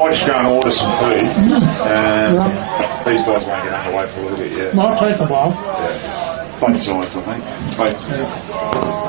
I'll just go and order some food. These guys won't get underway for a little bit yet. Might take a while. Yeah. Both sides, I think. Both.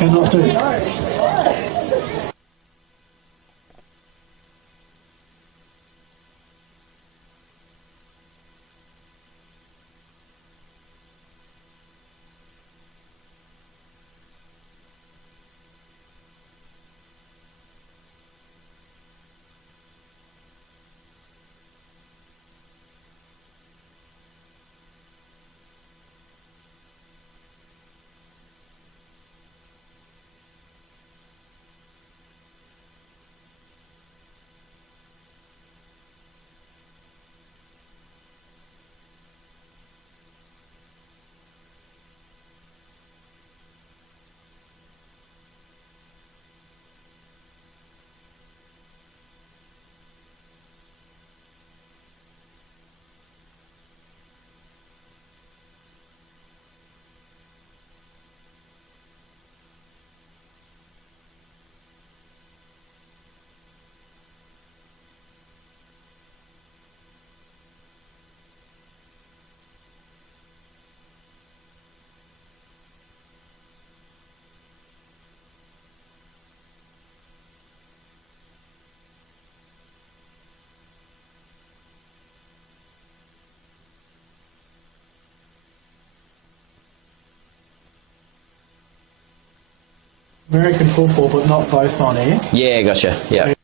Cannot do. American football, but not both on air. Yeah, gotcha. Yeah.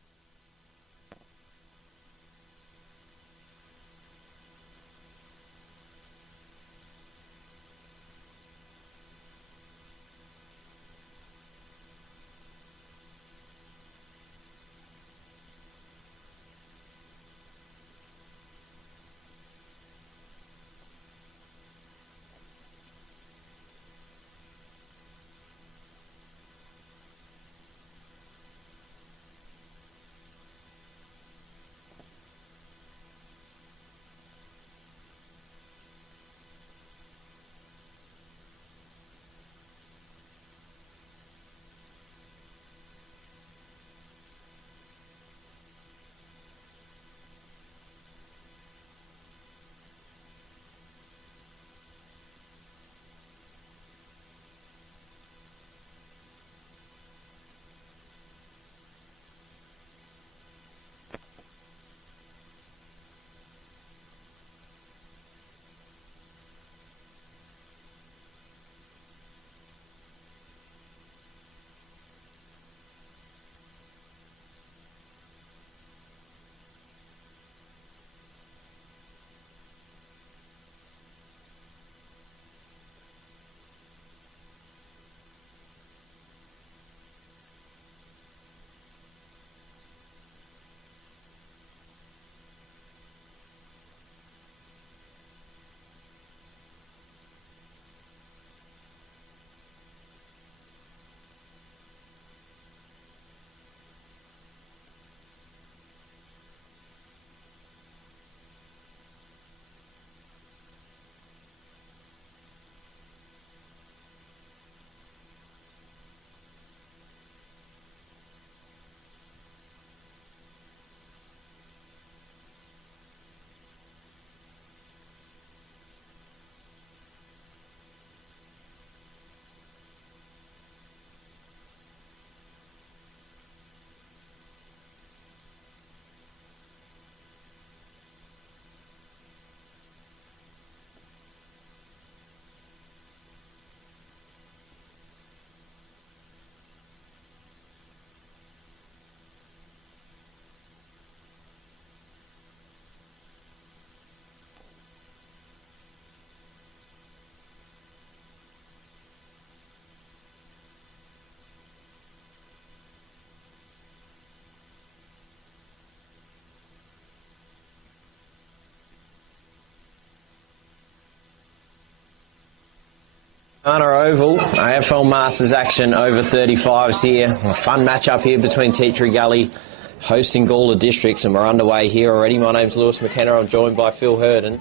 Oval, AFL Masters action over 35s here. A fun match-up here between Teachery Gully hosting Gawler Districts, and we're underway here already. My name's Lewis McKenna. I'm joined by Phil Herden.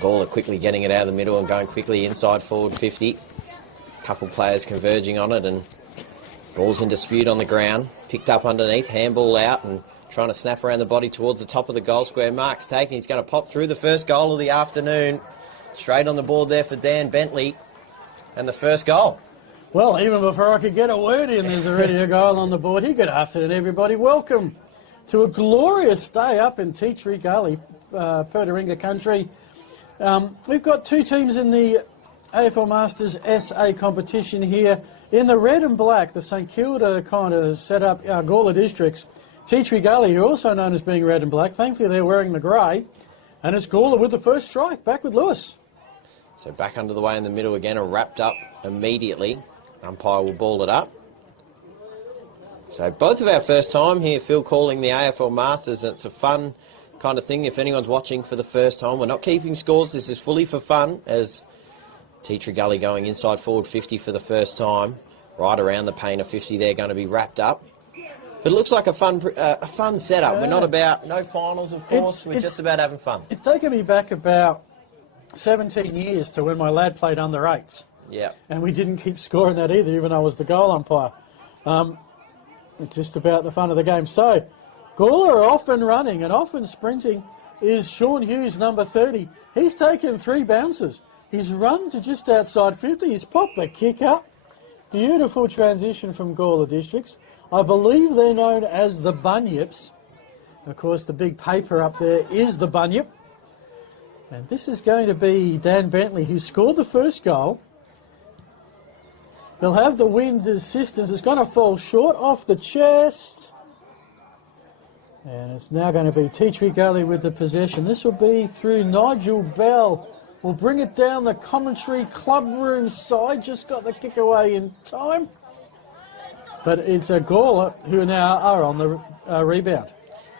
Gawler quickly getting it out of the middle and going quickly inside forward 50. Couple players converging on it, and ball's in dispute on the ground. Picked up underneath, handball out, and trying to snap around the body towards the top of the goal square. Mark's taking, he's going to pop through the first goal of the afternoon. Straight on the board there for Dan Bentley. And the first goal. Well, even before I could get a word in, there's already a goal on the board. Good afternoon, everybody. Welcome to a glorious day up in Teachery Gully, Pertaringa country. We've got two teams in the AFL Masters SA competition here. In the red and black, the St Kilda kind of set up our Gawler Districts. Teachery Gully, who are also known as being red and black. Thankfully, they're wearing the grey. And it's Gawler with the first strike. Back with Lewis. So back under the way in the middle again, are wrapped up immediately. Umpire will ball it up. So both of our first time here, Phil, calling the AFL Masters. It's a fun kind of thing if anyone's watching for the first time. We're not keeping scores. This is fully for fun, as Teachery Gully going inside forward 50 for the first time. Right around the paint of 50 there, going to be wrapped up. But it looks like a fun setup. We're not about, no finals, of course. We're just about having fun. It's taken me back about 17 years to when my lad played under eights. Yeah. And we didn't keep scoring that either, even though I was the goal umpire. It's just about the fun of the game. So, Gawler off and running and off and sprinting is Sean Hughes, number 30. He's taken 3 bounces. He's run to just outside 50. He's popped the kick up. Beautiful transition from Gawler Districts. I believe they're known as the Bunyips. Of course, the big paper up there is the Bunyip. And this is going to be Dan Bentley, who scored the first goal. He'll have the wind assistance. It's going to fall short off the chest. And it's now going to be Tea Gully with the possession. This will be through Nigel Bell. We'll bring it down the commentary club room side. Just got the kick away in time. But it's a Gawler who now are on the rebound.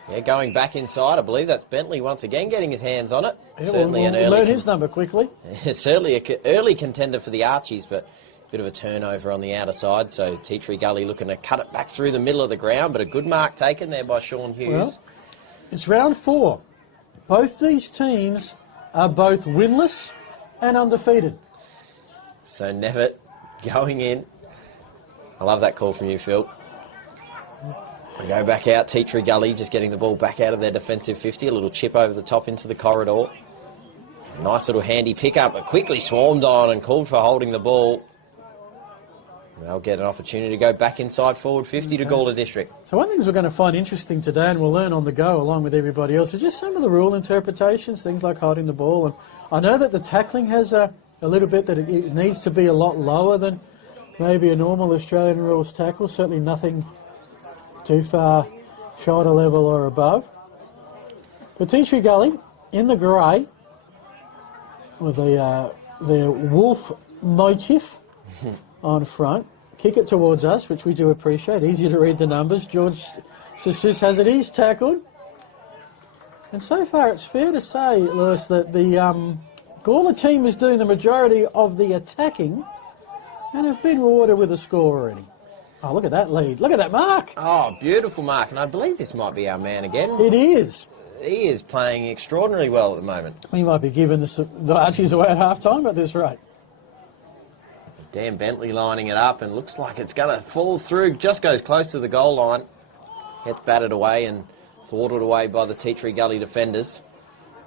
Yeah, going back inside, I believe that's Bentley once again getting his hands on it. Yeah, Certainly we'll an early... learn his number quickly. Certainly an early contender for the Archies, but a bit of a turnover on the outer side. So Tea Gully looking to cut it back through the middle of the ground, but a good mark taken there by Sean Hughes. Well, it's round 4. Both these teams are both winless and undefeated. So Nevitt going in. I love that call from you, Phil. We go back out, Tea Gully just getting the ball back out of their defensive 50. A little chip over the top into the corridor. Nice little handy pickup, but quickly swarmed on and called for holding the ball. They'll get an opportunity to go back inside forward 50 to Gawler District. So one of the things we're going to find interesting today, and we'll learn on the go along with everybody else, is just some of the rule interpretations, things like holding the ball. And I know that the tackling has a little bit that it needs to be a lot lower than maybe a normal Australian rules tackle. Certainly nothing too far shoulder level or above. But Tea Gully in the grey with the wolf motif on front. Kick it towards us, which we do appreciate. Easy to read the numbers. George Sissus has it. He's tackled. And so far it's fair to say, Lewis, that the Gawler team is doing the majority of the attacking and have been rewarded with a score already. Oh, look at that lead. Look at that mark. Oh, beautiful mark. And I believe this might be our man again. It is. He is playing extraordinarily well at the moment. We might be giving the Archies away at half-time at this rate. Dan Bentley lining it up and looks like it's going to fall through. Just goes close to the goal line. Gets batted away and thwarted away by the Tea Gully defenders.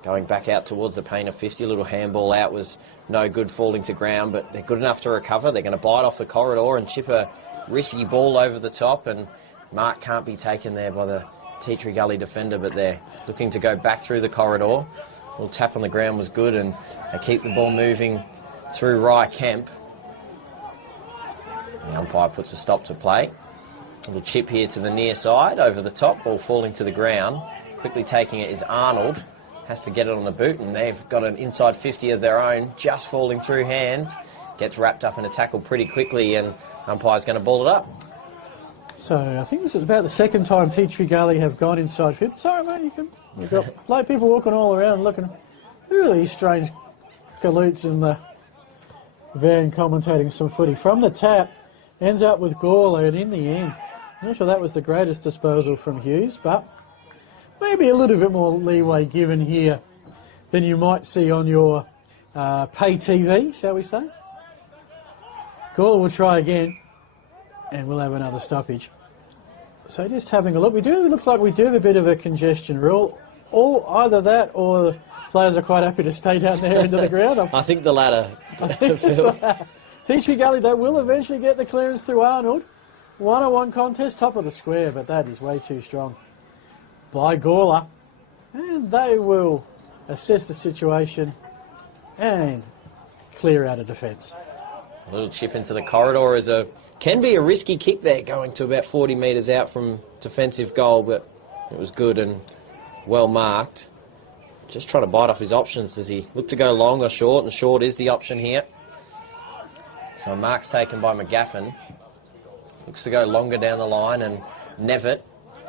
Going back out towards the paint of 50. A little handball out was no good, falling to ground, but they're good enough to recover. They're going to bite off the corridor and chip a risky ball over the top, and mark can't be taken there by the Tea Gully defender, but they're looking to go back through the corridor. A little tap on the ground was good, and they keep the ball moving through Rye Kemp. The umpire puts a stop to play. A little chip here to the near side, over the top, ball falling to the ground. Quickly taking it is Arnold. Has to get it on the boot, and they've got an inside 50 of their own, just falling through hands. Gets wrapped up in a tackle pretty quickly, and umpire's going to ball it up. So I think this is about the second time Tea Gully have gone inside 50. Sorry, mate, you can. We've got like people walking all around looking. Who are these strange galoots in the van commentating some footy? From the tap, ends up with Gawler, and in the end, I'm not sure that was the greatest disposal from Hughes, but maybe a little bit more leeway given here than you might see on your pay TV, shall we say. Gawler will try again, and we'll have another stoppage. So just having a look, looks like we do have a bit of a congestion rule. Or either that, or the players are quite happy to stay down there into the ground. I think the latter, Phil. Tea Gully, they will eventually get the clearance through Arnold. 1-on-1 contest, top of the square, but that is way too strong by Gawler. And they will assess the situation and clear out of defence. A little chip into the corridor can be a risky kick there, going to about 40 metres out from defensive goal, but it was good and well marked. Just trying to bite off his options. Does he look to go long or short? And short is the option here. So a mark's taken by McGaffin. Looks to go longer down the line, and Nevitt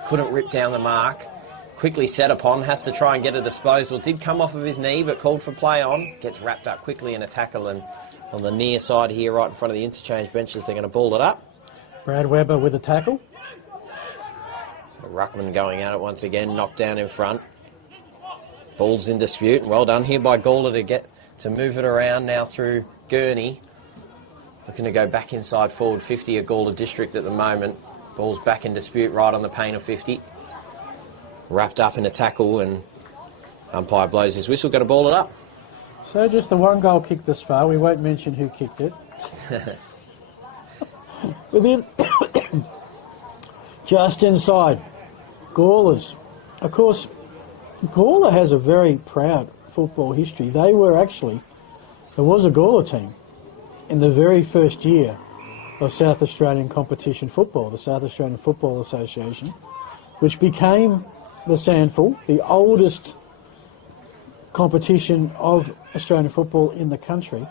couldn't rip down the mark. Quickly set upon, has to try and get a disposal. Did come off of his knee, but called for play on. Gets wrapped up quickly in a tackle, and on the near side here, right in front of the interchange benches, they're going to ball it up. Brad Webber with a tackle. Ruckman going at it once again, knocked down in front. Ball's in dispute, and well done here by Gawler to get to move it around now through Gurney. Looking to go back inside forward 50 of Gawler District at the moment. Ball's back in dispute right on the paint of 50. Wrapped up in a tackle, and umpire blows his whistle, going to ball it up. So just the one goal kick this far. We won't mention who kicked it. Within, just inside, Gawler's. Of course, Gawler has a very proud football history. There was a Gawler team in the very first year of South Australian competition football, the South Australian Football Association, which became the SANFL, the oldest competition of Australian football in the country.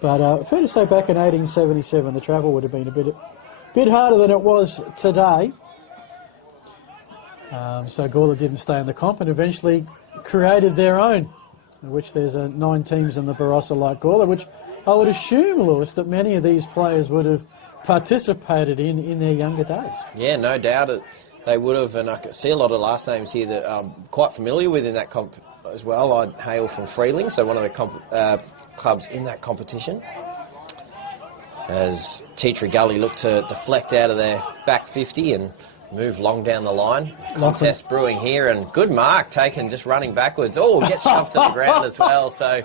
But fair to say, back in 1877, the travel would have been a bit harder than it was today. So Gawler didn't stay in the comp and eventually created their own, in which there's 9 teams in the Barossa like Gawler, which I would assume, Lewis, that many of these players would have participated in their younger days. Yeah, no doubt they would have, and I can see a lot of last names here that I'm quite familiar with in that comp as well. I hail from Freeling, so one of the clubs in that competition. As Teatree Gully looked to deflect out of their back 50 and move long down the line. Contest brewing here, and good mark taken just running backwards. Oh, gets shoved to the ground as well, so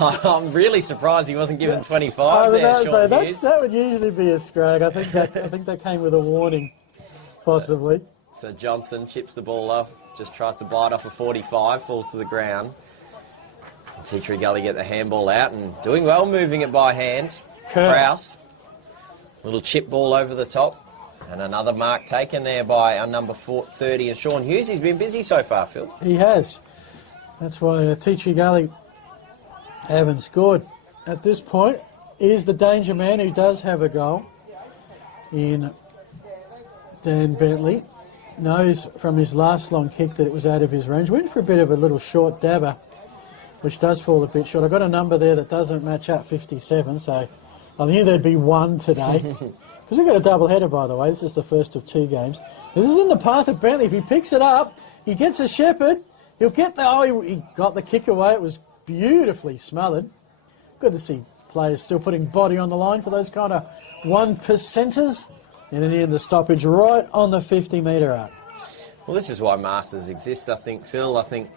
I'm really surprised he wasn't given 25 there, Sean Hughes. That would usually be a scrag. I think that came with a warning, possibly. So Johnson chips the ball off, just tries to bite off a 45, falls to the ground. Teatree Gully get the handball out and doing well, moving it by hand. Krause, little chip ball over the top. And another mark taken there by our number 30 and Sean Hughes. He's been busy so far, Phil. He has. That's why Teatree Gully haven't scored at this point. Is the danger man who does have a goal in Dan Bentley. Knows from his last long kick that it was out of his range. Went for a bit of a little short dabber, which does fall a bit short. I've got a number there that doesn't match up, 57, so I knew there'd be 1 today. Because we've got a double header, by the way. This is the first of 2 games. This is in the path of Bentley. If he picks it up, he gets a shepherd. He'll get the... Oh, he got the kick away. It was beautifully smothered. Good to see players still putting body on the line for those kind of 1%ers. And then in the stoppage right on the 50-metre arc. Well, this is why Masters exists, I think, Phil. I think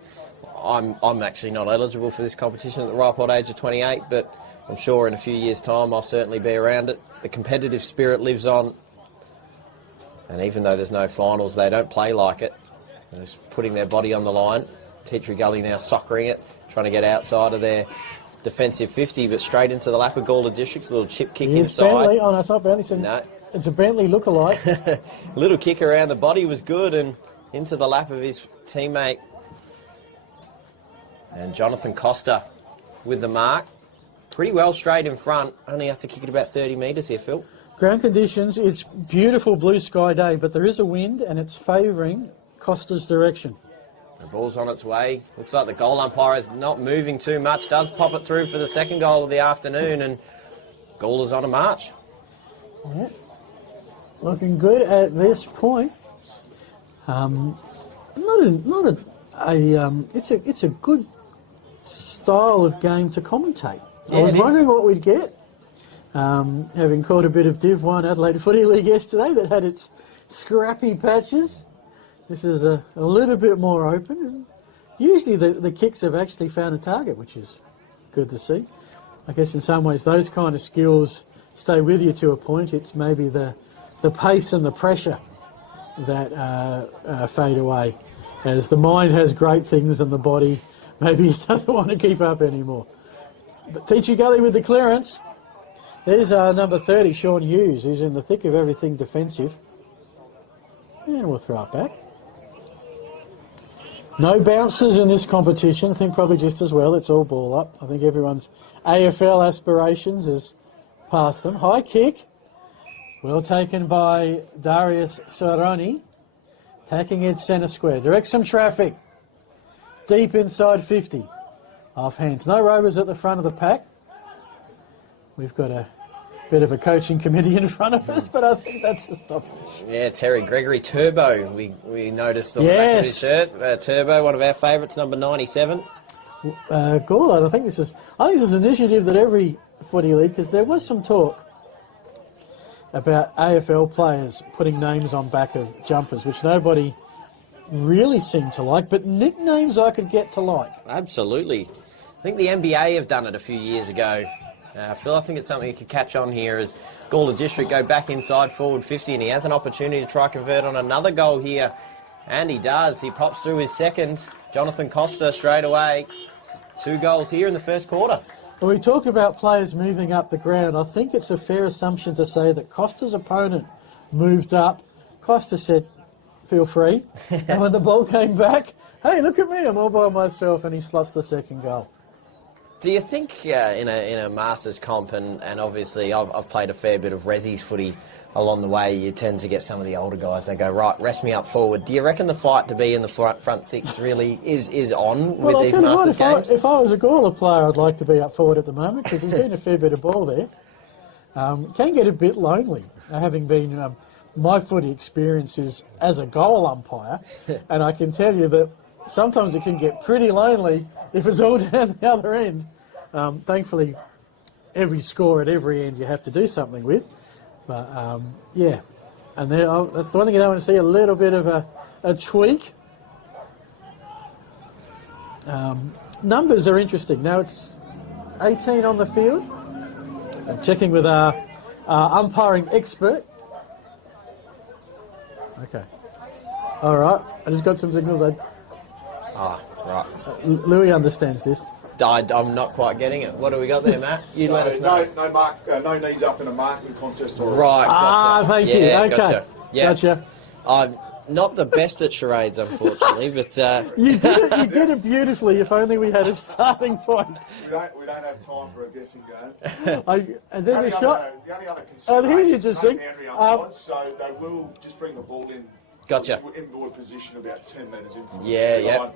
I'm actually not eligible for this competition at the ripe old age of 28, but I'm sure in a few years' time I'll certainly be around it. The competitive spirit lives on, and even though there's no finals, they don't play like it. They're just putting their body on the line. Teatree Gully now soccering it, trying to get outside of their defensive 50, but straight into the lap of Gawler Districts. A little chip kick inside. Bentley. Oh, no, it's not Bentley. No. It's a Bentley lookalike. Little kick around the body was good and into the lap of his teammate. And Jonathan Costa with the mark. Pretty well straight in front. Only has to kick it about 30 metres here, Phil. Ground conditions, it's beautiful blue sky day, but there is a wind and it's favouring Costa's direction. The ball's on its way. Looks like the goal umpire is not moving too much. Does pop it through for the second goal of the afternoon, and Gawler's on a march. Yeah. Looking good at this point. It's a good style of game to commentate. Yeah, I was wondering what we'd get. Having caught a bit of Div 1 Adelaide Footy League yesterday that had its scrappy patches. This is a little bit more open. And usually the kicks have actually found a target, which is good to see. I guess in some ways those kind of skills stay with you to a point. It's maybe the pace and the pressure that fade away, as the mind has great things and the body maybe doesn't want to keep up anymore. But Teatree Gully with the clearance. There's number 30, Sean Hughes, who's in the thick of everything defensive. And we'll throw it back. No bouncers in this competition. I think probably just as well. It's all ball up. I think everyone's AFL aspirations has passed them. High kick. Well taken by Darius Soroni. Tacking edge centre square. Direct some traffic. Deep inside 50. Off hands. No rovers at the front of the pack. We've got a bit of a coaching committee in front of us, but I think that's the stoppage. Yeah, Terry Gregory Turbo. We noticed on the back of his shirt. Turbo, one of our favourites, number 97. Gawler, I think this is an initiative that every footy league, because there was some talk about AFL players putting names on back of jumpers, which nobody really seemed to like, but nicknames I could get to like. Absolutely. I think the NBA have done it a few years ago. Phil, I think it's something you could catch on here as Gawler District go back inside forward 50, and he has an opportunity to try convert on another goal here. And he does. He pops through his second. Jonathan Costa straight away. 2 goals here in the first quarter. We talked about players moving up the ground. I think it's a fair assumption to say that Costa's opponent moved up. Costa said, feel free. And when the ball came back, hey, look at me, I'm all by myself, and he slots the second goal. Do you think in a Masters comp, and obviously I've played a fair bit of Resi's footy along the way, you tend to get some of the older guys, they go, right, rest me up forward. Do you reckon the fight to be in the front six really is on with these Masters games? If I was a Gawler player, I'd like to be up forward at the moment because there's been a fair bit of ball there. Can get a bit lonely, having been my footy experiences as a goal umpire, and I can tell you that sometimes it can get pretty lonely if it's all down the other end. Thankfully, every score at every end you have to do something with. But, yeah, and that's the one thing you don't want to see, a little bit of a tweak. Numbers are interesting. Now it's 18 on the field. I'm checking with our umpiring expert. Okay. All right. I just got some signals. Right. Louis understands this. I'm not quite getting it. What do we got there, Matt? You let us know. No knees up in a marking contest. Or Right. Gotcha. Thank you. Okay. Gotcha. Yeah. Gotcha. I'm not the best at charades, unfortunately, but... You did it beautifully, if only we had a starting point. We don't have time for a guessing game. There's a shot. The only other concern here's interesting. So they will just bring the ball in. Gotcha. Inboard position about 10 metres in front of the line.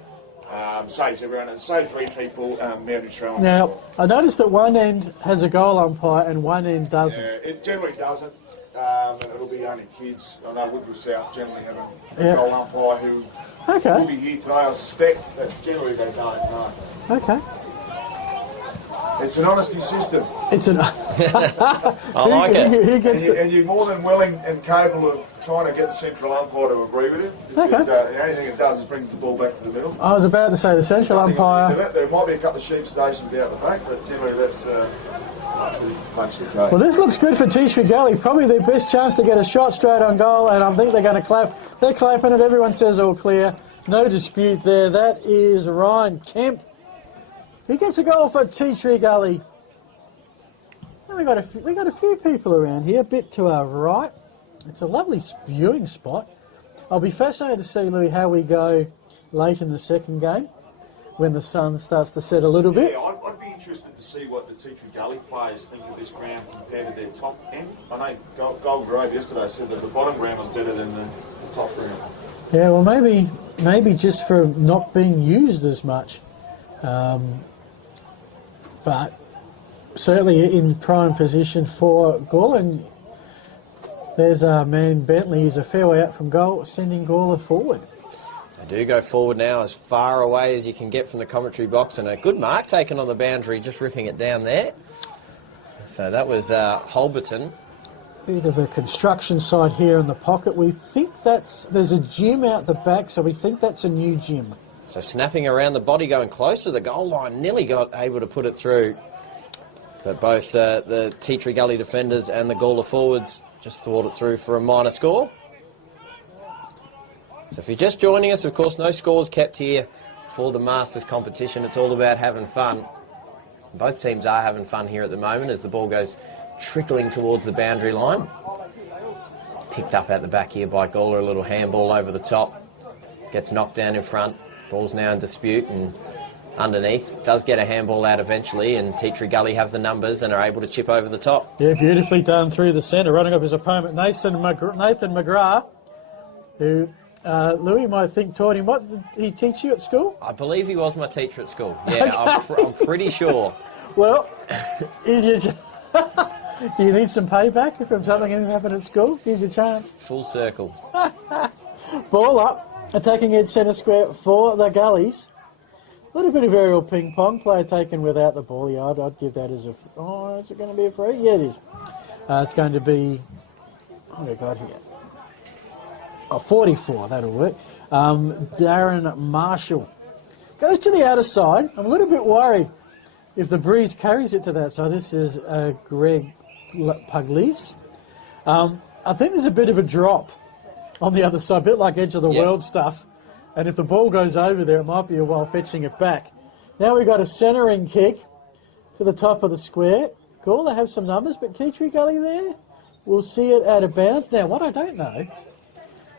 Saves everyone, and saves 3 people, boundary throw. Now, I noticed that one end has a goal umpire and one end doesn't. Yeah, it generally doesn't. It'll be only kids. I know Woodville South generally have a goal umpire who will be here today, I suspect, but generally they don't know. Okay. It's an honesty system. I like it. And you're more than willing and capable of trying to get the central umpire to agree with it. Because the only thing it does is brings the ball back to the middle. I was about to say the central umpire. There might be a couple of sheep stations out the back, but generally that's punch the case. Well, this looks good for Tea Gully. Probably their best chance to get a shot straight on goal, and I think they're going to clap. They're clapping it. Everyone says all clear. No dispute there. That is Ryan Kemp. He gets a goal for Tea Gully. And we got a few people around here, a bit to our right. It's a lovely viewing spot. I'll be fascinated to see, Louis, how we go late in the second game when the sun starts to set a little bit. Yeah, I'd be interested to see what the Tea Gully players think of this ground compared to their top end. I know Gold Grove yesterday said that the bottom ground was better than the top ground. Yeah, well, maybe just for not being used as much. But certainly in prime position for Gawler. There's our man Bentley, who's a fair way out from goal, sending Gawler forward. They do go forward now as far away as you can get from the commentary box, and a good mark taken on the boundary, just ripping it down there. So that was Holberton. Bit of a construction site here in the pocket. We think there's a gym out the back, so we think that's a new gym. So snapping around the body, going close to the goal line, nearly got able to put it through. But both the Tea Gully defenders and the Gawler forwards just thought it through for a minor score. So if you're just joining us, of course, no scores kept here for the Masters competition. It's all about having fun. Both teams are having fun here at the moment as the ball goes trickling towards the boundary line. Picked up at the back here by Gawler, a little handball over the top. Gets knocked down in front. Ball's now in dispute, and underneath does get a handball out eventually, and Tea Gully have the numbers and are able to chip over the top. Yeah, beautifully done through the centre, running up his opponent, Nathan McGrath, who Louis might think taught him. What did he teach you at school? I believe he was my teacher at school. Yeah, okay. I'm pretty sure. Well, do you need some payback from something that happened at school? Here's your chance. Full circle. Ball up. Attacking edge centre square for the Gullies. A little bit of aerial ping pong. Player taken without the ball. Yeah, I'd give that as a... Oh, is it going to be a free? Yeah, it is. It's going to be... What have we got here? 44. That'll work. Darren Marshall. Goes to the outer side. I'm a little bit worried if the breeze carries it to that side. This is Greg Pugliese. I think there's a bit of a drop on the other side, a bit like Edge of the World stuff. And if the ball goes over there, it might be a while fetching it back. Now we've got a centering kick to the top of the square. Gawler have some numbers, but Teachry Gully there, we'll see it out of bounds. Now, what I don't know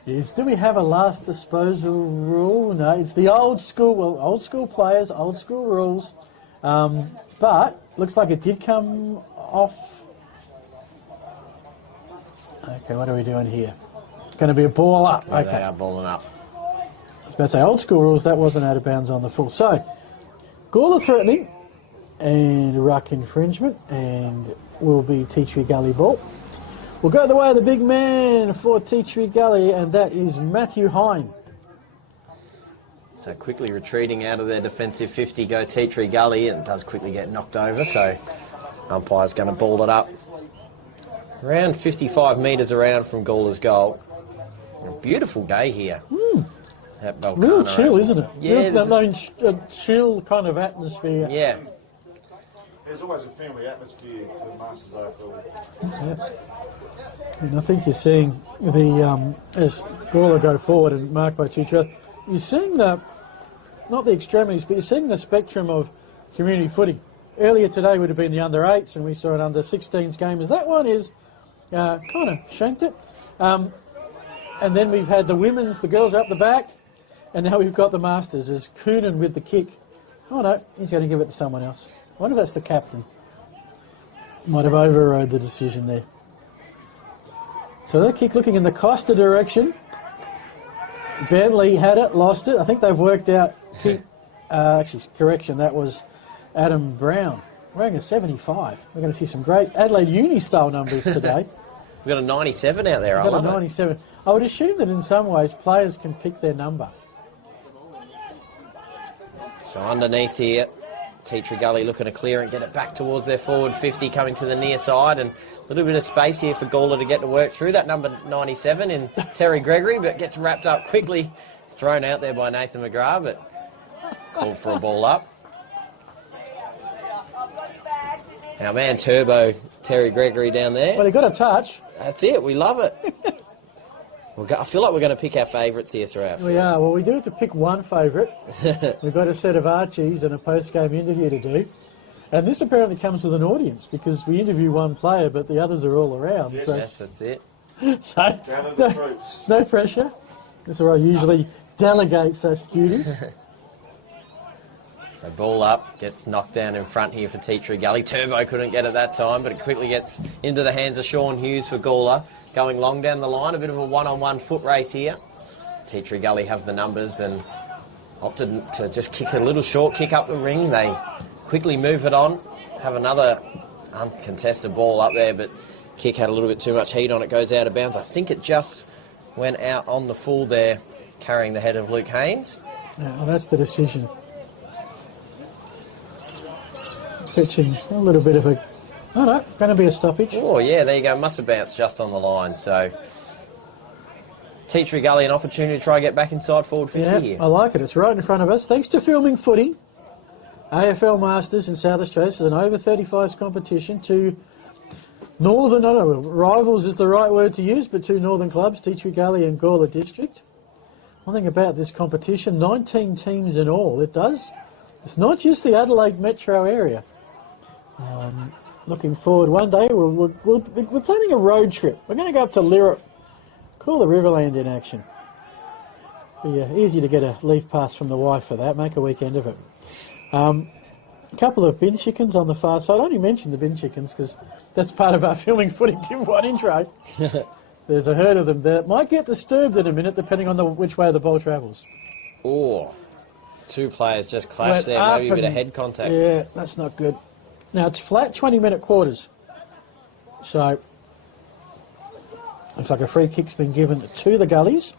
is, do we have a last disposal rule? No, it's the old school, well, old school players, old school rules. But looks like it did come off. Okay, what are we doing here? Going to be a ball up. Yeah, okay, they are balling up. I was about to say old school rules. That wasn't out of bounds on the full. So, Gawler threatening and ruck infringement, and will be Teachry Gully ball. We'll go the way of the big man for Teachry Gully, and that is Matthew Hine. So quickly retreating out of their defensive 50, go Teachry Gully, and does quickly get knocked over, so umpire's going to ball it up. Around 55 metres around from Gawler's goal. A beautiful day here. At Belcana. Real chill, isn't it? Yeah. That chill kind of atmosphere. Yeah. There's always a family atmosphere for the Masters AFL. Yeah. And I think you're seeing the as Gawler go forward and marked by Teachry, you're seeing not the extremities, but you're seeing the spectrum of community footy. Earlier today would have been the under 8s, and we saw an under 16s game. As that one is kind of shanked it. And then we've had the women's, the girls are up the back, and now we've got the Masters as Coonan with the kick. Oh no, he's going to give it to someone else. I wonder if that's the captain. Might have overrode the decision there. So that kick looking in the Costa direction. Bentley had it, lost it. I think they've worked out. Actually, correction, that was Adam Brown. Wearing a 75. We're going to see some great Adelaide Uni style numbers today. We've got a 97 out there. We've got a 97. I would assume that in some ways players can pick their number. So underneath here, Teachry Gully looking to clear and get it back towards their forward 50, coming to the near side, and a little bit of space here for Gawler to get to work through. That number 97 in Terry Gregory, but gets wrapped up quickly, thrown out there by Nathan McGrath, but called for a ball up. Our man Turbo, Terry Gregory down there. Well, they got a touch. That's it, we love it. I feel like we're going to pick our favourites here throughout. We are. Well, we do have to pick one favourite. We've got a set of Archies and a post-game interview to do. And this apparently comes with an audience because we interview one player, but the others are all around. Yes, so, Yes, that's it. so Gather the troops. no pressure. That's where I usually delegate such duties. So ball up, gets knocked down in front here for Teachry Gully. Turbo couldn't get it that time, but it quickly gets into the hands of Sean Hughes for Gawler. Going long down the line, a bit of a one-on-one foot race here. Teachry Gully have the numbers and opted to just kick a little short kick up the ring. They quickly move it on, have another uncontested ball up there, but kick had a little bit too much heat on it, goes out of bounds. I think it just went out on the full there, carrying the head of Luke Haynes. Yeah, well, that's the decision. Pitching a little bit of a... Oh no, going to be a stoppage. Oh yeah, there you go, must have bounced just on the line. So Teachry Gully an opportunity to try and get back inside forward 50 Yeah, here. I like it. It's right in front of us. Thanks to Filming Footy, AFL Masters in South Australia. This is an over 35s competition to northern, I don't know, rivals is the right word to use, but two northern clubs, Teachry Gully and Gawler District. One thing about this competition, 19 teams in all. It's not just the Adelaide metro area. Looking forward one day, we're planning a road trip. We're going to go up to Lirrup, call the Riverland in action. Be easy to get a leave pass from the wife for that, make a weekend of it. A couple of bin chickens on the far side. I only mentioned the bin chickens because that's part of our Filming Footy Div 1 intro. There's a herd of them there. Might get disturbed in a minute depending on which way the ball travels. Oh, two players just clashed there, maybe a bit of head contact. Yeah, that's not good. Now, it's flat 20-minute quarters. So, looks like a free kick's been given to the Gullies.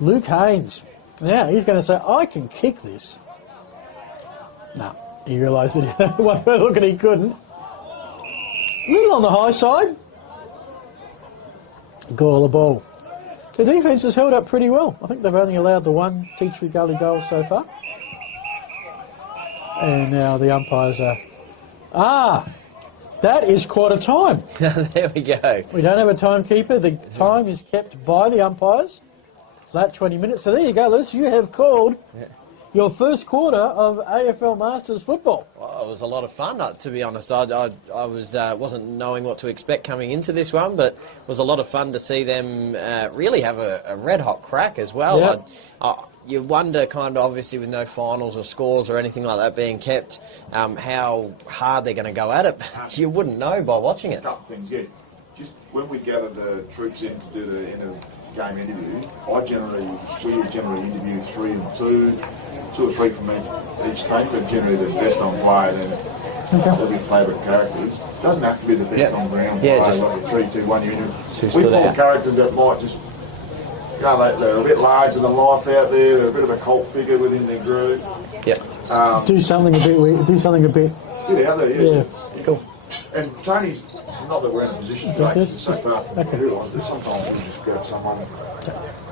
Luke Haynes. Now, he's going to say, I can kick this. No, he realised that look at he couldn't. A little on the high side. Gawler ball. The defence has held up pretty well. I think they've only allowed the one Teachry Gully goal so far. And now the umpires are... that is quarter time. There we go. We don't have a timekeeper. The time is kept by the umpires. Flat 20 minutes. So there you go, Liz. You have called your first quarter of AFL Masters football. Well, it was a lot of fun, to be honest. I wasn't knowing what to expect coming into this one, but it was a lot of fun to see them really have a red-hot crack as well. Yep. You wonder, kind of, obviously, with no finals or scores or anything like that being kept, how hard they're going to go at it. You wouldn't know by watching it. A couple things, yeah. Just when we gather the troops in to do the end-of-game interview, we would generally interview 3 and 2 or 3 from each team, but generally the best on play, then they'll be favourite characters. Doesn't have to be the best on ground player, like the 3-2-1 unit. We pull characters that might just, they're a bit larger than life out there. They're a bit of a cult figure within their group. Yep. Do something a bit weird. Do something a bit. Get out there, yeah. Cool. And Tony's, not that we're in a position to take this so far from the but sometimes we just grab someone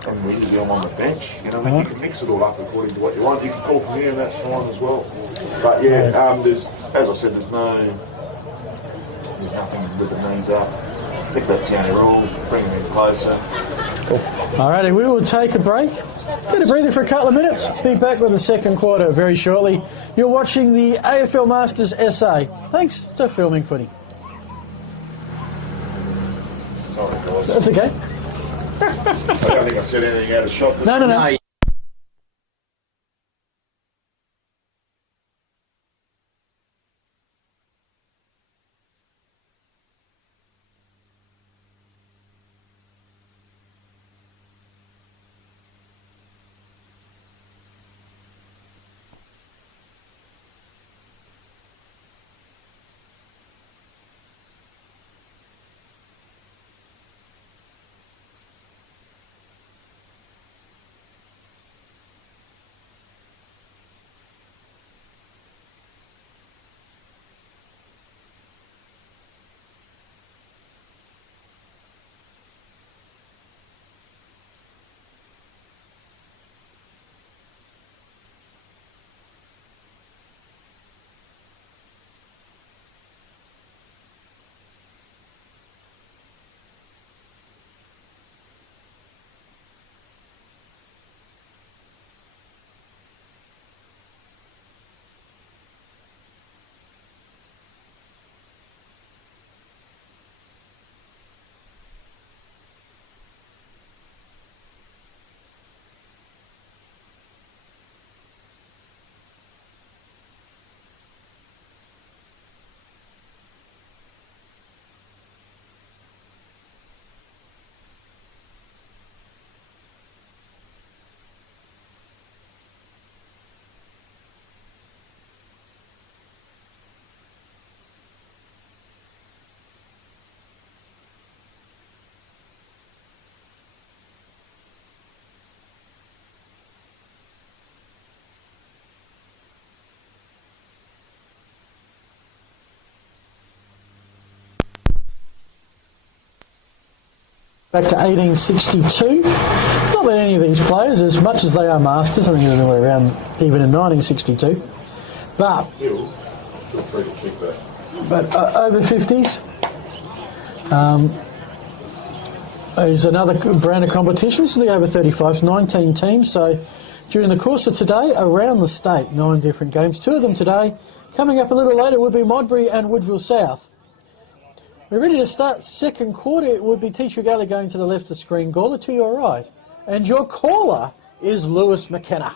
and we interview them on the bench. You can mix it all up according to what you want. You can call from here and that's fine as well. But there's, as I said, there's nothing with the knees up. I think that's the only rule. Bring them in closer. Cool. Alrighty, we will take a break. Get a breather for a couple of minutes. Be back with the second quarter very shortly. You're watching the AFL Masters SA. Thanks to Filming Footy. Sorry, guys. That's okay. I don't think I said anything out of shot. No. Back to 1862. Not that any of these players, as much as they are masters, I think they were around even in 1962. But over 50s is another brand of competition. This is the over 35s, 19 teams. So during the course of today, around the state, 9 different games. 2 of them today. Coming up a little later would be Modbury and Woodville South. We're ready to start second quarter. It would be Teacher Gawler going to the left of screen, Gawler to your right. And your caller is Lewis McKenna.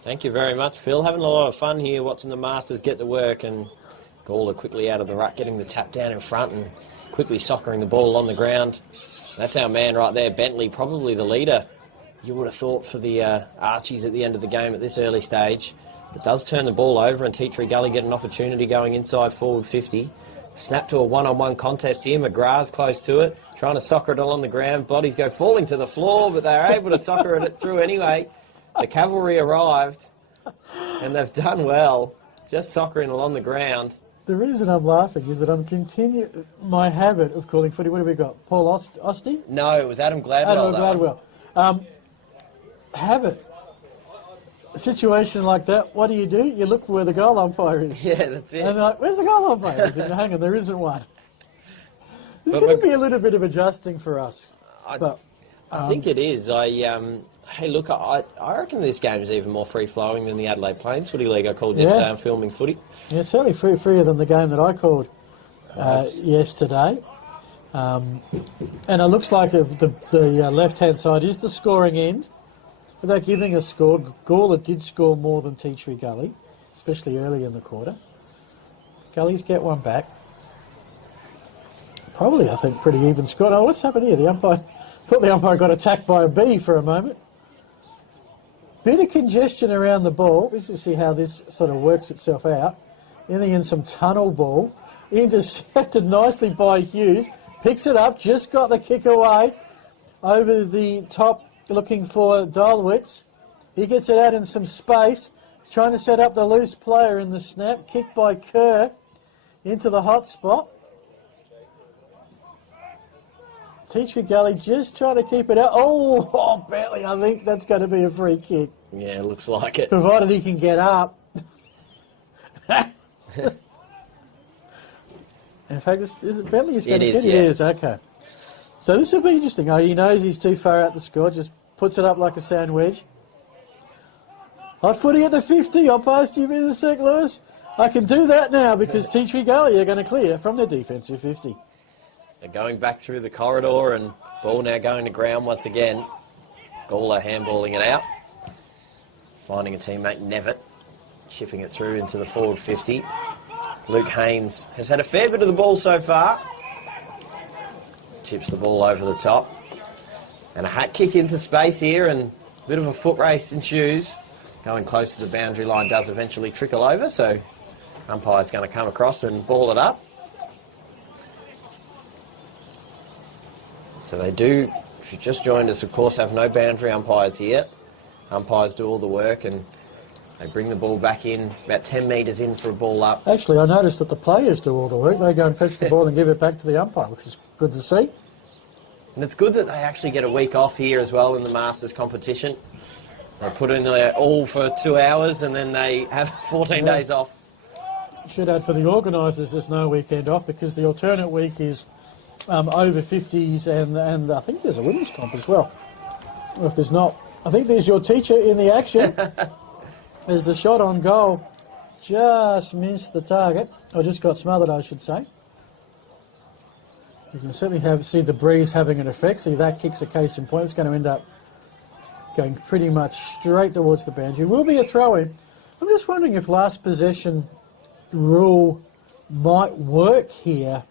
Thank you very much, Phil. Having a lot of fun here watching the Masters get to work, and Gawler quickly out of the ruck, getting the tap down in front and quickly soccering the ball on the ground. That's our man right there, Bentley, probably the leader, you would have thought, for the Archies at the end of the game at this early stage. It does turn the ball over and Teacher Gawler get an opportunity going inside forward 50. Snap to a one-on-one contest here. McGrath's close to it, trying to soccer it along the ground. Bodies go falling to the floor, but they're able to soccer it through anyway. The cavalry arrived, and they've done well, just soccering along the ground. The reason I'm laughing is that I'm continuing my habit of calling footy. What have we got? Paul Ostie? No, it was Adam Gladwell. Adam Gladwell. Habit. A situation like that, what do? You look for where the goal umpire is. Yeah, that's it. And they're like, where's the goal umpire? Hang on, there isn't one. There's going to be a little bit of adjusting for us. I think it is. Hey, look, I reckon this game is even more free-flowing than the Adelaide Plains Footy League I called yesterday. I'm filming footy. Yeah, certainly freer than the game that I called yesterday. And it looks like the left-hand side is the scoring end. Without giving a score, Gawler did score more than Tea Tree Gully, especially early in the quarter. Gullies get one back. Probably, I think, pretty even score. Oh, what's happened here? The umpire thought the umpire got attacked by a bee for a moment. Bit of congestion around the ball. Let's just see how this sort of works itself out. In the end, some tunnel ball. Intercepted nicely by Hughes. Picks it up, just got the kick away. Over the top, looking for Dolwitz. He gets it out in some space. Trying to set up the loose player in the snap. Kicked by Kerr into the hot spot. Tea Tree Gully just trying to keep it out. Oh, barely. I think that's going to be a free kick. Yeah, looks like it. Provided he can get up. In fact, is it Bentley? It is, It is, okay. So this will be interesting. Oh, he knows he's too far out the score, just puts it up like a sand wedge. Hot footy at the 50. I'll pass to you in a sec, Lewis. I can do that now because Tea Tree Gully are going to clear from their defensive 50. So going back through the corridor and ball now going to ground once again. Gawler handballing it out. Finding a teammate, Nevitt. Chipping it through into the forward 50. Luke Haynes has had a fair bit of the ball so far. Chips the ball over the top. And a hat kick into space here and a bit of a foot race ensues. Going close to the boundary line does eventually trickle over, so umpire's going to come across and ball it up. So they do, if you just joined us, of course, have no boundary umpires here. Umpires do all the work and they bring the ball back in, about 10 metres in for a ball up. Actually, I noticed that the players do all the work. They go and fetch the ball and give it back to the umpire, which is good to see. And it's good that they actually get a week off here as well in the Masters competition. They put in there all for 2 hours and then they have 14 days off. Should add for the organisers, there's no weekend off because the alternate week is over 50s and I think there's a women's comp as well. Or if there's not, I think there's your teacher in the action. As the shot on goal just missed the target, or just got smothered, I should say. You can certainly see the breeze having an effect. See, that kicks a case in point. It's going to end up going pretty much straight towards the boundary. Will be a throw-in. I'm just wondering if last possession rule might work here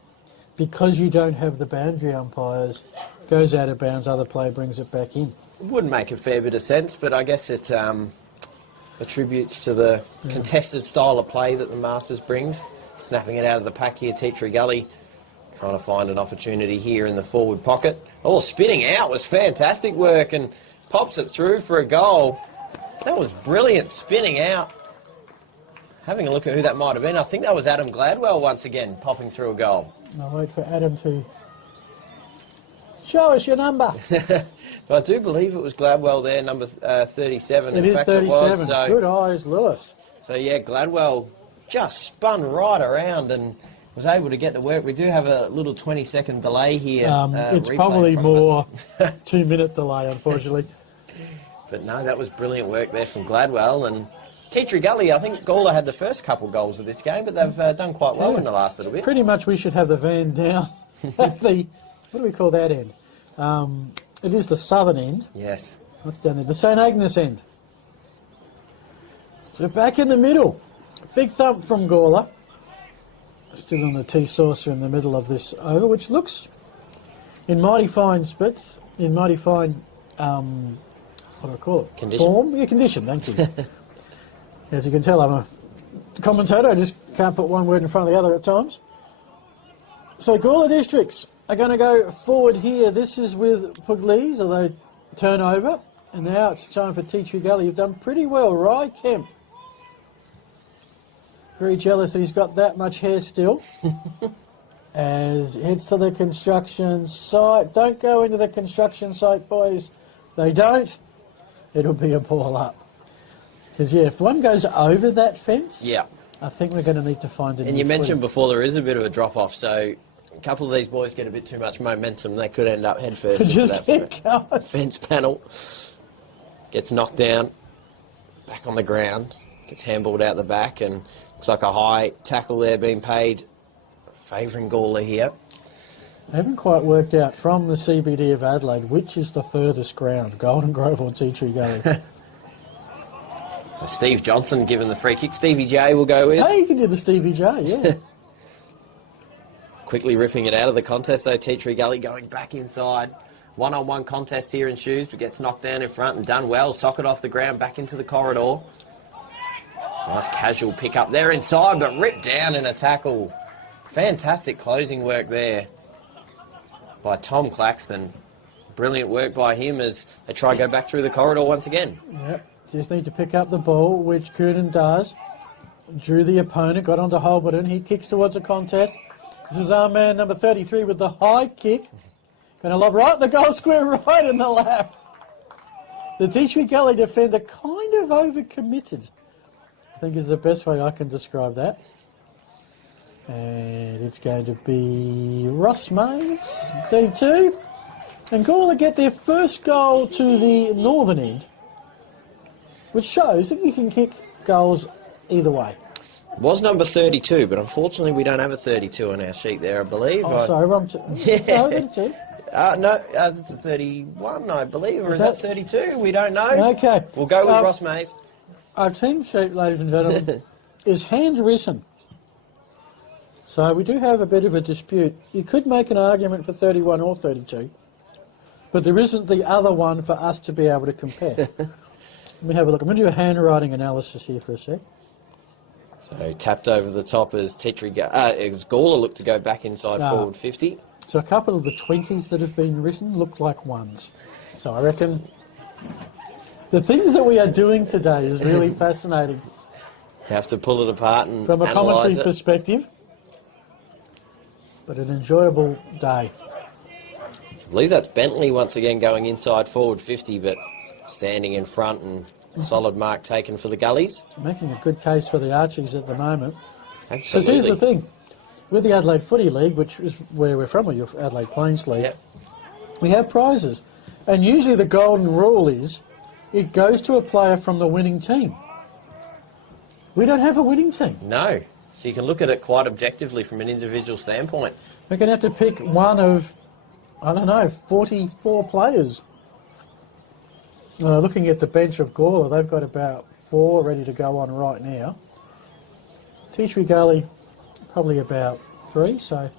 because you don't have the boundary umpires. Goes out of bounds, other player brings it back in. It would make a fair bit of sense, but I guess it attributes to the contested style of play that the Masters brings. Snapping it out of the pack here, Tea Tree Gully trying to find an opportunity here in the forward pocket. Oh, spinning out was fantastic work and pops it through for a goal. That was brilliant, spinning out. Having a look at who that might have been, I think that was Adam Gladwell once again, popping through a goal. I'll wait for Adam to show us your number. But I do believe it was Gladwell there, number 37. It is 37. Good eyes, Lewis. So, yeah, Gladwell just spun right around and was able to get to work. We do have a little 20-second delay here. It's probably more 2-minute delay, unfortunately. But no, that was brilliant work there from Gladwell. And Tea Tree Gully, I think Gawler had the first couple goals of this game, but they've done quite well in the last little bit. Pretty much we should have the van down at the, what do we call that end? It is the southern end. Yes. What's down there? The St Agnes end. So back in the middle. Big thump from Gawler. Still on the tea saucer in the middle of this over, which looks in mighty fine spits, in mighty fine, what do I call it? Condition. Form? Yeah, condition, thank you. As you can tell, I'm a commentator. I just can't put one word in front of the other at times. So Gawler Districts are going to go forward here. This is with Pugliese, although turnover. And now it's time for Tea Tree Gully. You've done pretty well, Rye Kemp. Very jealous that he's got that much hair still. As he heads to the construction site. Don't go into the construction site, boys. They don't. It'll be a ball up. Because, yeah, if one goes over that fence, yeah, I think we're going to need to find a new And you mentioned footing. before there is a bit of a drop-off, so a couple of these boys get a bit too much momentum, they could end up head first into Just that keep going. fence panel. Gets knocked down, back on the ground, gets handballed out the back, and looks like a high tackle there being paid, favouring Gawler here. I haven't quite worked out from the CBD of Adelaide which is the furthest ground, Golden Grove or Tea Tree Gully. Steve Johnson given the free kick. Stevie J will go with. Hey, you can do the Stevie J, yeah. Quickly ripping it out of the contest though, Tea Tree Gully going back inside. One-on-one contest here in shoes, but gets knocked down in front and done well. Socket off the ground, back into the corridor. Nice casual pick up there inside, but ripped down in a tackle. Fantastic closing work there by Tom Claxton. Brilliant work by him as they try to go back through the corridor once again. Yep, just need to pick up the ball, which Coonan does. Drew the opponent, got onto Holberton. He kicks towards the contest. This is our man, number 33, with the high kick. Going to lob right in the goal square, right in the lap. The Tea Tree Gully defender kind of overcommitted, I think is the best way I can describe that. And it's going to be Ross Mays, 32. And Gawler get their first goal to the northern end, which shows that you can kick goals either way. Was number 32, but unfortunately we don't have a 32 on our sheet there, I believe. Oh, sorry, wrong. Yeah. No, 32. No, it's a 31, I believe, or is that 32? We don't know. Okay. We'll go with Ross Mays. Our team sheet, ladies and gentlemen, is hand-written. So we do have a bit of a dispute. You could make an argument for 31 or 32, but there isn't the other one for us to be able to compare. Let me have a look. I'm going to do a handwriting analysis here for a sec. So tapped over the top as Gawler looked to go back inside forward 50. So a couple of the 20s that have been written look like ones. So I reckon the things that we are doing today is really fascinating. You have to pull it apart and from a commentary analyse it. perspective, but an enjoyable day. I believe that's Bentley once again going inside forward 50, but standing in front and solid mark taken for the Gullies. Making a good case for the Archies at the moment. Absolutely. Because here's the thing. With the Adelaide Footy League, which is where we're from, or your Adelaide Plains League, we have prizes. And usually the golden rule is it goes to a player from the winning team. We don't have a winning team. No. So you can look at it quite objectively from an individual standpoint. We're going to have to pick one of, 44 players. Looking at the bench of Gawler, they've got about 4 ready to go on right now. Tea Tree Gully, probably about 3, so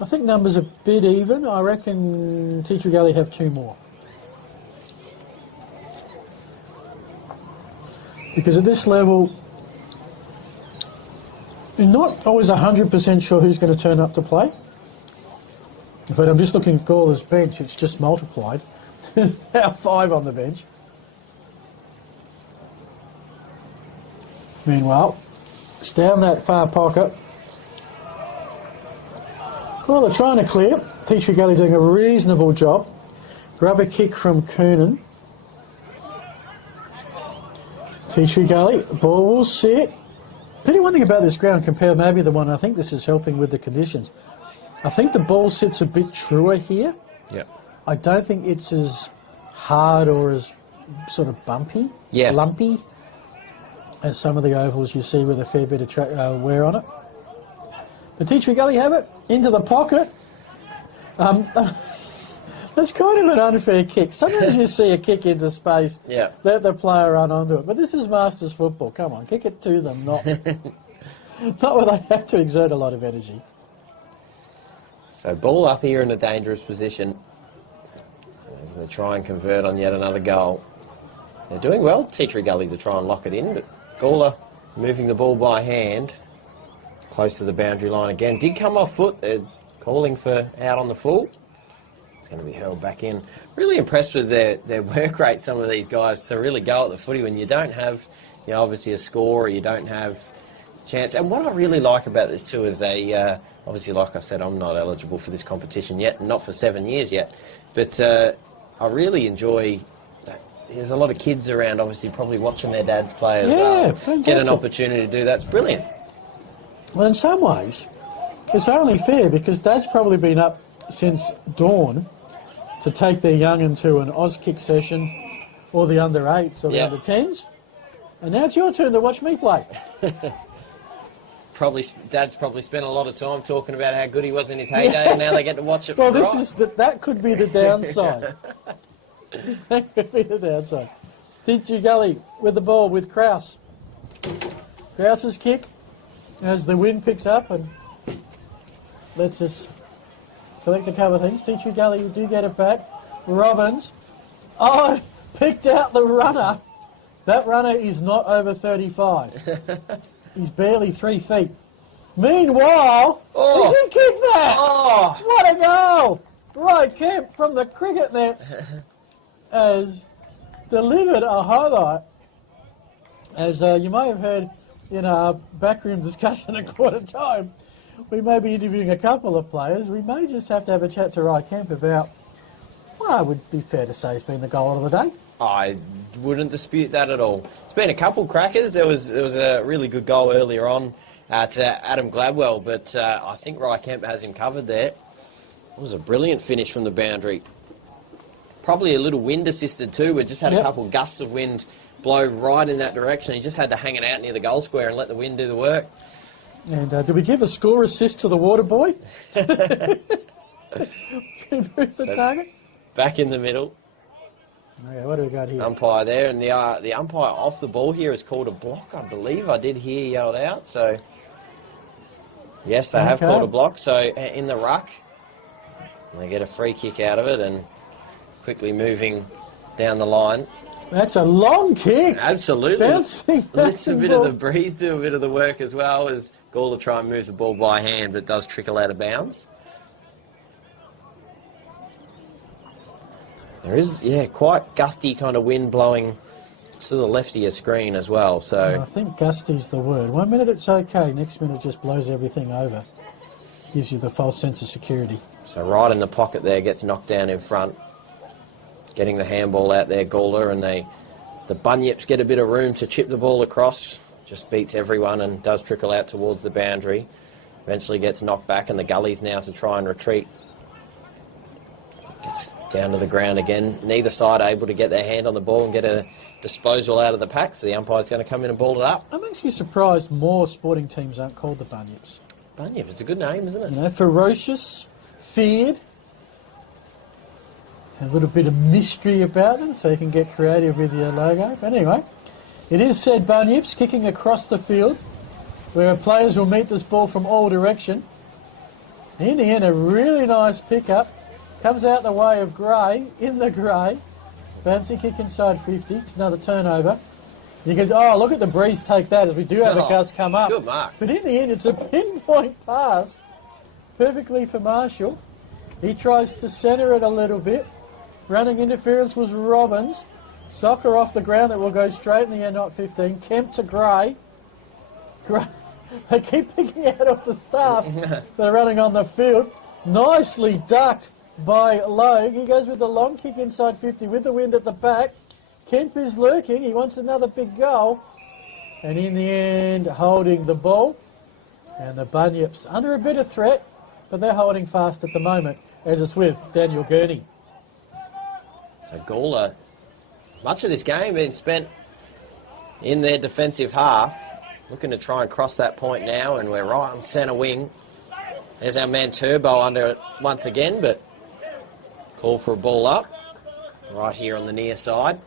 I think numbers are a bit even. I reckon Tea Tree Gully have 2 more. Because at this level, you're not always 100% sure who's going to turn up to play. But I'm just looking at Gawler's bench, it's just multiplied. There's now 5 on the bench. Meanwhile, it's down that far pocket. Gawler trying to clear. Tea Tree Gully doing a reasonable job. Grab a kick from Coonan. Tea Tree Gully, ball will sit. Pity one thing about this ground compared maybe the one, I think this is helping with the conditions. I think the ball sits a bit truer here. Yep. I don't think it's as hard or as sort of bumpy, lumpy, as some of the ovals you see with a fair bit of wear on it. But Tea Tree Gully have it, into the pocket. That's kind of an unfair kick. Sometimes you see a kick into space, let the player run onto it. But this is Masters football. Come on, kick it to them, not where they have to exert a lot of energy. So ball up here in a dangerous position as they try and convert on yet another goal. They're doing well, Tea Tree Gully, to try and lock it in, but Gawler moving the ball by hand close to the boundary line again. Did come off foot. They're calling for out on the full. It's going to be hurled back in. Really impressed with their work rate, some of these guys, to really go at the footy when you don't have, obviously a score or you don't have a chance. And what I really like about this too is obviously, like I said, I'm not eligible for this competition yet, not for 7 years yet, but I really enjoy that. There's a lot of kids around, obviously, probably watching their dads play as well. Fantastic. Get an opportunity to do that. It's brilliant. Well, in some ways, it's only fair because Dad's probably been up since dawn to take their young'un to an Auskick session or the under 8s or the under 10s. And now it's your turn to watch me play. Dad's probably spent a lot of time talking about how good he was in his heyday, and now they get to watch it. Well, that could be the downside. That could be the downside. Teacher Gully with the ball with Kraus. Kraus's kick as the wind picks up and lets us collect a couple of things. Teacher Gully, you do get it back. Robbins. Oh, picked out the runner. That runner is not over 35. He's barely 3 feet. Meanwhile, does he kick that? Oh, what a goal! Right, Kemp from the cricket net has delivered a highlight. As you may have heard in our backroom discussion at quarter time, we may be interviewing a couple of players. We may just have to have a chat to Rai Kemp about, well, it would be fair to say he's been the goal of the day. I wouldn't dispute that at all. It's been a couple crackers. There was a really good goal earlier on to Adam Gladwell, but I think Rai Kemp has him covered there. It was a brilliant finish from the boundary. Probably a little wind assisted too. We just had a couple gusts of wind blow right in that direction. He just had to hang it out near the goal square and let the wind do the work. And do we give a score assist to the water boy? Improve the target. Back in the middle. Okay, what do we got here? Umpire there, and the umpire off the ball here is called a block, I believe. I did hear yelled out, so yes, they have called a block. So in the ruck, they get a free kick out of it, and quickly moving down the line. That's a long kick. Absolutely. Bouncing Lets a bit of the breeze do a bit of the work as well as Gawler try and move the ball by hand, but it does trickle out of bounds. There is, quite gusty kind of wind blowing to the left of your screen as well. So I think gusty's the word. 1 minute it's okay, next minute it just blows everything over. Gives you the false sense of security. So right in the pocket there, gets knocked down in front. Getting the handball out there, Gawler, and the bunyips get a bit of room to chip the ball across. Just beats everyone and does trickle out towards the boundary. Eventually gets knocked back, and the Gullies now to try and retreat. Gets down to the ground again. Neither side able to get their hand on the ball and get a disposal out of the pack, so the umpire's going to come in and ball it up. I'm actually surprised more sporting teams aren't called the bunyips. Bunyip, it's a good name, isn't it? You know, ferocious, feared, a little bit of mystery about them, so you can get creative with your logo. But anyway, it is said bunyips kicking across the field, where players will meet this ball from all direction. In the end, a really nice pickup. Comes out the way of Gray, in the Gray. Bouncy kick inside 50. It's another turnover. You can, look at the breeze take that, as we do have a gust come up. Good mark. But in the end, it's a pinpoint pass. Perfectly for Marshall. He tries to centre it a little bit. Running interference was Robbins. Soccer off the ground that will go straight in the air, not 15. Kemp to Gray. They keep picking out of the staff. They're running on the field. Nicely ducked by Logue. He goes with the long kick inside 50 with the wind at the back. Kemp is lurking. He wants another big goal. And in the end, holding the ball. And the Bunyips under a bit of threat, but they're holding fast at the moment, as it's with Daniel Gurney. So Gawler, much of this game being spent in their defensive half, looking to try and cross that point now, and we're right on centre wing. There's our man Turbo under it once again, but call for a ball up, right here on the near side.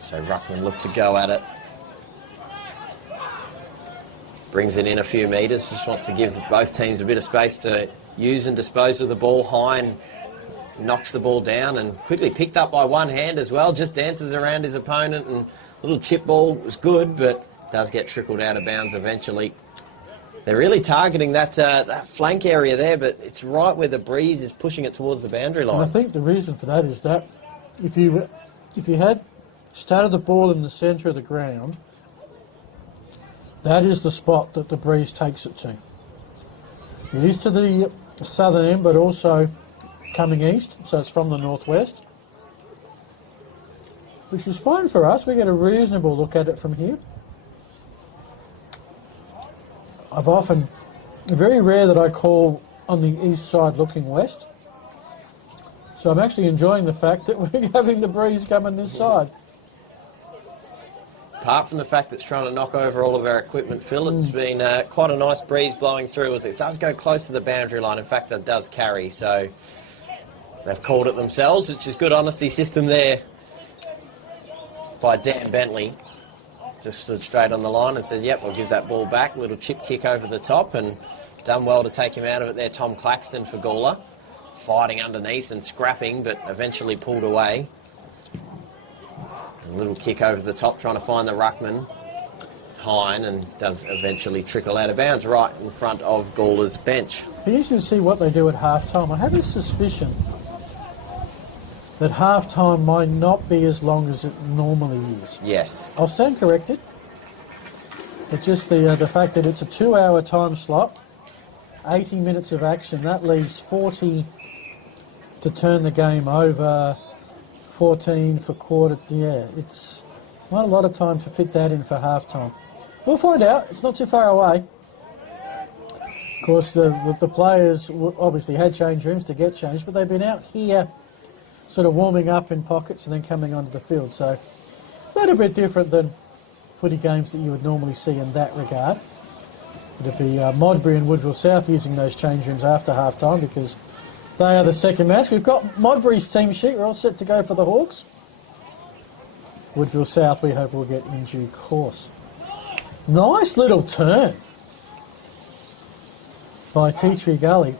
So Ruckman look to go at it. Brings it in a few metres, just wants to give both teams a bit of space to use and dispose of the ball high, and knocks the ball down and quickly picked up by one hand as well, just dances around his opponent, and a little chip ball was good, but does get trickled out of bounds eventually. They're really targeting that flank area there, but it's right where the breeze is pushing it towards the boundary line. And I think the reason for that is that if you had started the ball in the centre of the ground, that is the spot that the breeze takes it to. It is to the southern end, but also coming east, so it's from the northwest, which is fine for us. We get a reasonable look at it from here. very rare that I call on the east side looking west. So I'm actually enjoying the fact that we're having the breeze coming this side. Apart from the fact that it's trying to knock over all of our equipment, Phil, it's been quite a nice breeze blowing through as it does go close to the boundary line. In fact, it does carry, so they've called it themselves, which is good honesty system there by Dan Bentley. Just stood straight on the line and said, yep, we'll give that ball back. Little chip kick over the top, and done well to take him out of it there, Tom Claxton for Gawler. Fighting underneath and scrapping, but eventually pulled away. A little kick over the top, trying to find the ruckman, Hine, and does eventually trickle out of bounds right in front of Gawler's bench. Be interesting to see what they do at half-time. I have a suspicion that half-time might not be as long as it normally is. Yes. I'll stand corrected. But just the fact that it's a 2-hour time slot, 80 minutes of action, that leaves 40 to turn the game over, 14 for quarter. Yeah, it's not a lot of time to fit that in for half-time. We'll find out. It's not too far away. Of course, the players obviously had change rooms to get changed, but they've been out here sort of warming up in pockets and then coming onto the field. So a little bit different than footy games that you would normally see in that regard. It'd be Modbury and Woodville South using those change rooms after half-time because they are the second match. We've got Modbury's team sheet. We're all set to go for the Hawks. Woodville South we hope will get in due course. Nice little turn by Tea Tree Gully.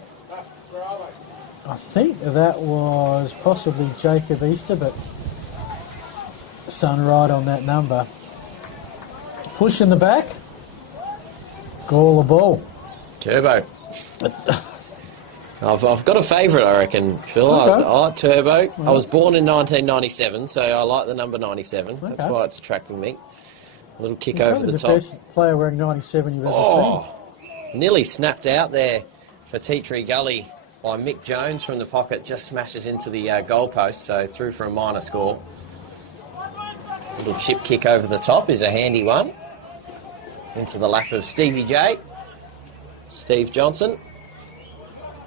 I think that was possibly Jacob Easter, but sun right on that number. Push in the back. Gawler ball. Turbo. I've got a favourite, I reckon, Phil. Okay. I like Turbo. I was born in 1997, so I like the number 97. Okay. That's why it's attracting me. A little kick He's over probably the the top. best player wearing 97 you've ever seen. Nearly snapped out there for Tea Tree Gully by Mick Jones from the pocket. Just smashes into the goalpost, so through for a minor score. Little chip kick over the top is a handy one. Into the lap of Stevie J. Steve Johnson.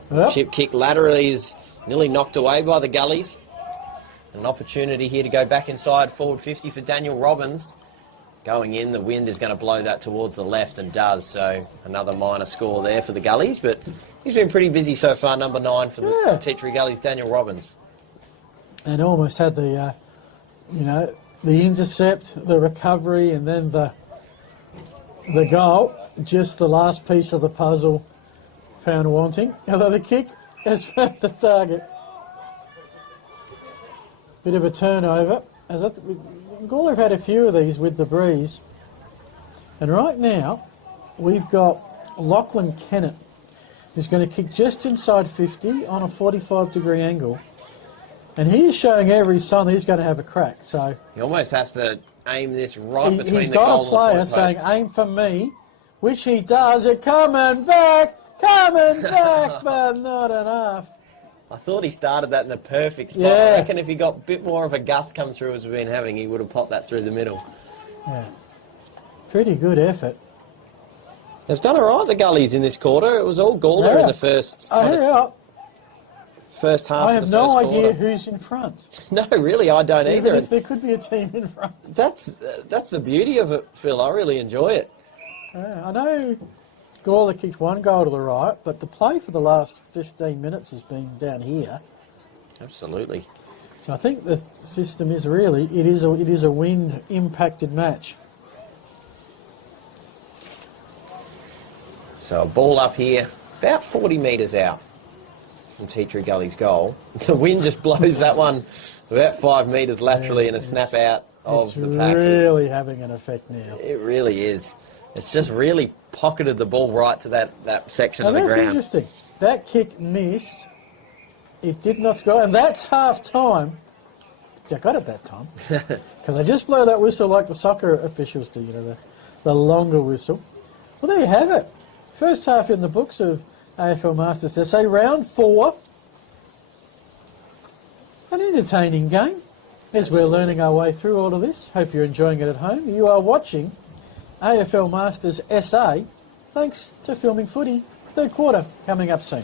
Yep. Chip kick laterally is nearly knocked away by the Gullies. An opportunity here to go back inside forward 50 for Daniel Robbins. Going in, the wind is going to blow that towards the left and does, so another minor score there for the Gullies, but he's been pretty busy so far, number 9 for the Tea Tree Gullies, Daniel Robbins. And almost had the, the intercept, the recovery, and then the goal. Just the last piece of the puzzle found wanting. Although the kick has found the target. Bit of a turnover. Gawler have had a few of these with the breeze. And right now, we've got Lachlan Kennett, who's going to kick just inside 50 on a 45-degree angle. And he is showing every sign that he's going to have a crack. So He almost has to aim this right between he's the goal got a and the player point saying, post. aim for me, which he does. It coming back, but not enough. I thought he started that in the perfect spot. Yeah. I reckon if he got a bit more of a gust come through as we've been having, he would have popped that through the middle. Yeah. Pretty good effort. They've done all right, the Gullies, in this quarter. It was all Gawler in the first I first half I of have the first no idea quarter. who's in front. No, really, I don't Even either. if there could be a team in front. That's the beauty of it, Phil. I really enjoy it. I know Gawler kicked one goal to the right, but the play for the last 15 minutes has been down here. Absolutely. So I think the system is really, it is a wind-impacted match. So a ball up here, about 40 metres out from Tea Tree Gully's goal. The wind just blows that one about 5 metres laterally and a snap out of the pack. It's really having an effect now. It really is. It's just really pocketed the ball right to that section of the That's ground. interesting. That kick missed. It did not score, and that's half time. I got it that time because they just blow that whistle like the soccer officials do. The longer whistle. Well, there you have it. First half in the books of AFL Masters SA, round 4. An entertaining game as we're learning our way through all of this. Hope you're enjoying it at home. You are watching AFL Masters SA thanks to Filming Footy. Third quarter coming up soon.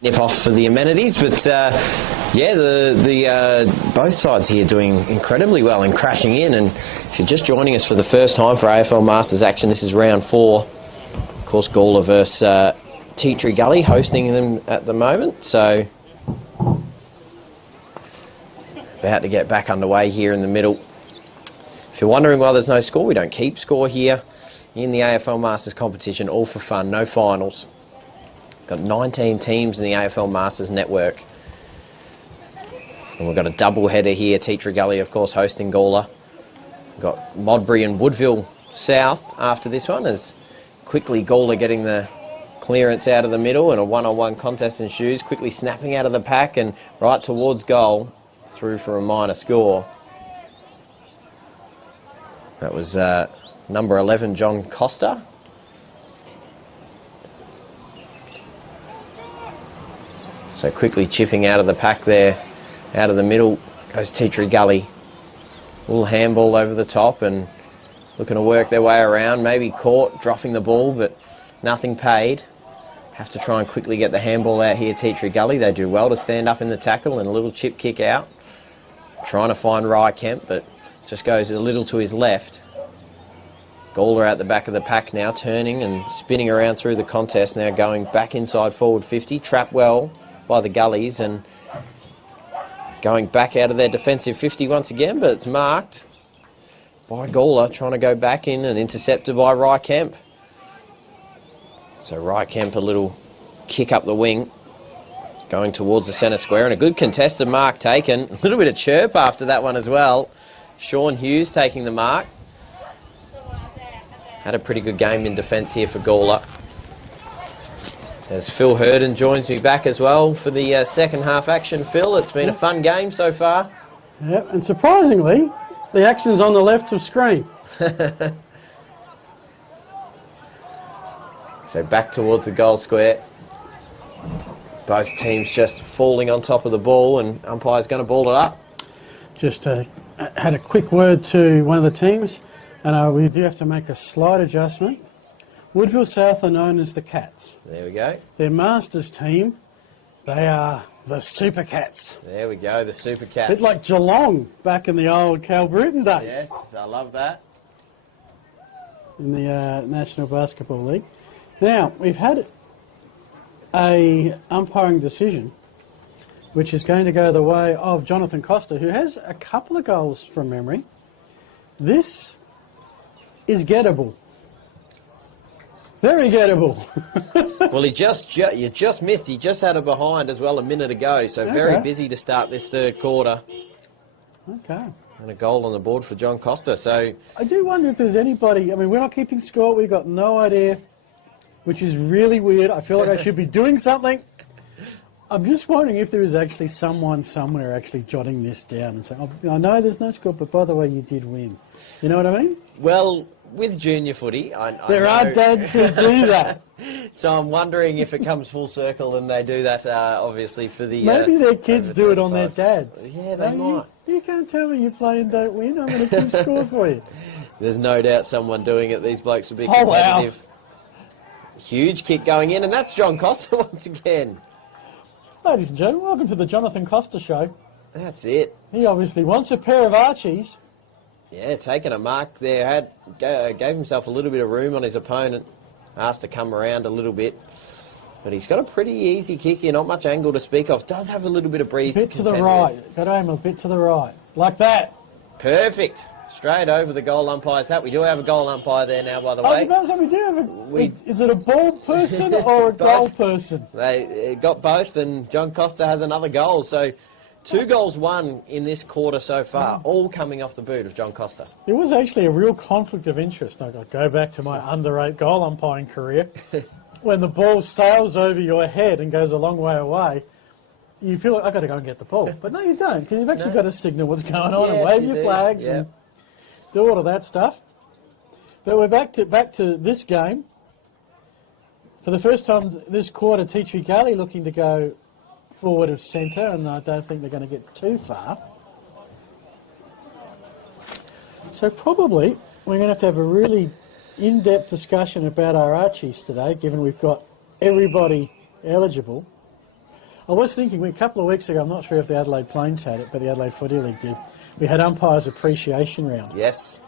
nip off for the amenities, but yeah, the both sides here doing incredibly well and crashing in. And if you're just joining us for the first time for AFL Masters action, this is round 4. Of course, Gawler versus Tea Tree Gully hosting them at the moment. So about about to get back underway here in the middle. If you're wondering why there's no score, we don't keep score here in the AFL Masters competition, all for fun, no finals. Got 19 teams in the AFL Masters network. And we've got a double header here, Teacher Gully, of course, hosting Gawler. We've got Modbury and Woodville South after this one, as quickly Gawler getting the clearance out of the middle and a one-on-one contest ensues, quickly snapping out of the pack and right towards goal, through for a minor score. That was number 11, John Costa. So quickly chipping out of the pack there, out of the middle goes Teacher Gully. A little handball over the top and looking to work their way around, maybe caught, dropping the ball, but nothing paid. Have to try and quickly get the handball out here, Teacher Gully. They do well to stand up in the tackle and a little chip kick out. Trying to find Rye Kemp, but just goes a little to his left. Gawler out the back of the pack now, turning and spinning around through the contest, now going back inside forward 50. Trapped well by the Gullies and going back out of their defensive 50 once again, but it's marked by Gawler, trying to go back in and intercepted by Rye Kemp. So Rye Kemp, a little kick up the wing, going towards the centre square, and a good contested mark taken. A little bit of chirp after that one as well. Sean Hughes taking the mark. Had a pretty good game in defence here for Gawler. As Phil Herden joins me back as well for the second half action. Phil, it's been a fun game so far. Yep, and surprisingly, the action's on the left of screen. So back towards the goal square. Both teams just falling on top of the ball, and umpire's going to ball it up. Just had a quick word to one of the teams, and we do have to make a slight adjustment. Woodville South are known as the Cats. There we go. Their Masters team, they are the Super Cats. There we go, the Super Cats. A bit like Geelong back in the old Cal Bruton days. Yes, I love that. In the National Basketball League. Now, we've had a umpiring decision which is going to go the way of Jonathan Costa, who has a couple of goals from memory. This is gettable. Very gettable. Well, you just missed. He just had a behind as well a minute ago, so very busy to start this third quarter. Okay. And a goal on the board for John Costa. So I do wonder if there's anybody, I mean, we're not keeping score, we've got no idea, which is really weird. I feel like I should be doing something. I'm just wondering if there is actually someone somewhere actually jotting this down and saying, oh, I know there's no score, but by the way, you did win. You know what I mean? Well, with junior footy, there are dads who do that. So I'm wondering if it comes full circle and they do that, obviously, for the... Maybe their kids do it on their dads. Yeah, they might. You can't tell me you play and don't win. I'm going to keep score for you. There's no doubt someone doing it. These blokes will be competitive. Wow. Huge kick going in, and that's John Costa once again. Ladies and gentlemen, welcome to the Jonathan Costa Show. That's it. He obviously wants a pair of Archies. Yeah, taking a mark there. Gave himself a little bit of room on his opponent. Asked to come around a little bit. But he's got a pretty easy kick here, not much angle to speak of. Does have a little bit of breeze. A bit to the right. Got to aim a bit to the right. Like that. Perfect. Straight over the goal umpire's hat. We do have a goal umpire there now, by the way. We do have is it a ball person or a goal person? They got both, and John Costa has another goal. So 2 goals won in this quarter so far, all coming off the boot of John Costa. There was actually a real conflict of interest. I go back to my under-8 goal umpiring career. When the ball sails over your head and goes a long way away, you feel like, I've got to go and get the ball. But no, you don't, because you've actually got to signal what's going on and wave your flags and do all of that stuff. But we're back to this game. For the first time this quarter, Teacher Gully looking to go forward of centre, and I don't think they're going to get too far. So probably we're going to have a really in-depth discussion about our Archies today, given we've got everybody eligible. I was thinking a couple of weeks ago, I'm not sure if the Adelaide Plains had it, but the Adelaide Footy League did. We had umpires appreciation round. Yes.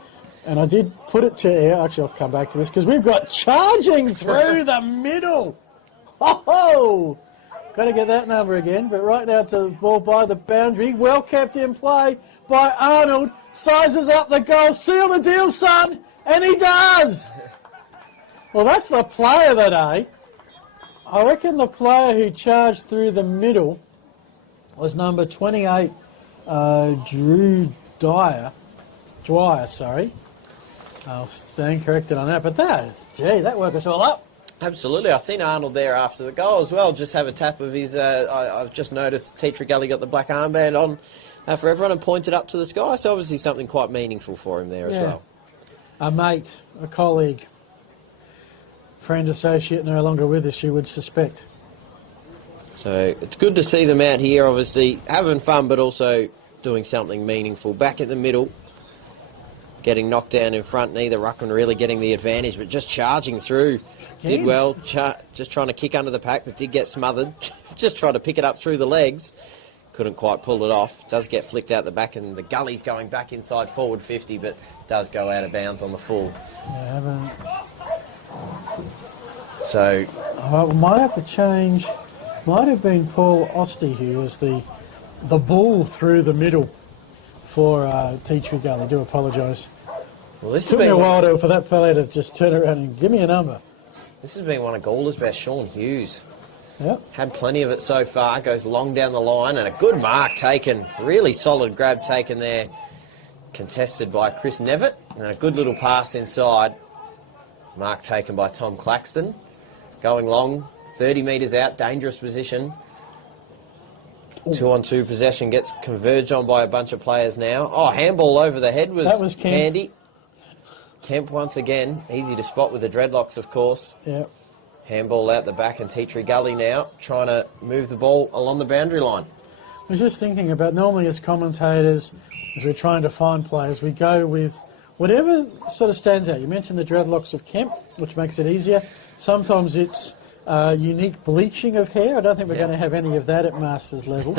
And I did put it to air. Actually, I'll come back to this because we've got charging through the middle. Oh, Got to get that number again. But right now it's a ball by the boundary. Well kept in play by Arnold. Sizes up the goal. Seal the deal, son. And he does. Well, that's the player that day. I reckon the player who charged through the middle was number 28, Drew Dwyer, sorry. I'll stand corrected on that. But that woke us all up. Absolutely. I've seen Arnold there after the goal as well. Just have a tap of his... I've just noticed Teacher Gully got the black armband on for everyone and pointed up to the sky. So obviously something quite meaningful for him there as well. A mate, a colleague, friend, associate, no longer with us, you would suspect. So it's good to see them out here, obviously having fun, but also doing something meaningful. Back in the middle, getting knocked down in front, neither ruckman really getting the advantage, but just charging through. Did well, just trying to kick under the pack, but did get smothered. Just tried to pick it up through the legs. Couldn't quite pull it off. Does get flicked out the back, and the Gully's going back inside forward 50, but does go out of bounds on the full. So... we might have to change. Might have been Paul Ostie who was the bull through the middle for Teacher Gully. I do apologise. Well, this took me a while for that fella to just turn around and give me a number. This has been one of Gawler's best, Sean Hughes. Yep. Had plenty of it so far. Goes long down the line and a good mark taken. Really solid grab taken there. Contested by Chris Nevitt. And a good little pass inside. Mark taken by Tom Claxton. Going long, 30 metres out, dangerous position. 2-on-2 possession gets converged on by a bunch of players now. Oh, handball over the head was handy. Kemp once again, easy to spot with the dreadlocks, of course. Yep. Handball out the back, and Teacher Gully now trying to move the ball along the boundary line. I was just thinking about, normally as commentators, as we're trying to find players, we go with whatever sort of stands out. You mentioned the dreadlocks of Kemp, which makes it easier. Sometimes it's unique bleaching of hair. I don't think we're going to have any of that at Masters level.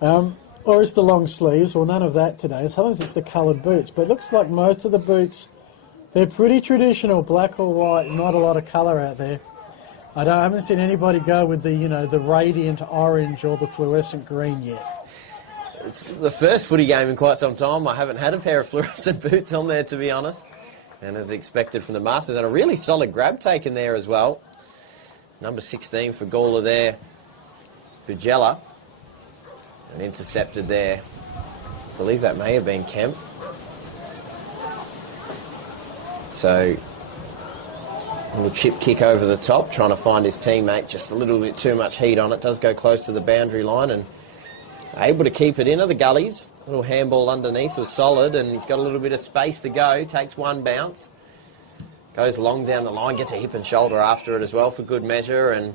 Or it's the long sleeves, or none of that today. Sometimes it's the coloured boots. But it looks like most of the boots, they're pretty traditional, black or white, not a lot of colour out there. I haven't seen anybody go with the, the radiant orange or the fluorescent green yet. It's the first footy game in quite some time. I haven't had a pair of fluorescent boots on there, to be honest. And as expected from the Masters, and a really solid grab taken there as well. Number 16 for Gawler there, Bujella. And intercepted there. I believe that may have been Kemp. So, a little chip kick over the top, trying to find his teammate. Just a little bit too much heat on it. Does go close to the boundary line and able to keep it in of the Gullies. A little handball underneath was solid, and he's got a little bit of space to go. Takes one bounce. Goes long down the line, gets a hip and shoulder after it as well for good measure, and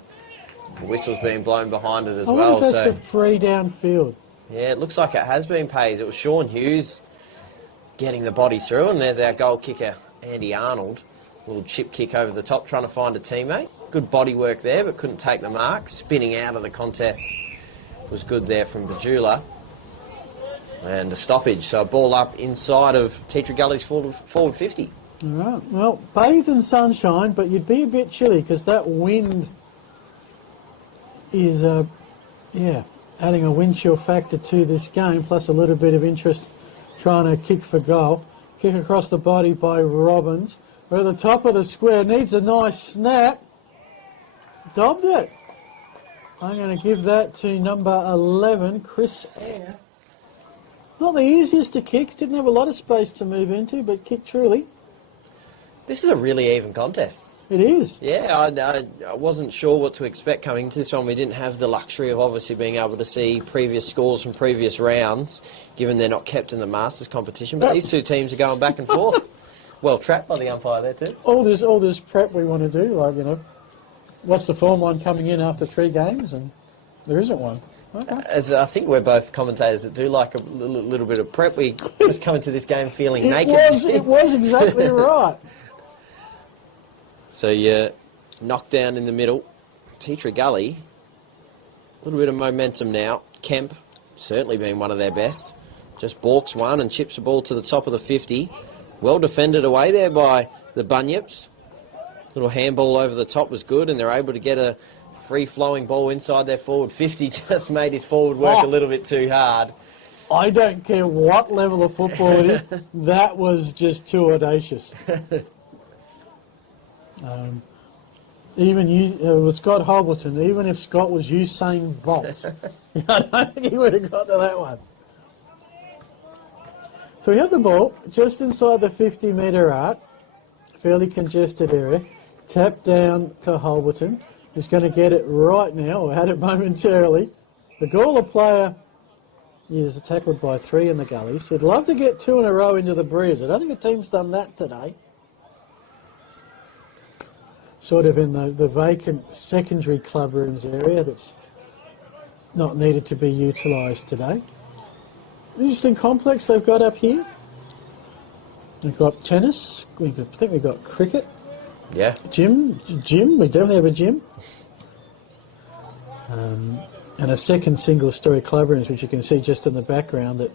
the whistle's being blown behind it as well. That's a free downfield. Yeah, it looks like it has been paid. It was Sean Hughes getting the body through, and there's our goal kicker, Andy Arnold. A little chip kick over the top, trying to find a teammate. Good body work there, but couldn't take the mark. Spinning out of the contest was good there from Bajula. And a stoppage, so a ball up inside of Teacher Gully's forward 50. All right, well, bathed in sunshine, but you'd be a bit chilly because that wind is, adding a wind chill factor to this game, plus a little bit of interest trying to kick for goal. Kick across the body by Robbins. We're at the top of the square, needs a nice snap. Dobbed it. I'm going to give that to number 11, Chris Eyre. Not the easiest to kick, didn't have a lot of space to move into, but kicked truly. This is a really even contest. It is. Yeah, I wasn't sure what to expect coming into this one. We didn't have the luxury of obviously being able to see previous scores from previous rounds, given they're not kept in the Masters competition. But these two teams are going back and forth. Well trapped by the umpire there too. All this prep we want to do, like, what's the form line coming in after 3 games? And there isn't one. Okay. As I think we're both commentators that do like a little bit of prep. We just come into this game feeling naked. It was exactly right. So you knocked down in the middle. Teacher Gully, a little bit of momentum now. Kemp, certainly been one of their best. Just balks one and chips the ball to the top of the 50. Well defended away there by the Bunyips. Little handball over the top was good, and they're able to get a free-flowing ball inside their forward 50. Just made his forward work a little bit too hard. I don't care what level of football it is. That was just too audacious. Even with Scott Hobbleton, even if Scott was Usain Bolt, I don't think he would have got to that one. So we have the ball just inside the 50-metre arc, fairly congested area. Tap down to Hobbleton, who's going to get it right now, or had it momentarily. The Gawler player is tackled by 3 in the gullies. We'd love to get 2 in a row into the breeze. I don't think the team's done that today. Sort of in the vacant secondary club rooms area that's not needed to be utilised today. Interesting complex they've got up here. They've got tennis. I think we've got cricket. Yeah. Gym. We definitely have a gym. And a second single-storey club rooms, which you can see just in the background. That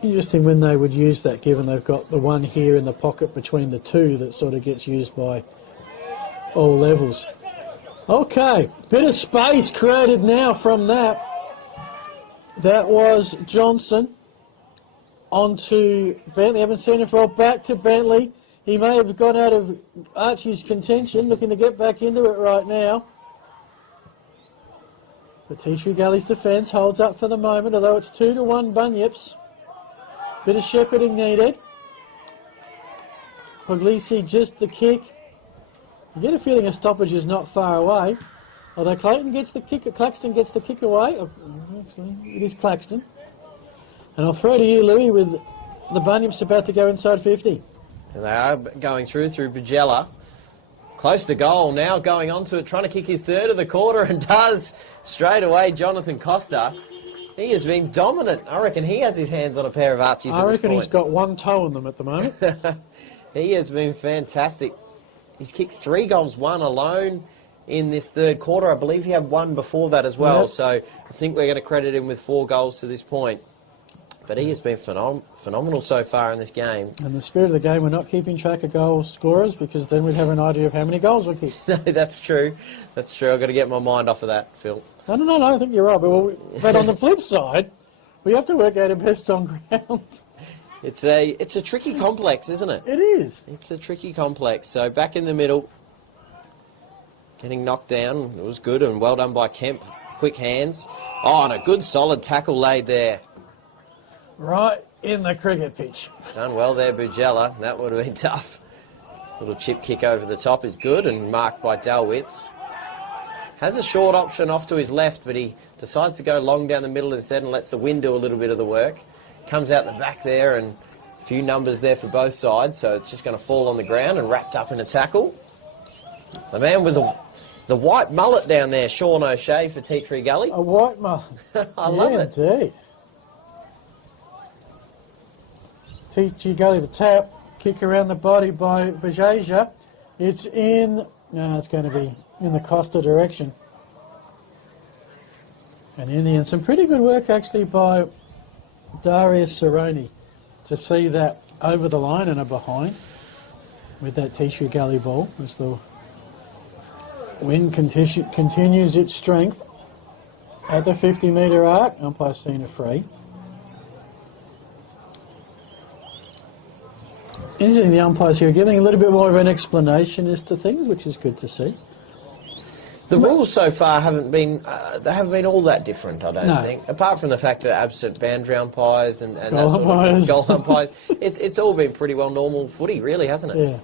interesting when they would use that, given they've got the one here in the pocket between the two that sort of gets used by all levels. Okay, bit of space created now from that. That was Johnson onto Bentley. Haven't seen it for back to Bentley. He may have gone out of Archie's contention, looking to get back into it right now. But Tea Gully's defence holds up for the moment, although it's 2-1 Bunyips. Bit of shepherding needed. Puglisi just the kick. You get a feeling a stoppage is not far away. Although Claxton gets the kick away. Actually, it is Claxton. And I'll throw to you, Louis, with the Bunyips about to go inside 50. And they are going through Bugella. Close to goal now, going onto it, trying to kick his third of the quarter, and does straight away. Jonathan Costa. He has been dominant. I reckon he has his hands on a pair of Archies at this point. I reckon he's got one toe in them at the moment. He has been fantastic. He's kicked 3 goals, 1 alone in this third quarter. I believe he had 1 before that as well. Yep. So I think we're going to credit him with 4 goals to this point. But he has been phenomenal so far in this game. And the spirit of the game, we're not keeping track of goal scorers because then we'd have an idea of how many goals we kicked. That's true. That's true. I've got to get my mind off of that, Phil. No, I think you're right. But on the flip side, we have to work out a best on ground. It's a tricky complex, isn't it? It is. It's a tricky complex. So back in the middle, getting knocked down. It was good and well done by Kemp. Quick hands. Oh, and a good solid tackle laid there. Right in the cricket pitch. Done well there, Bugella. That would have been tough. Little chip kick over the top is good and marked by Dalwitz. Has a short option off to his left, but he decides to go long down the middle instead and lets the wind do a little bit of the work. Comes out the back there and a few numbers there for both sides, so it's just going to fall on the ground and wrapped up in a tackle. The man with the white mullet down there, Sean O'Shea for Tea Tree Gully. A white mullet. I love it. Indeed. Tea Tree Gully, the tap, kick around the body by Bajaja. It's in, it's going to be in the Costa direction. And in the end, some pretty good work actually by Darius Cerrone to see that over the line and a behind with that Tea Tree Gully ball as the wind continues its strength at the 50-metre arc. Umpire seen a free. Interesting, the umpires here are giving a little bit more of an explanation as to things, which is good to see. The rules so far haven't been all that different, I don't think. Apart from the fact that absent boundary umpires and that sort of thing, goal umpires, it's all been pretty well normal footy, really, hasn't it? Yeah.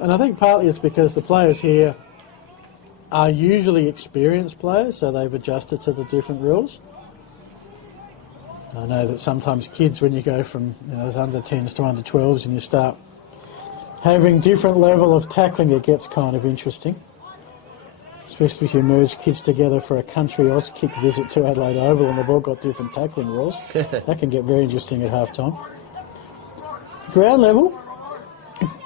And I think partly it's because the players here are usually experienced players, so they've adjusted to the different rules. I know that sometimes kids, when you go from those under 10s to under 12s and you start having different level of tackling, it gets kind of interesting. Especially if you merge kids together for a country Oz kick visit to Adelaide Oval and they've all got different tackling rules. That can get very interesting at half-time. Ground level,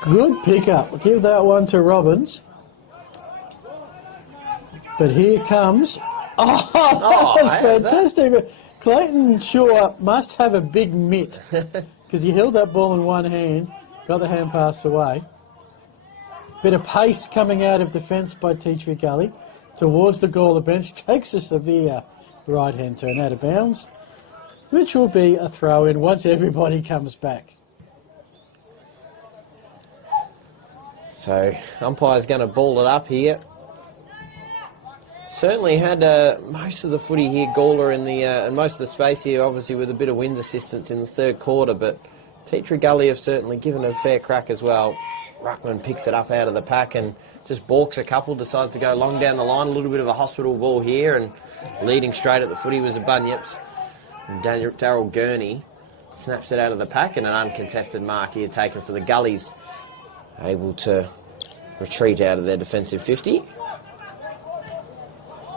good pickup. Give that one to Robbins. But here comes... Oh, that was fantastic. Clayton Shaw must have a big mitt because he held that ball in one hand, got the hand pass away. Bit of pace coming out of defence by Tea Gully towards the Gawler bench. Takes a severe right-hand turn out of bounds, which will be a throw-in once everybody comes back. So umpire's going to ball it up here. Certainly had most of the footy here, Gawler, in the and most of the space here, obviously with a bit of wind assistance in the third quarter, but Tea Gully have certainly given it a fair crack as well. Ruckman picks it up out of the pack and just balks a couple, decides to go long down the line. A little bit of a hospital ball here, and leading straight at the footy was the Bunyips. And Daryl Gurney snaps it out of the pack, and an uncontested mark here taken for the Gullies, able to retreat out of their defensive 50.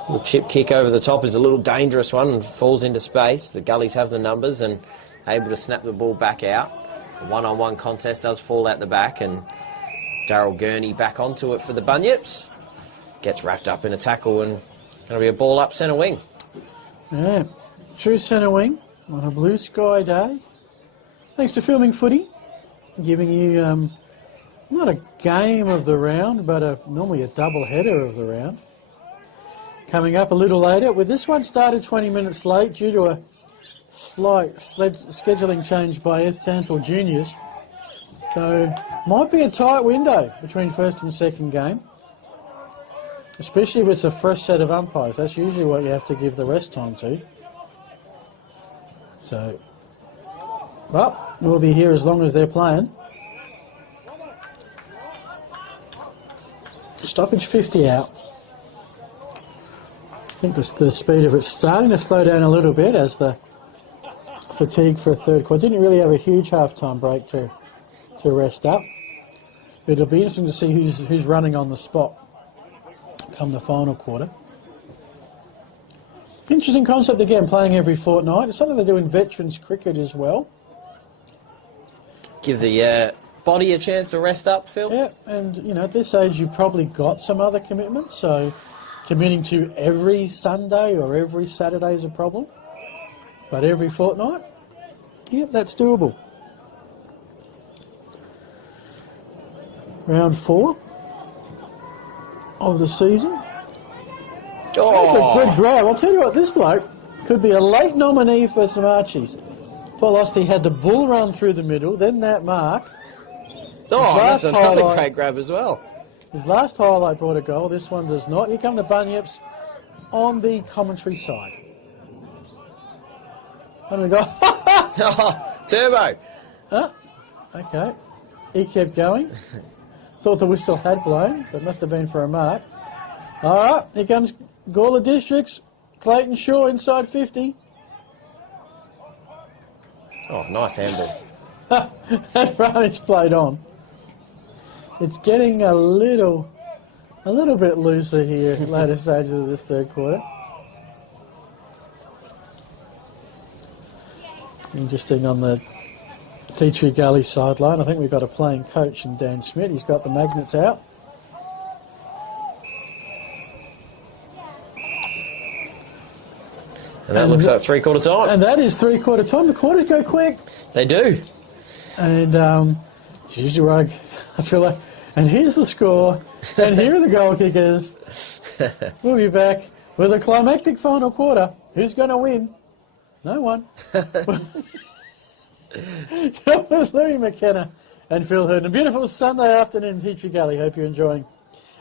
The chip kick over the top is a little dangerous one and falls into space. The Gullies have the numbers and able to snap the ball back out. The one-on-one contest does fall out the back, and Daryl Gurney back onto it for the Bunyips. Gets wrapped up in a tackle and going to be a ball up centre wing. Yeah, true centre wing on a blue sky day. Thanks to Filming Footy, giving you not a game of the round, but normally a double header of the round. Coming up a little later, with this one started 20 minutes late due to a slight scheduling change by Sandford Juniors. So might be a tight window between first and second game, especially if it's a fresh set of umpires. That's usually what you have to give the rest time to. So, well, we'll be here as long as they're playing. Stoppage 50 out. I think the speed of it's starting to slow down a little bit as the fatigue for a third quarter. Didn't really have a huge half-time break to rest up. It'll be interesting to see who's running on the spot come the final quarter. Interesting concept again, playing every fortnight. It's something they do in veterans cricket as well. Give the body a chance to rest up, Phil. Yeah, and you know, at this age you've probably got some other commitments, so committing to every Sunday or every Saturday is a problem. But every fortnight, yeah, that's doable. Round 4 of the season. Oh. That's a good grab. I'll tell you what, this bloke could be a late nominee for some Archies. Paul Osty had the bull run through the middle, then that mark. Oh, that's another great grab as well. His last highlight brought a goal. This one does not. Here come the Bunyips on the commentary side. And we go, Turbo. Okay. He kept going. Thought the whistle had blown, but must have been for a mark. All right, here comes Gawler Districts. Clayton Shaw inside 50. Oh, nice handball. Advantage played on. It's getting a little bit looser here at later stages of this third quarter. Interesting on the Tea Gully sideline. I think we've got a playing coach in Dan Smith. He's got the magnets out. And that looks like three-quarter time. And that is three-quarter time. The quarters go quick. They do. And it's usually where I feel like, and here's the score, and here are the goal kickers. We'll be back with a climactic final quarter. Who's going to win? No one. With Louis McKenna and Phil Hurd. A beautiful Sunday afternoon in Tea Gully. Hope you're enjoying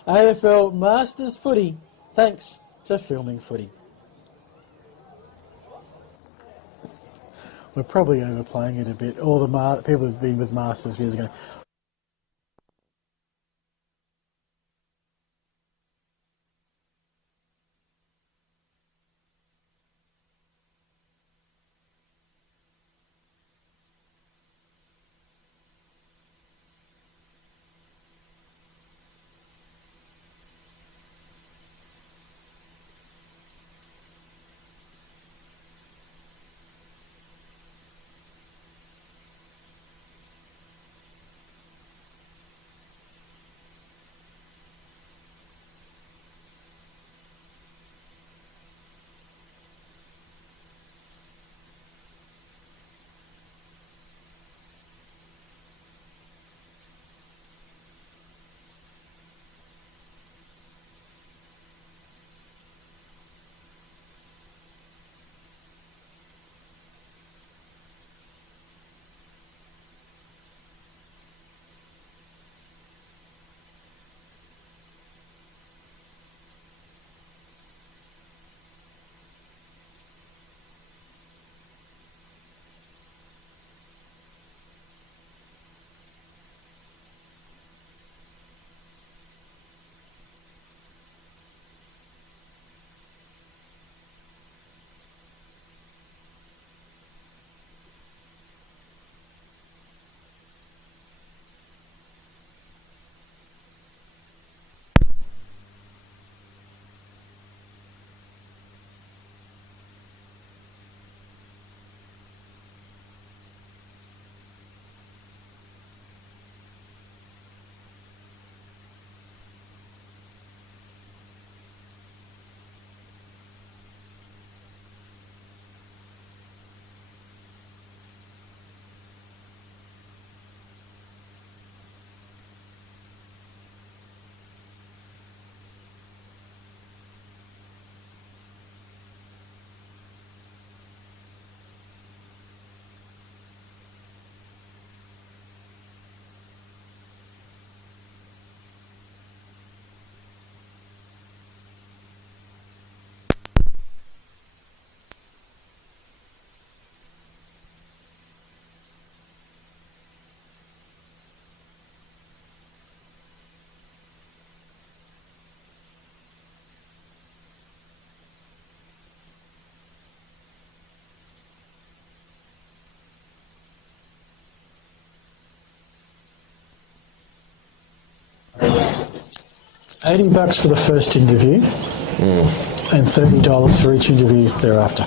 AFL Masters Footy. Thanks to Filming Footy. We're probably overplaying it a bit. All the people who've been with Masters years ago. $80 for the first interview and $30 for each interview thereafter.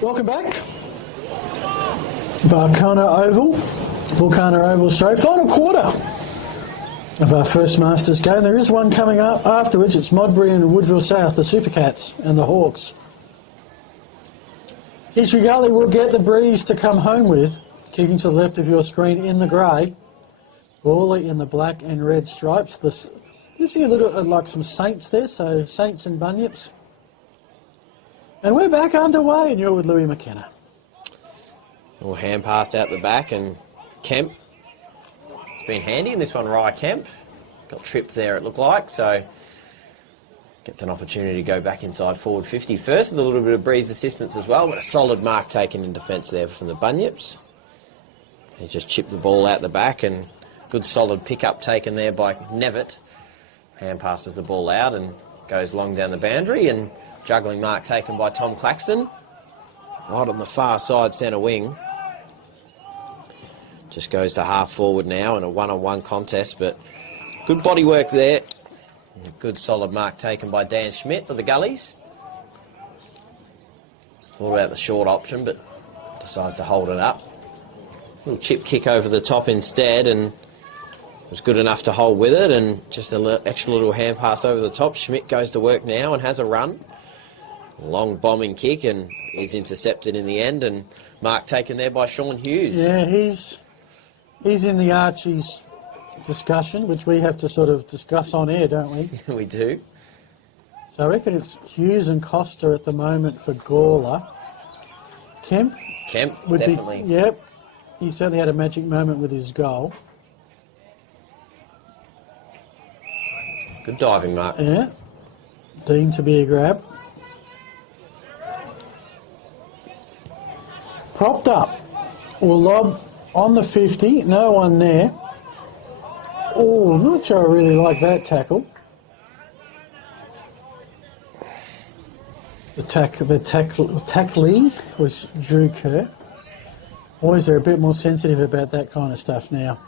Welcome back. Vulcana Oval Straight. Final quarter of our first Masters game. There is one coming up afterwards. It's Modbury and Woodville South, the Supercats and the Hawks. Tishy Gully will get the breeze to come home with. Kicking to the left of your screen in the grey. Gawler in the black and red stripes. You see a little like some Saints there, so Saints and Bunyips. And we're back underway, and you're with Louis McKenna. Little hand pass out the back, and Kemp. It's been handy in this one, Rye Kemp. Got tripped there, it looked like, so gets an opportunity to go back inside forward 50 first with a little bit of breeze assistance as well, but a solid mark taken in defence there from the Bunyips. He just chipped the ball out the back, and good solid pick-up taken there by Nevitt. Hand passes the ball out and goes long down the boundary, and juggling mark taken by Tom Claxton. Right on the far side centre wing. Just goes to half forward now in a one-on-one contest, but good body work there. A good solid mark taken by Dan Schmidt for the Gullies. Thought about the short option, but decides to hold it up. Little chip kick over the top instead, and was good enough to hold with it, and just an extra little hand pass over the top. Schmidt goes to work now and has a run. Long bombing kick, and is intercepted in the end, and mark taken there by Sean Hughes. Yeah, he's in the Archies discussion, which we have to sort of discuss on air, don't we? We do. So I reckon it's Hughes and Costa at the moment for Gawler. Kemp would definitely. Yep. He certainly had a magic moment with his goal. Good diving mark. Yeah. Deemed to be a grab. Propped up. Will lob on the 50. No one there. Oh, I'm not sure I really like that tackle. The tacklee was Drew Kerr. Boys are a bit more sensitive about that kind of stuff now,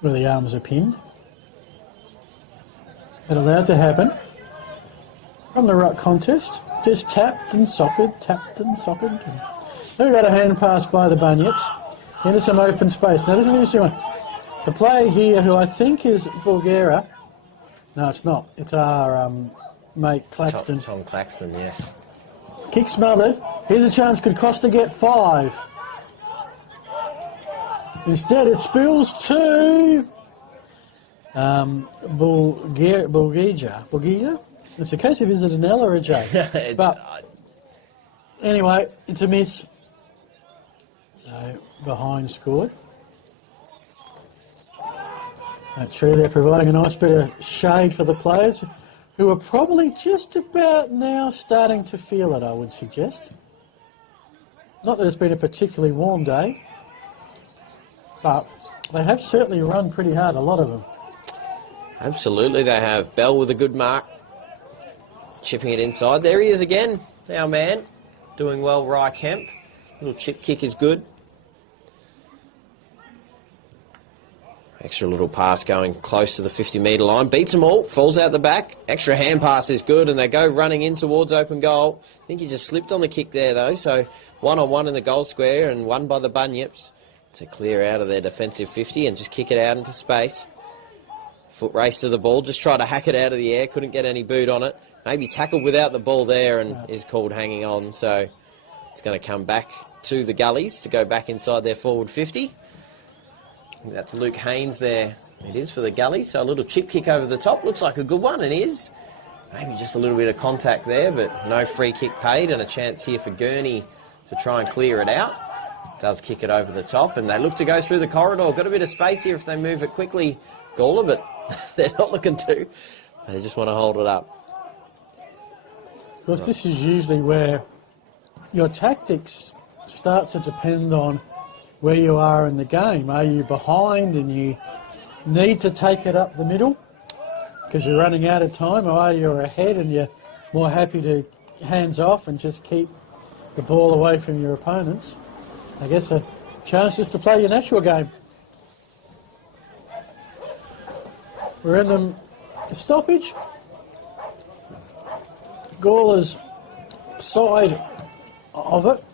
where the arms are pinned. That allowed to happen. From the ruck contest, just tapped and socked. We've got a hand pass by the Bunyips into some open space. Now this is an interesting one. The player here, who I think is Bulgara. No, it's not. It's our mate Claxton. Tom Claxton, yes. Kick smothered. Here's a chance. Could Costa get 5? Instead, it spills to Bulgija. It's a case of is it an L or a J? But anyway, it's a miss. So behind scored. That tree there providing a nice bit of shade for the players who are probably just about now starting to feel it, I would suggest. Not that it's been a particularly warm day, but they have certainly run pretty hard, a lot of them. Absolutely, they have. Bell with a good mark. Chipping it inside. There he is again, our man. Doing well, Rye Kemp. Little chip kick is good. Extra little pass going close to the 50-metre line. Beats them all. Falls out the back. Extra hand pass is good, and they go running in towards open goal. I think he just slipped on the kick there, though. So one-on-one in the goal square and one by the Bunyips to clear out of their defensive 50 and just kick it out into space. Foot race to the ball. Just try to hack it out of the air. Couldn't get any boot on it. Maybe tackled without the ball there and is called hanging on. So it's going to come back to the Gullies to go back inside their forward 50. I think that's Luke Haynes there. It is for the Gullies. So a little chip kick over the top. Looks like a good one, and is. Maybe just a little bit of contact there, but no free kick paid, and a chance here for Gurney to try and clear it out. Does kick it over the top, and they look to go through the corridor. Got a bit of space here if they move it quickly, Gawler, but they're not looking to. They just want to hold it up. Of course, this is usually where your tactics start to depend on where you are in the game. Are you behind and you need to take it up the middle because you're running out of time, or are you ahead and you're more happy to hands off and just keep the ball away from your opponents? I guess chances to play your natural game. We're in the stoppage. Gawler's side of it.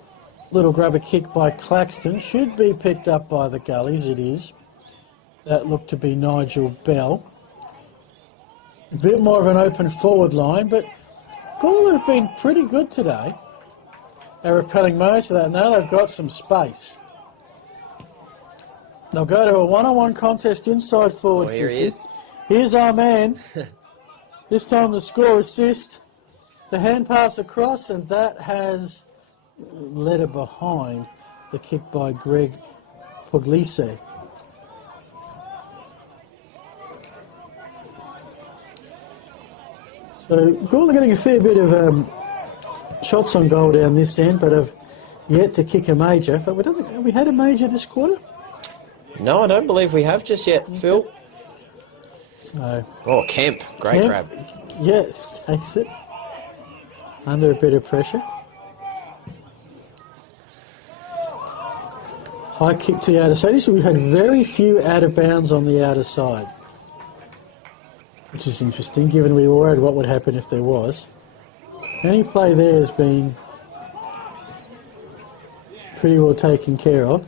Little grubber kick by Claxton. Should be picked up by the Gullies. It is. That looked to be Nigel Bell. A bit more of an open forward line, but Gawler have been pretty good today. They're repelling most of that. Now they've got some space. They'll go to a one-on-one contest inside forward. Oh, here 50. he is. Here's our man. This time the score assist. The hand pass across, and that has led it behind the kick by Greg Puglisi. So Gawler getting a fair bit of shots on goal down this end, but have yet to kick a major. But have we had a major this quarter? No, I don't believe we have just yet, Phil. So, Kemp. Great grab. Yeah, takes it. Under a bit of pressure. High kick to the outer side. So we've had very few out of bounds on the outer side, which is interesting, given we were worried what would happen if there was. Any play there has been pretty well taken care of.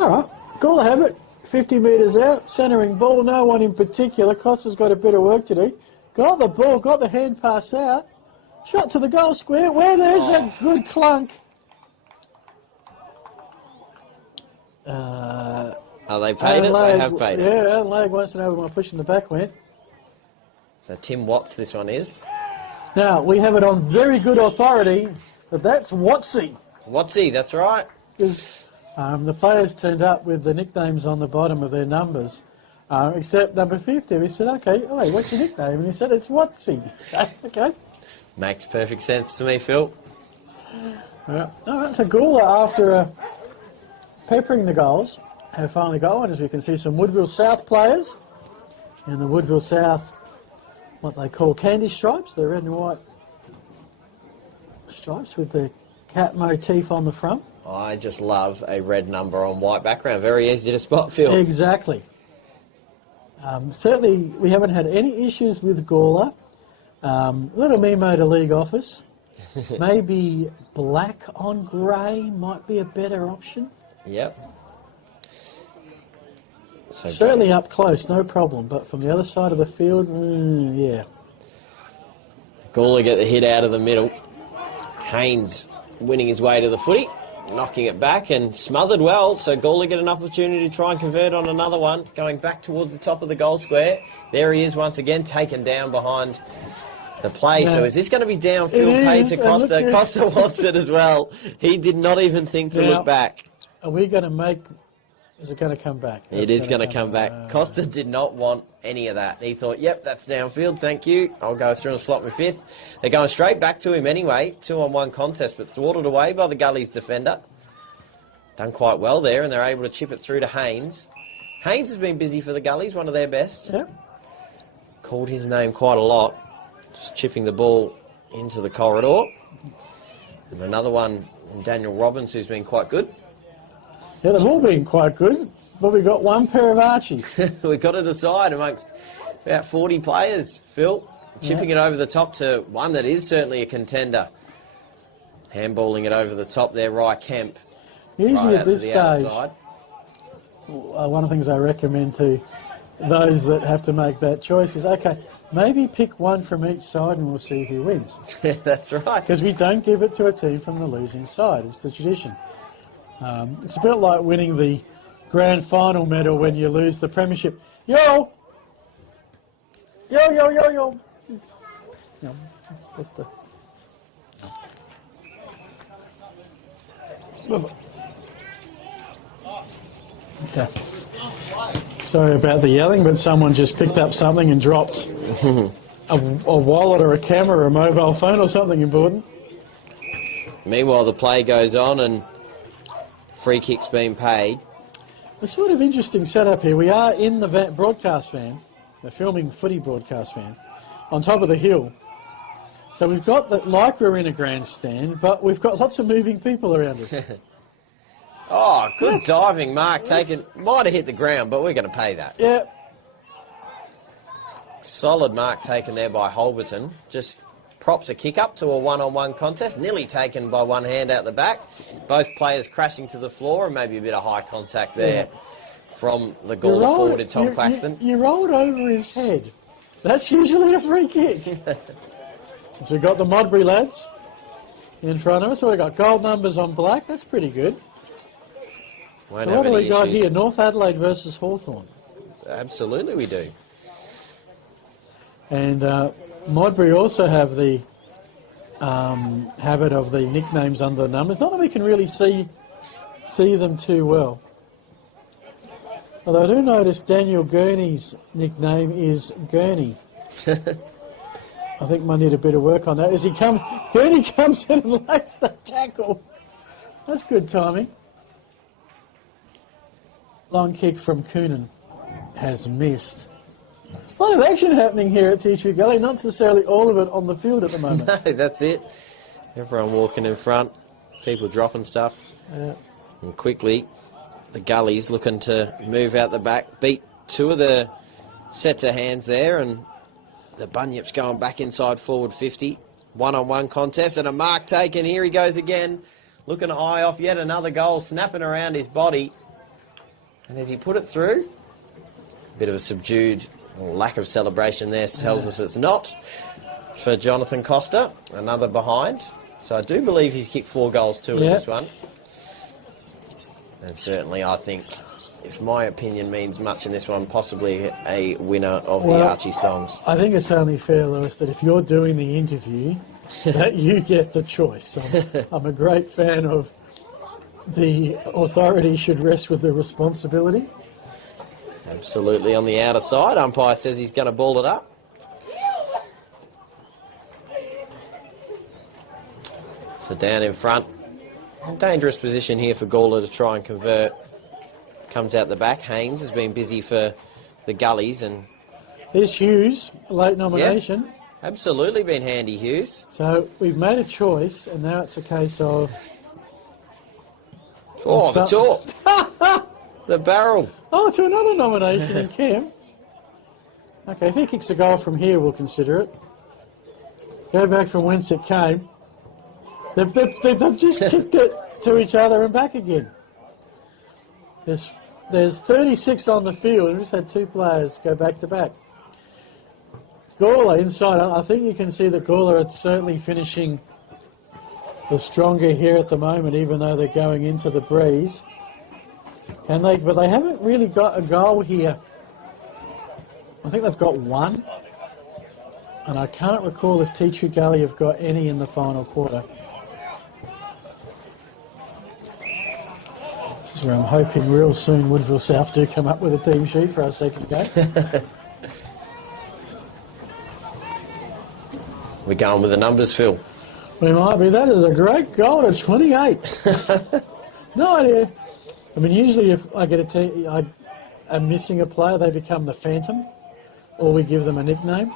All right, Gawler have it. 50 metres out, centering ball, no one in particular. Costa's got a bit of work to do. Got the ball, got the hand pass out. Shot to the goal square, where there's a good clunk. They paid it? They have paid it. Yeah, Alan Lag wants to know where my push in the back went. So Tim Watts, this one is. Now, we have it on very good authority, but that's Watsy. Watsy, that's right. Because the players turned up with the nicknames on the bottom of their numbers, except number 50. We said, okay, hey, what's your nickname? And he said, it's Watsy. Okay. Makes perfect sense to me, Phil. All right, so Gawler, after peppering the goals, have finally got one. As we can see, some Woodville South players in the Woodville South, what they call candy stripes, the red and white stripes with the cat motif on the front. I just love a red number on white background. Very easy to spot, Phil. Exactly. Certainly, we haven't had any issues with Gawler. Little memo to league office. Maybe black on grey might be a better option. Yep. So certainly up close, no problem. But from the other side of the field, yeah. Gawler get the hit out of the middle. Haynes winning his way to the footy, knocking it back and smothered well. So Gawler get an opportunity to try and convert on another one, going back towards the top of the goal square. There he is once again, taken down behind the play. So is this going to be downfield paid to Costa? Costa wants it as well. He did not even think to look back. Are we going to make... Is it going to come back? It is going to come back. Costa did not want any of that. He thought, yep, that's downfield, thank you. I'll go through and slot me fifth. They're going straight back to him anyway. 2-on-1 contest, but thwarted away by the Gullies defender. Done quite well there, and they're able to chip it through to Haynes. Haynes has been busy for the Gullies, one of their best. Yep. Called his name quite a lot. Just chipping the ball into the corridor. And another one from Daniel Robbins, who's been quite good. Yeah, they've all been quite good, but we've got one pair of Archies. We've got to decide amongst about 40 players, Phil. Chipping it over the top to one that is certainly a contender. Handballing it over the top there, Rye Kemp. Usually at this stage, one of the things I recommend to those that have to make that choice is, okay, maybe pick one from each side and we'll see who wins. That's right. Because we don't give it to a team from the losing side. It's the tradition. It's a bit like winning the grand final medal when you lose the premiership. Yo! Yo, yo, yo, yo! That's the... Okay. Sorry about the yelling, but someone just picked up something and dropped a wallet or a camera or a mobile phone or something important. Meanwhile, the play goes on and free kick's being paid. A sort of interesting setup here. We are in the broadcast van, the filming footy broadcast van, on top of the hill. So we've got like we're in a grandstand, but we've got lots of moving people around us. Oh, good diving mark taken. Might have hit the ground, but we're going to pay that. Yeah. Solid mark taken there by Holberton. Just props a kick up to a one-on-one contest. Nearly taken by one hand out the back. Both players crashing to the floor and maybe a bit of high contact there from the Gawler forward in Tom Claxton. You rolled over his head. That's usually a free kick. So we've got the Modbury lads in front of us. So we've got gold numbers on black. That's pretty good. Won't So have what do any we got issues. here? North Adelaide versus Hawthorn. Absolutely we do. And Modbury also have the habit of the nicknames under the numbers. Not that we can really see them too well. Although I do notice Daniel Gurney's nickname is Gurney. I think might need a bit of work on that. Gurney comes in and lays the tackle. That's good timing. Long kick from Coonan has missed. A lot of action happening here at Tea Tree Gully, not necessarily all of it on the field at the moment. No, that's it. Everyone walking in front, people dropping stuff. And quickly, the Gullies looking to move out the back, beat two of the sets of hands there, and the Bunyip's going back inside forward 50. One-on-one contest and a mark taken. Here he goes again, looking to eye off yet another goal, snapping around his body. And as he put it through, a bit of a subdued lack of celebration there tells us it's not for Jonathan Costa. Another behind. So I do believe he's kicked 4 goals too in this one. And certainly I think, if my opinion means much in this one, possibly a winner of the Archie Thongs. I think it's only fair, Lewis, that if you're doing the interview, that you get the choice. I'm a great fan of the authority should rest with the responsibility. Absolutely on the outer side. Umpire says he's going to ball it up. So down in front. Dangerous position here for Gawler to try and convert. Comes out the back. Haynes has been busy for the Gullies. And There's Hughes, late nomination. yeah, absolutely been handy, Hughes. So we've made a choice, and now it's a case of... Oh, the top. The barrel. Oh, to another nomination in Cam. Okay, if he kicks a goal from here, we'll consider it. Go back from whence it came. They've just kicked it to each other and back again. There's 36 on the field, and we just had 2 players go back to back. Gawler inside, I think you can see that Gawler is certainly finishing the stronger here at the moment, even though they're going into the breeze. But they haven't really got a goal here. I think they've got 1. And I can't recall if Tea Tree Gully have got any in the final quarter. This is where I'm hoping real soon Woodville South do come up with a team sheet for our second game. We're going with the numbers, Phil. We might be. That is a great goal to 28. No idea. I mean, usually if I get a team, I'm missing a player, they become the Phantom, or we give them a nickname.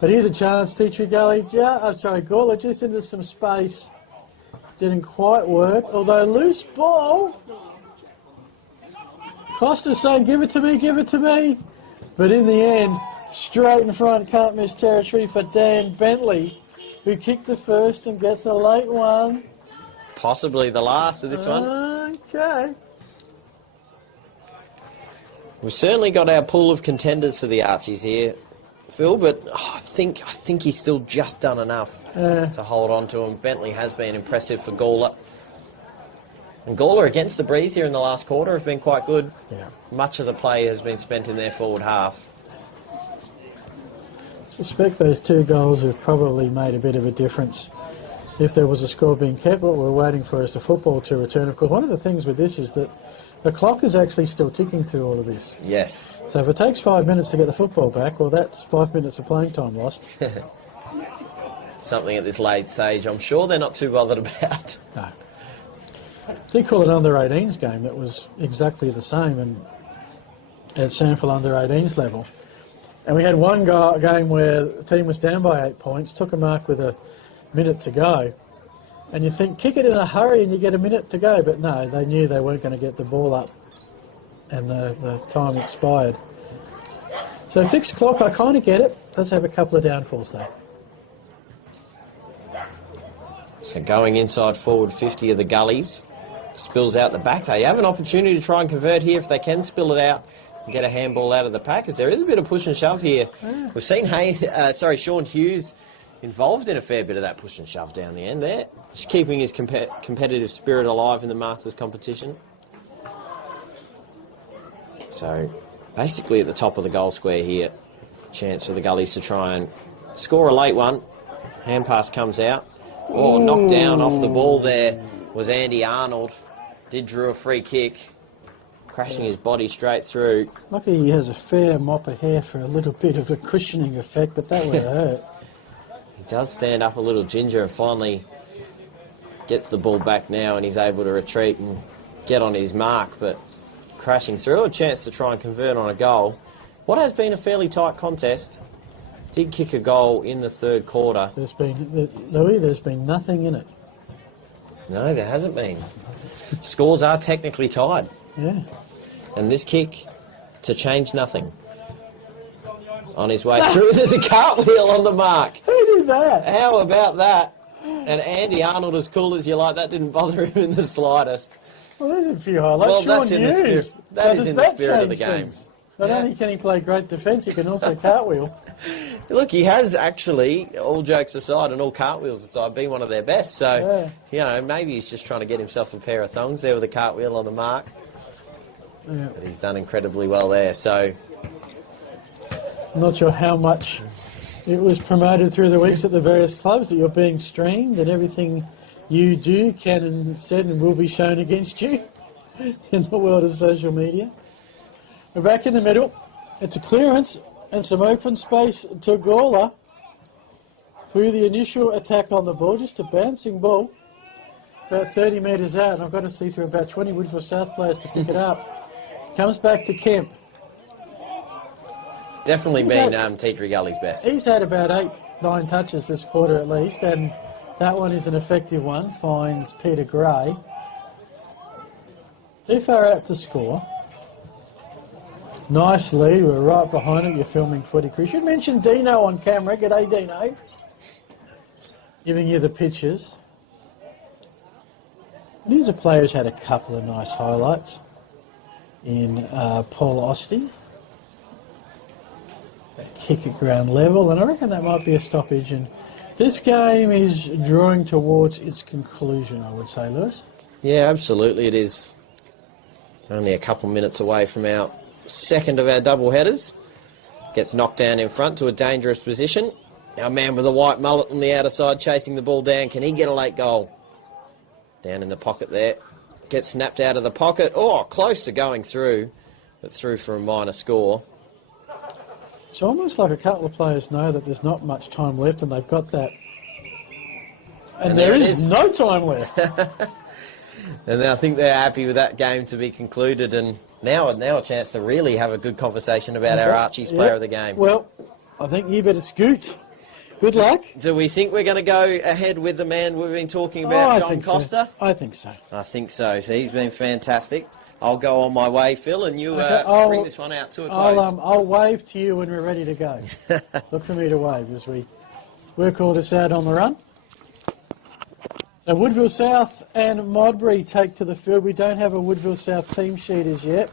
But here's a chance, Tea Tree Gully. Gawler just into some space. Didn't quite work, although loose ball. Costa's saying, give it to me, give it to me. But in the end, straight in front, can't miss territory for Dan Bentley, who kicked the first and gets a late one. Possibly the last of this one. Okay. We've certainly got our pool of contenders for the Archies here, Phil, but I think he's still just done enough to hold on to him. Bentley has been impressive for Gawler. And Gawler against the breeze here in the last quarter have been quite good. Yeah. Much of the play has been spent in their forward half. I suspect those 2 goals have probably made a bit of a difference if there was a score being kept. What we're waiting for is the football to return. Of course, one of the things with this is that the clock is actually still ticking through all of this. Yes. So if it takes 5 minutes to get the football back, well, that's 5 minutes of playing time lost. Something at this late stage I'm sure they're not too bothered about. No. They call it under-18s game. That was exactly the same and at Sandford under-18s level. And we had one game where the team was down by 8 points, took a mark with a minute to go, And you think, kick it in a hurry and you get a minute to go. But no, they knew they weren't going to get the ball up. And the time expired. So fixed clock, I kind of get it. Does have a couple of downfalls though. So going inside forward 50 of the Gullies. Spills out the back. They have an opportunity to try and convert here if they can spill it out and get a handball out of the pack, as there is a bit of push and shove here. Yeah. We've seen Sean Hughes involved in a fair bit of that push and shove down the end there. Just keeping his competitive spirit alive in the Masters competition. So basically at the top of the goal square here. Chance for the Gullies to try and score a late one. Hand pass comes out. Oh, knocked down off the ball there was Andy Arnold. Did drew a free kick, crashing his body straight through. Lucky he has a fair mop of hair for a little bit of a cushioning effect, but that would have hurt. He does stand up a little ginger and finally gets the ball back now, and he's able to retreat and get on his mark, but crashing through. A chance to try and convert on a goal. What has been a fairly tight contest. Did kick a goal in the third quarter. There's been nothing in it. No, there hasn't been. Scores are technically tied. Yeah. And this kick to change nothing. On his way through, there's a cartwheel on the mark. Who did that? How about that? And Andy Arnold, as cool as you like, that didn't bother him in the slightest. Well, there's a few highlights. Well, Sean that's in the spirit. That is in the spirit of the game. Things? Not only can he play great defence, he can also cartwheel. Look, he has actually, all jokes aside and all cartwheels aside, been one of their best. So, you know, maybe he's just trying to get himself a pair of thongs there with a cartwheel on the mark. Yeah. But he's done incredibly well there. So, I'm not sure how much it was promoted through the weeks at the various clubs that you're being streamed and everything you do can and said and will be shown against you in the world of social media. We're back in the middle. It's a clearance and some open space to Gawler through the initial attack on the ball. Just a bouncing ball about 30 metres out. And I've got to see through about 20 Woodville South players to pick it up. Comes back to Kemp. Definitely been Tea Tree Gully's best. He's had about 8-9 touches this quarter at least, and that one is an effective one. Finds Peter Gray. Too far out to score. Nice lead. We're right behind it. You're filming footy, Chris. You mentioned Dino on camera. G'day, Dino. Giving you the pictures. And here's a player who's had a couple of nice highlights in Paul Ostie. That kick at ground level, and I reckon that might be a stoppage. And this game is drawing towards its conclusion, I would say, Lewis. Yeah, absolutely it is. Only a couple minutes away from our second of our double headers. Gets knocked down in front to a dangerous position. Our man with the white mullet on the outer side chasing the ball down. Can he get a late goal? Down in the pocket there. Gets snapped out of the pocket. Oh, close to going through, but through for a minor score. It's almost like a couple of players know that there's not much time left and they've got that. And there is no time left. And I think they're happy with that game to be concluded, and now a chance to really have a good conversation about our Archie's player of the game. Well, I think you better scoot. Good luck. Do we think we're going to go ahead with the man we've been talking about, John Costa? I think so. I think so. So he's been fantastic. I'll go on my way, Phil, and you bring this one out to a close. I'll wave to you when we're ready to go. Look for me to wave as we work all this out on the run. So Woodville South and Modbury take to the field. We don't have a Woodville South team sheet as yet.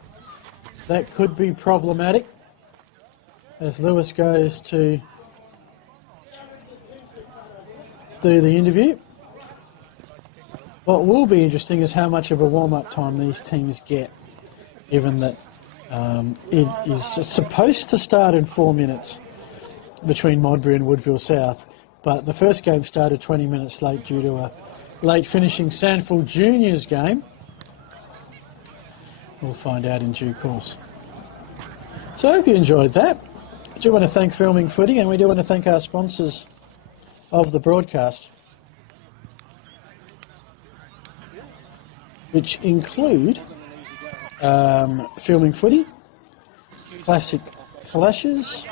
That could be problematic as Lewis goes to do the interview. What will be interesting is how much of a warm-up time these teams get, given that it is supposed to start in 4 minutes between Modbury and Woodville South, but the first game started 20 minutes late due to a late finishing Sandford Juniors game. We'll find out in due course. So I hope you enjoyed that. I do want to thank Filming Footy, and we do want to thank our sponsors of the broadcast, which include Filming Footy, Classic Flashes,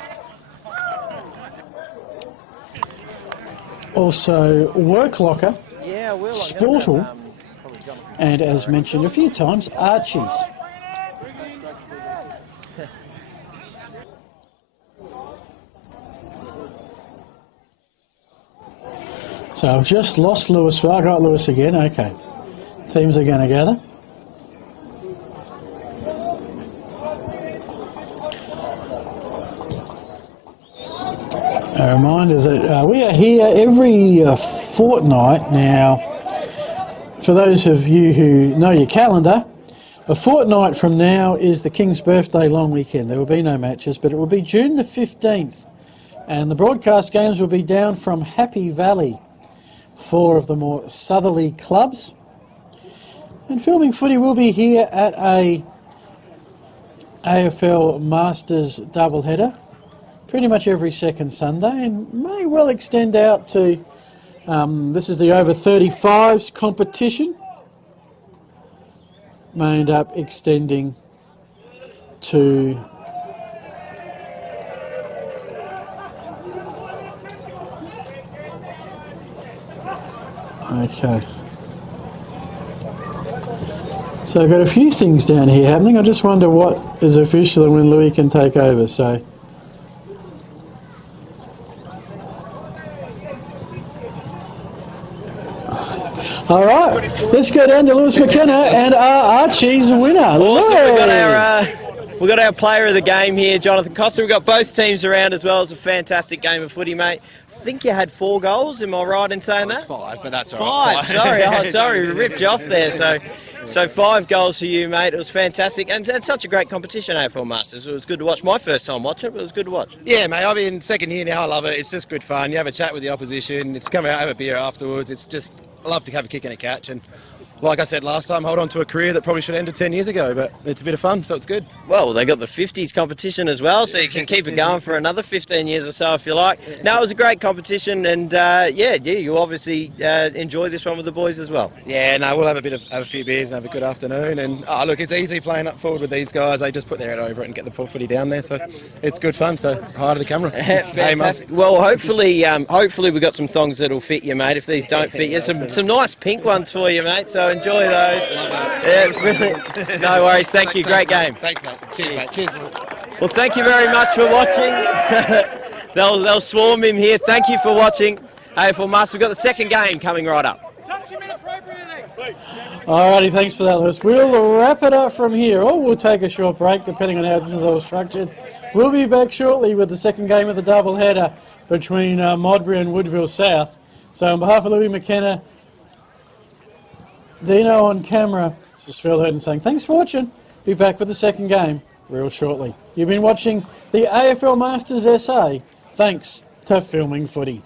also Work Locker. Yeah, Will. Sportle, and as mentioned a few times, Archie's. So I've just lost Lewis. Well, I got Lewis again. Okay. Teams are going to gather. A reminder that we are here every fortnight now. For those of you who know your calendar, a fortnight from now is the King's birthday long weekend. There will be no matches, but it will be June the 15th. And the broadcast games will be down from Happy Valley, 4 of the more southerly clubs. And filming footy will be here at a AFL Masters doubleheader pretty much every second Sunday, and may well extend out to, this is the over 35s competition, may end up extending to okay. So I've got a few things down here happening. I just wonder what is official and when Louis can take over. So all right, let's go down to Lewis McKenna and Archie's winner. Awesome. We've got our player of the game here, Jonathan Costa. We've got both teams around as well. It's a fantastic game of footy, mate. I think you had 4 goals. Am I right in saying that? 5, but that's all right. 5. Sorry, we ripped you off there. So 5 goals for you, mate. It was fantastic, and it's such a great competition, AFL Masters. It was good to watch. My first time watching it, but it was good to watch. Yeah, mate. I've been second year now. I love it. It's just good fun. You have a chat with the opposition. It's come out, have a beer afterwards. It's just, I love to have a kick and a catch. And like I said last time, hold on to a career that probably should have ended 10 years ago, but it's a bit of fun, so it's good. Well, they got the 50s competition as well, so you can keep it going for another 15 years or so if you like. No, it was a great competition, and you obviously enjoy this one with the boys as well. Yeah, no, we'll have a few beers and have a good afternoon. And look, it's easy playing up forward with these guys. They just put their head over it and get the footy down there, so it's good fun. So hi to the camera. Fantastic. Hey, well, hopefully we got some thongs that'll fit you, mate. If these don't fit you, some nice pink ones for you, mate. So enjoy those. Yeah, brilliant. No worries. Thank you. Great game. Thanks, mate. Cheers, mate. Cheers. Well, thank you very much for watching. they'll swarm him here. Thank you for watching. AFL Masters. We've got the second game coming right up. Alrighty, thanks for that, Lewis. We'll wrap it up from here, or we'll take a short break, depending on how this is all structured. We'll be back shortly with the second game of the doubleheader between Modbury and Woodville South. So on behalf of Louis McKenna, Dino on camera, this is Phil Hurden saying thanks for watching. Be back with the second game real shortly. You've been watching the AFL Masters SA. Thanks to Filming Footy.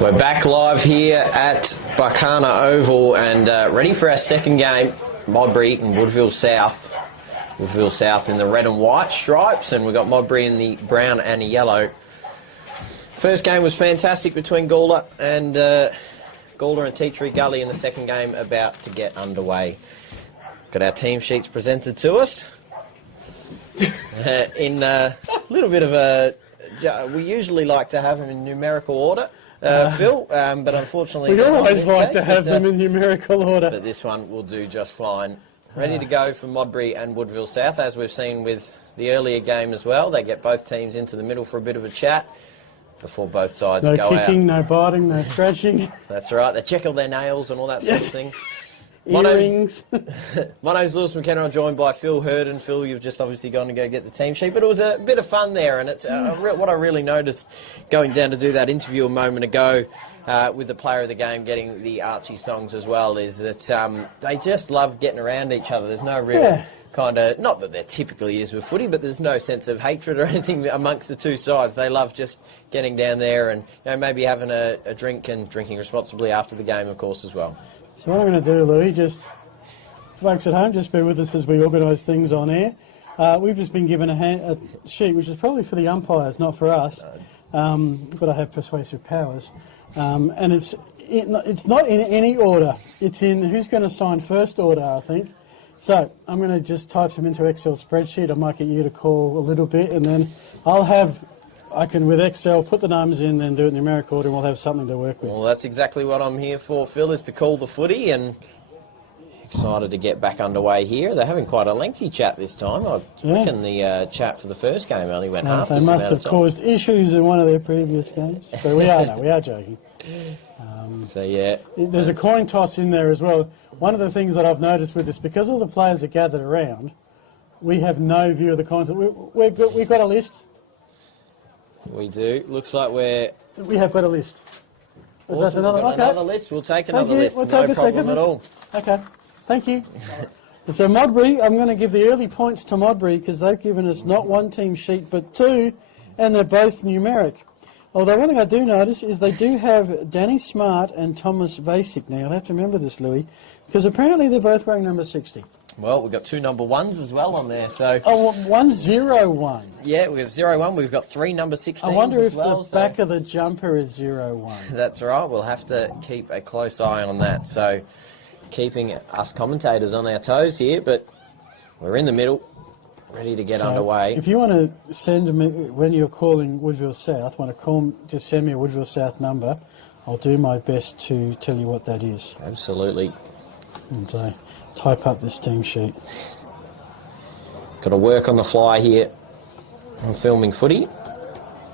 We're back live here at Barkana Oval and ready for our second game. Modbury and Woodville South. Woodville South in the red and white stripes, and we've got Modbury in the brown and the yellow. First game was fantastic between Gawler and Tea Tree Gully in the second game about to get underway. Got our team sheets presented to us in a little bit of a... We usually like to have them in numerical order, Phil, but unfortunately... We'd always like to have them in numerical order. But this one will do just fine. Ready to go for Modbury and Woodville South, as we've seen with the earlier game as well. They get both teams into the middle for a bit of a chat before both sides go out. No kicking, no biting, no scratching. That's right. They check all their nails and all that sort of thing. Earrings. My name's Lewis McKenna. I'm joined by Phil Hurden. Phil, you've just obviously gone to go get the team sheet, but it was a bit of fun there, and it's what I really noticed going down to do that interview a moment ago with the player of the game getting the Archie songs as well is that they just love getting around each other. There's no real kind of, not that there typically is with footy, but there's no sense of hatred or anything amongst the two sides. They love just getting down there and maybe having a drink and drinking responsibly after the game, of course, as well. So what I'm going to do, Louis, just folks at home, just bear with us as we organise things on air. We've just been given a sheet, which is probably for the umpires, not for us, but I have persuasive powers. And it's not in any order. It's in who's going to sign first order, I think. So I'm going to just type them into Excel spreadsheet. I might get you to call a little bit, and then I can, with Excel, put the numbers in, then do it in numerical order, and we'll have something to work with. Well, that's exactly what I'm here for, Phil, is to call the footy, and excited to get back underway here. They're having quite a lengthy chat this time. I reckon the chat for the first game only went half this amount of time. They must have caused issues in one of their previous games. But we are joking. So, yeah. There's a coin toss in there as well. One of the things that I've noticed with this, because all the players are gathered around, we have no view of the coin toss. We've got a list. We do. Looks like we have got a list. Awesome. That's another list. We'll take another list. We'll take no a problem second at all. Okay. Thank you. So Modbury, I'm going to give the early points to Modbury because they've given us not one team sheet but two, and they're both numeric. Although one thing I do notice is they do have Danny Smart and Thomas Vasic now. I'll have to remember this, Louis, because apparently they're both wearing number 60. Well, we've got two number ones as well on there. So one's 01. Yeah, we've got 01. We've got three number 16s. I wonder if the back of the jumper is 01. That's right. We'll have to keep a close eye on that. So keeping us commentators on our toes here, but we're in the middle, ready to get underway. If you want to send me, when you're calling Woodville South, just send me a Woodville South number. I'll do my best to tell you what that is. Absolutely. And so type up this team sheet. Got to work on the fly here. I'm filming footy,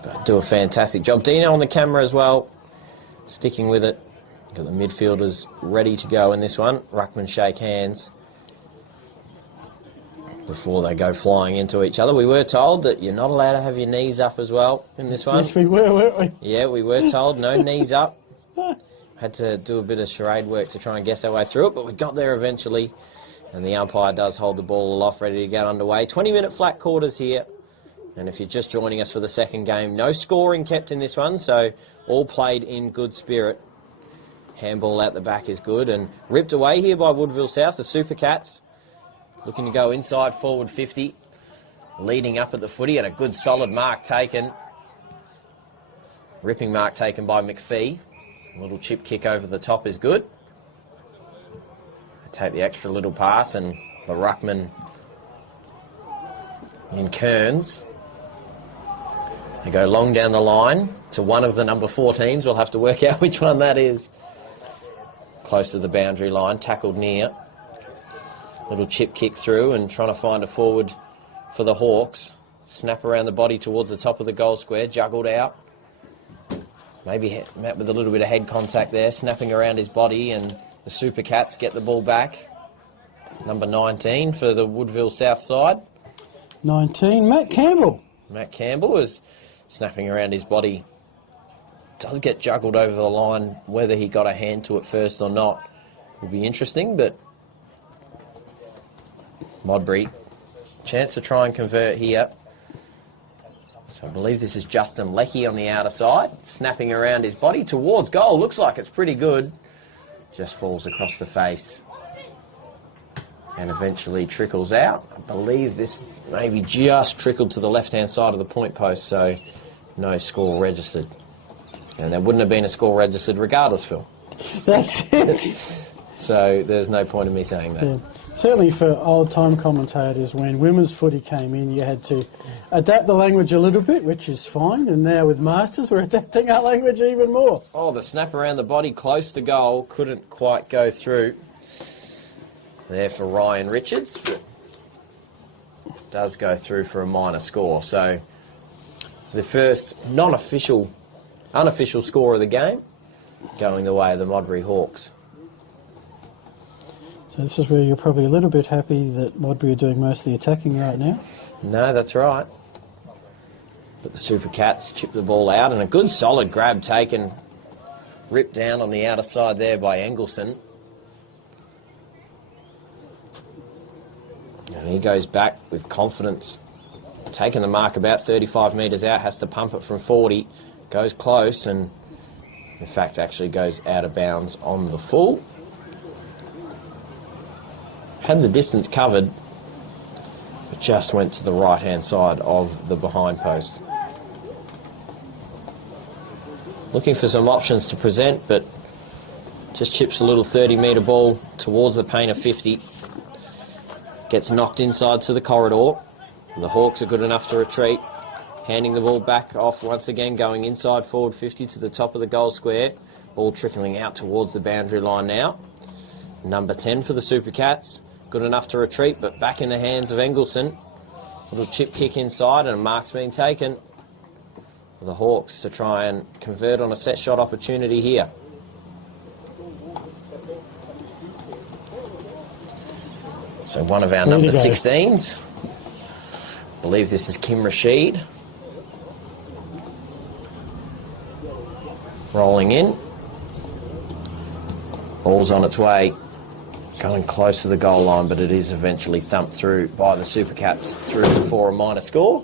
but do a fantastic job. Dino on the camera as well, sticking with it. Got the midfielders ready to go in this one. Ruckman shake hands before they go flying into each other. We were told that you're not allowed to have your knees up as well in this one. Yes, we were, weren't we? Yeah, we were told no knees up. Had to do a bit of charade work to try and guess our way through it, but we got there eventually. And the umpire does hold the ball aloft, ready to get underway. 20-minute flat quarters here. And if you're just joining us for the second game, no scoring kept in this one, so all played in good spirit. Handball out the back is good, and ripped away here by Woodville South, the Super Cats. Looking to go inside forward 50. Leading up at the footy, and a good solid mark taken. Ripping mark taken by McPhee. A little chip kick over the top is good. Take the extra little pass, and the ruckman in Kearns. They go long down the line to one of the number 14s. We'll have to work out which one that is. Close to the boundary line, tackled near. Little chip kick through and trying to find a forward for the Hawks. Snap around the body towards the top of the goal square, juggled out. Maybe met with a little bit of head contact there, snapping around his body, and the Super Cats get the ball back. Number 19 for the Woodville South side. 19, Matt Campbell. Matt Campbell is snapping around his body. Does get juggled over the line. Whether he got a hand to it first or not will be interesting, but Modbury, chance to try and convert here. So I believe this is Justin Leckie on the outer side, snapping around his body towards goal. Looks like it's pretty good. Just falls across the face and eventually trickles out. I believe this maybe just trickled to the left-hand side of the point post, so no score registered. And there wouldn't have been a score registered regardless, Phil. That's it. So there's no point in me saying that. Yeah. Certainly for old-time commentators, when women's footy came in, you had to adapt the language a little bit, which is fine. And now with Masters, we're adapting our language even more. Oh, the snap around the body close to goal. Couldn't quite go through there for Ryan Richards. But does go through for a minor score. So the first unofficial score of the game going the way of the Modbury Hawks. So this is where you're probably a little bit happy that Modbury are doing most of the attacking right now. No, that's right. But the Super Cats chip the ball out, and a good solid grab taken, ripped down on the outer side there by Engelson. And he goes back with confidence, taking the mark about 35 metres out, has to pump it from 40, goes close, and in fact actually goes out of bounds on the full. Had the distance covered, but just went to the right-hand side of the behind post. Looking for some options to present, but just chips a little 30-metre ball towards the paint of 50. Gets knocked inside to the corridor. The Hawks are good enough to retreat. Handing the ball back off once again, going inside forward 50 to the top of the goal square. Ball trickling out towards the boundary line now. Number 10 for the Super Cats. Good enough to retreat, but back in the hands of Engelson. Little chip kick inside, and a mark's being taken for the Hawks to try and convert on a set shot opportunity here. So one of our number 16s. I believe this is Kim Rashid. Rolling in. Ball's on its way. Going close to the goal line, but it is eventually thumped through by the Super Cats through for a minor score.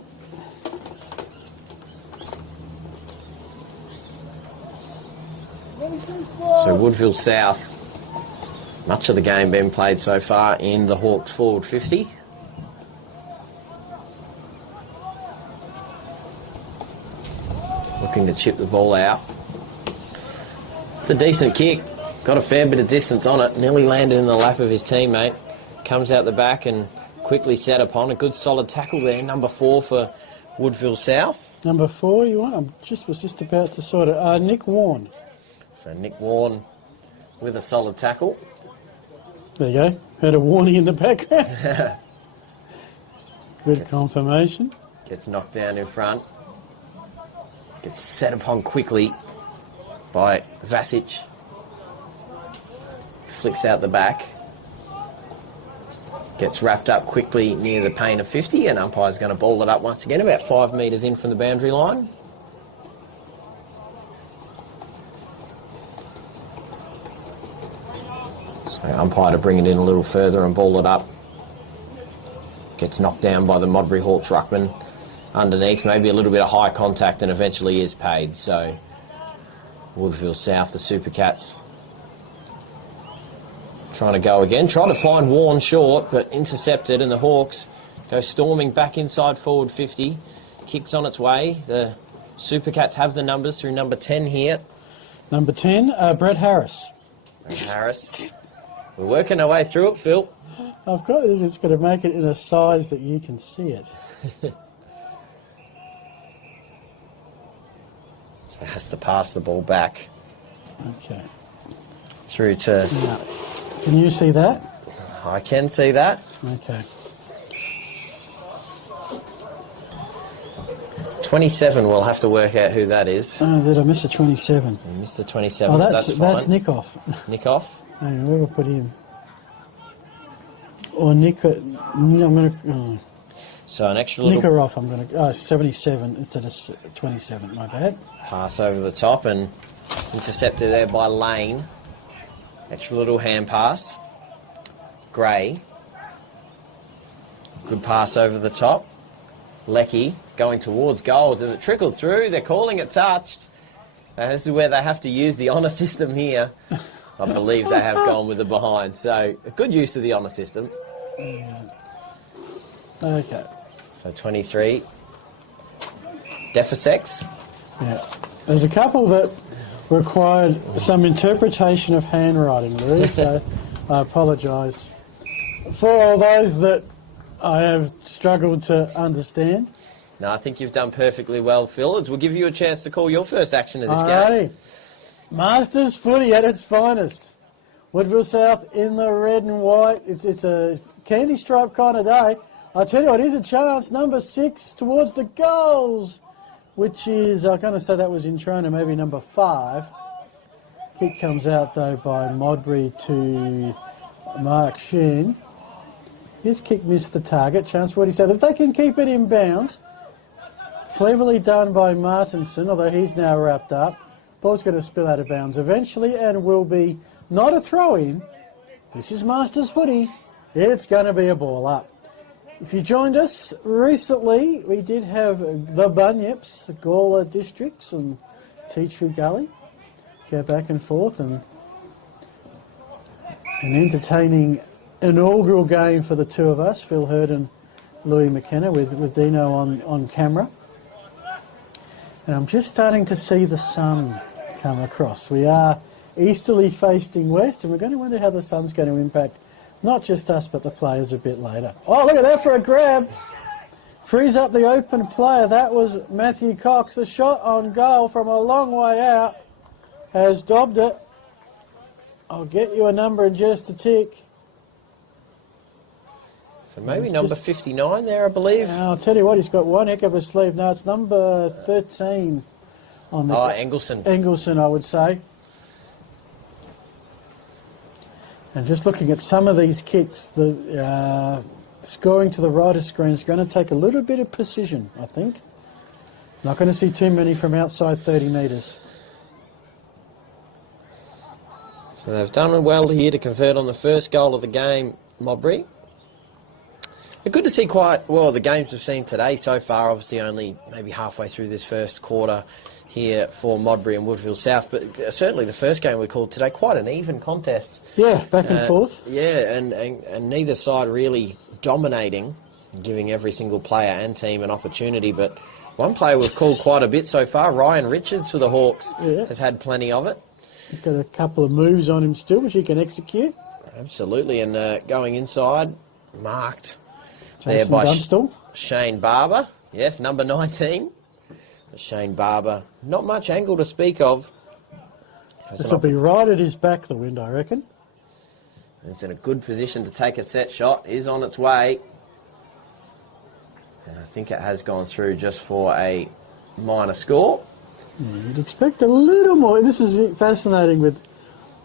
So Woodville South, much of the game being played so far in the Hawks forward 50. Looking to chip the ball out. It's a decent kick. Got a fair bit of distance on it. Nearly landed in the lap of his teammate. Comes out the back and quickly set upon. A good solid tackle there. Number 4 for Woodville South. Number 4, you want? Was just about to sort of... Nick Warren. So Nick Warren with a solid tackle. There you go. Heard a warning in the background. Good confirmation. Gets knocked down in front. Gets set upon quickly by Vasic. Flicks out the back. Gets wrapped up quickly near the paint of 50, and umpire's going to ball it up once again, about 5 metres in from the boundary line. So umpire to bring it in a little further and ball it up. Gets knocked down by the Modbury Hawks ruckman underneath, maybe a little bit of high contact, and eventually is paid. So Woodville South, the Super Cats, trying to go again. Trying to find Warren short, but intercepted, and the Hawks go storming back inside forward 50. Kicks on its way. The Super Cats have the numbers through number 10 here. Number 10, Brett Harris. Brett Harris. We're working our way through it, Phil. I've got it. It's going to make it in a size that you can see it. So has to pass the ball back. Okay. Through to... Now, can you see that? I can see that. Okay. 27, we'll have to work out who that is. Oh, did I miss a 27? You missed the 27. Oh, that's fine. Nikoff. Nikoff? Hang on, where will I put him? Or Nick... I'm going to... Oh. So an extra little... Nikorov, I'm going to... Oh, 77 instead of 27, my bad. Pass over the top and intercepted there by Lane. Extra little hand pass. Gray. Good pass over the top. Leckie going towards goal. Does it trickle through? They're calling it touched. This is where they have to use the honour system here. I believe they have gone with the behind. So, a good use of the honour system. Okay. So, 23. Defisex. Yeah. There's a couple that required some interpretation of handwriting, Lou, so I apologise for all those that I have struggled to understand. No, I think you've done perfectly well, Phil. As we'll give you a chance to call your first action of this game. Alrighty. Masters footy at its finest. Woodville South in the red and white. It's a candy stripe kind of day. I'll tell you what, here's a chance. Number 6 towards the goals, which is, I'm going to say that was in Trona, maybe number 5. Kick comes out, though, by Modbury to Mark Sheen. His kick missed the target. Chance 47. If they can keep it in bounds, cleverly done by Martinson, although he's now wrapped up. Ball's going to spill out of bounds eventually and will be not a throw-in. This is Masters footy. It's going to be a ball up. If you joined us recently, we did have the Bunyips, the Gawler districts and Tea Tree Gully go back and forth, and an entertaining inaugural game for the two of us, Phil Hurd and Louis McKenna, with Dino on camera. And I'm just starting to see the sun come across. We are easterly facing west, and we're going to wonder how the sun's going to impact not just us, but the players a bit later. Oh, look at that for a grab. Frees up the open player. That was Matthew Cox. The shot on goal from a long way out has dobbed it. I'll get you a number in just a tick. So maybe number 59 there, I believe. I'll tell you what, he's got one heck of a sleeve. No, it's number 13 on the... Oh, Engleson. Engleson, I would say. And just looking at some of these kicks, the scoring to the right of screen is going to take a little bit of precision, I think. Not going to see too many from outside 30 metres. So they've done well here to convert on the first goal of the game, Modbury. But good to see quite well the games we've seen today so far, obviously only maybe halfway through this first quarter here for Modbury and Woodville South, but certainly the first game we called today, quite an even contest. Yeah, back and forth. Yeah, and neither side really dominating, giving every single player and team an opportunity, but one player we've called quite a bit so far, Ryan Richards for the Hawks, has had plenty of it. He's got a couple of moves on him still, which he can execute. Absolutely, and going inside, marked Jason there by Dunstall. Shane Barber. Yes, number 19. Shane Barber, not much angle to speak of. This will be right at his back, the wind, I reckon. It's in a good position to take a set shot. Is on its way. And I think it has gone through just for a minor score. Yeah, you'd expect a little more. This is fascinating with,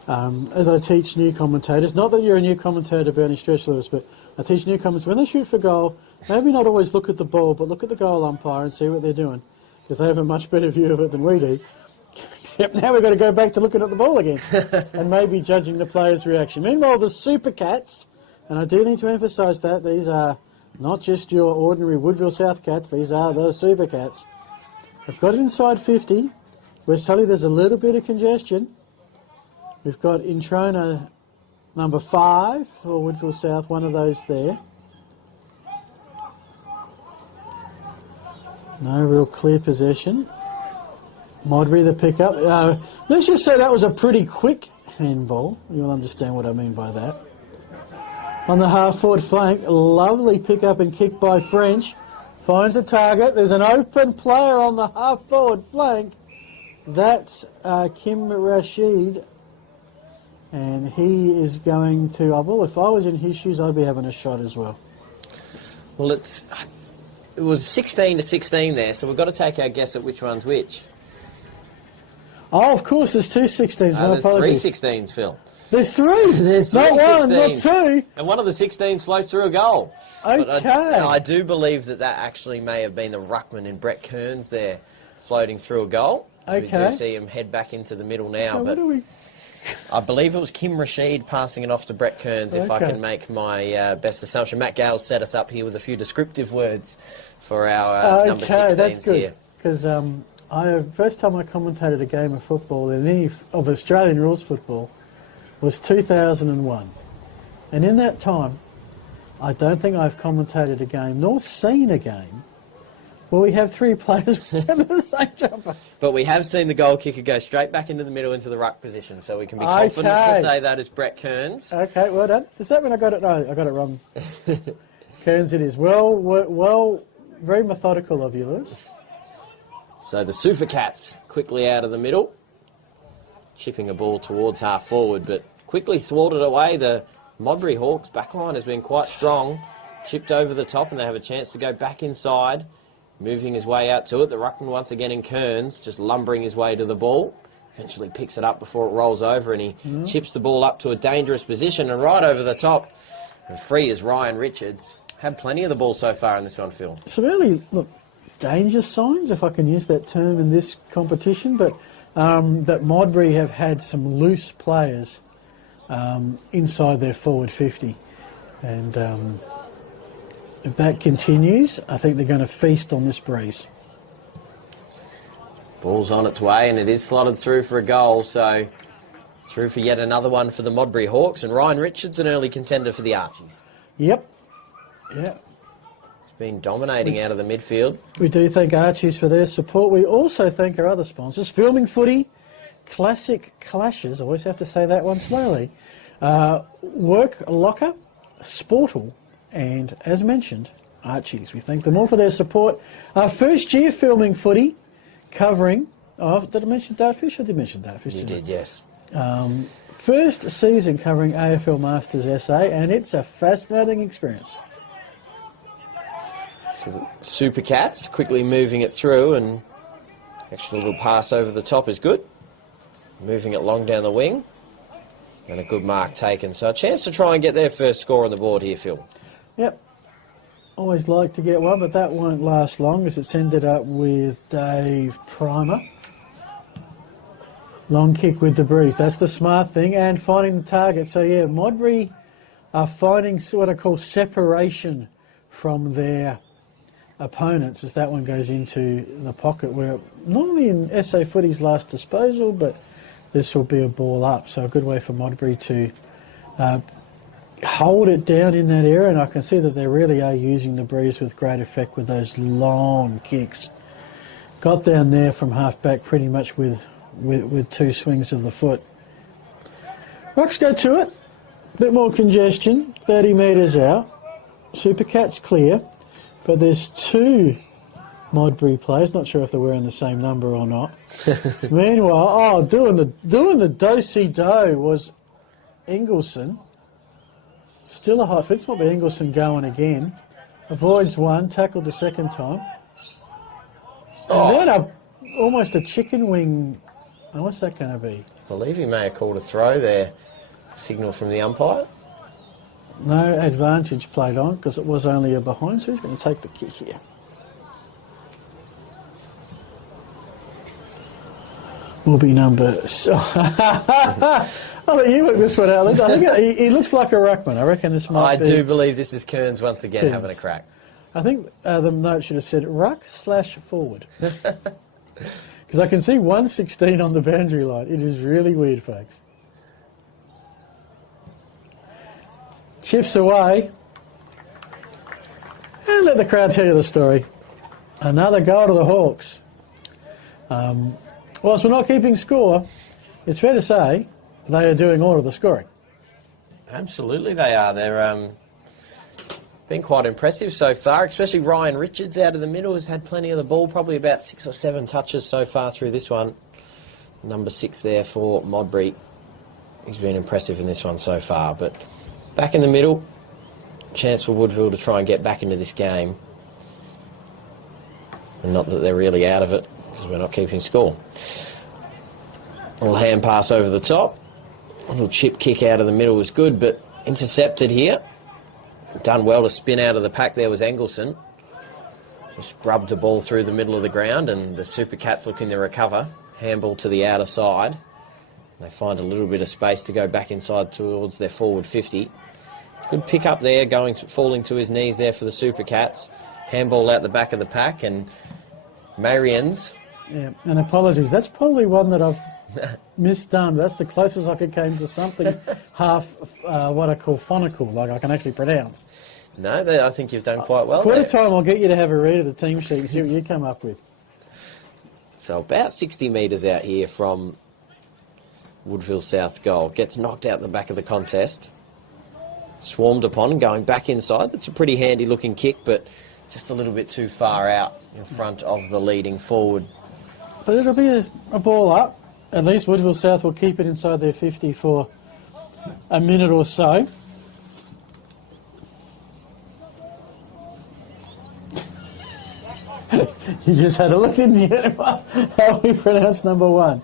as I teach new commentators, not that you're a new commentator by any stretch, Lewis, but I teach new commentators, when they shoot for goal, maybe not always look at the ball, but look at the goal umpire and see what they're doing, because they have a much better view of it than we do. Except now we've got to go back to looking at the ball again and maybe judging the player's reaction. Meanwhile, the Super Cats, and I do need to emphasise that, these are not just your ordinary Woodville South Cats, these are the Super Cats. I've got it inside 50, where Sully there's a little bit of congestion. We've got Introna number 5 for Woodville South, one of those there. No real clear possession. Modbury the pickup. Let's just say that was a pretty quick handball. You'll understand what I mean by that. On the half-forward flank, lovely pick-up and kick by French. Finds a target. There's an open player on the half-forward flank. That's Kim Rashid. And he is going to... Oh, well, if I was in his shoes, I'd be having a shot as well. Well, it was 16 to 16 there, so we've got to take our guess at which one's which. Oh, of course, there's 2 16s. My There's 3 apologies. 16s, Phil. There's 3. There's 3 not 16s. one, not 2. And one of the 16s floats through a goal. Okay. But I do believe that actually may have been the ruckman in Brett Kearns there floating through a goal. Okay. We do see him head back into the middle now. So but what do we... I believe it was Kim Rashid passing it off to Brett Kearns, if I Okay. can make my best assumption. Matt Gale set us up here with a few descriptive words for our number 16s that's good. here. Because first time I commentated a game of football in any of Australian rules football was 2001. And in that time, I don't think I've commentated a game nor seen a game where we have 3 players in the same jumper. But we have seen the goal kicker go straight back into the middle into the ruck position, so we can be confident to Okay. say that is Brett Kearns. Okay, well done. Does that mean I got it? No, I got it wrong. Kearns it is. Well, very methodical of you, Lewis. So the Super Cats quickly out of the middle, chipping a ball towards half forward, but quickly thwarted away. The Modbury Hawks backline has been quite strong, chipped over the top, and they have a chance to go back inside, moving his way out to it. The ruckman once again in Kearns, just lumbering his way to the ball. Eventually picks it up before it rolls over, and he chips the ball up to a dangerous position and right over the top. And free is Ryan Richards. Had plenty of the ball so far in this one, Phil. Some early, danger signs, if I can use that term in this competition, but that Modbury have had some loose players inside their forward 50. And if that continues, I think they're going to feast on this breeze. Ball's on its way, and it is slotted through for a goal, so through for yet another one for the Modbury Hawks, and Ryan Richards, an early contender for the Archies. Yep. Yeah. He's been dominating out of the midfield. We do thank Archies for their support. We also thank our other sponsors, Filming Footy, Classic Clashes, I always have to say that one slowly, Work Locker, Sportal, and, as mentioned, Archies. We thank them all for their support. Our first year Filming Footy, covering, did I mention Dartfish? I did mention Dartfish. You did, yes. First season covering AFL Masters SA, and it's a fascinating experience. So the Super Cats quickly moving it through, and extra little pass over the top is good. Moving it long down the wing, and a good mark taken. So a chance to try and get their first score on the board here, Phil. Yep. Always like to get one, but that won't last long as it's ended up with Dave Primer. Long kick with the breeze. That's the smart thing, and finding the target. So, yeah, Modbury are finding what I call separation from their opponents as that one goes into the pocket, where normally in SA Footy's last disposal, but this will be a ball up. So a good way for Modbury to hold it down in that area, and I can see that they really are using the breeze with great effect with those long kicks. Got down there from half back pretty much with 2 swings of the foot. Rucks go to it. Bit more congestion. 30 metres out. Super Cat's clear, but there's 2 Modbury players. Not sure if they're wearing the same number or not. Meanwhile, doing the do-si-do was Ingleson. Still a hot fit. This might be Ingleson going again. Avoids one, tackled the second time. And then almost a chicken wing. Oh, what's that going to be? I believe he may have called a throw there. Signal from the umpire. No advantage played on because it was only a behind, so he's going to take the kick here. Will be number... I'll let you work this one out. I think he looks like a ruckman. I reckon this might be... I do believe this is Kearns once again Kearns. having a crack. I think the note should have said ruck/forward. Because I can see 116 on the boundary line. It is really weird, folks. Chips away. And let the crowd tell you the story. Another goal to the Hawks. Whilst we're not keeping score, it's fair to say they are doing all of the scoring. Absolutely they are. They're been quite impressive so far, especially Ryan Richards out of the middle has had plenty of the ball, probably about 6 or 7 touches so far through this one. Number 6 there for Modbury. He's been impressive in this one so far, but back in the middle, chance for Woodville to try and get back into this game. And not that they're really out of it, because we're not keeping score. A little hand pass over the top. A little chip kick out of the middle was good, but intercepted here. Done well to spin out of the pack there was Engelson. Just grubbed the ball through the middle of the ground, and the Super Cats looking to recover. Handball to the outer side. They find a little bit of space to go back inside towards their forward 50. Good pick up there, falling to his knees there for the Super Cats. Handball out the back of the pack, and Marians. Yeah, and apologies. That's probably one that I've misdone. That's the closest I could came to something half what I call phonical, like I can actually pronounce. No, I think you've done quite well Quarter there. time, I'll get you to have a read of the team sheet and see what you come up with. So about 60 metres out here from Woodville South's goal. Gets knocked out the back of the contest. Swarmed upon, going back inside. That's a pretty handy looking kick, but just a little bit too far out in front of the leading forward. But it'll be a ball up. At least Woodville South will keep it inside their 50 for a minute or so. You just had a look in the how we pronounce number 1.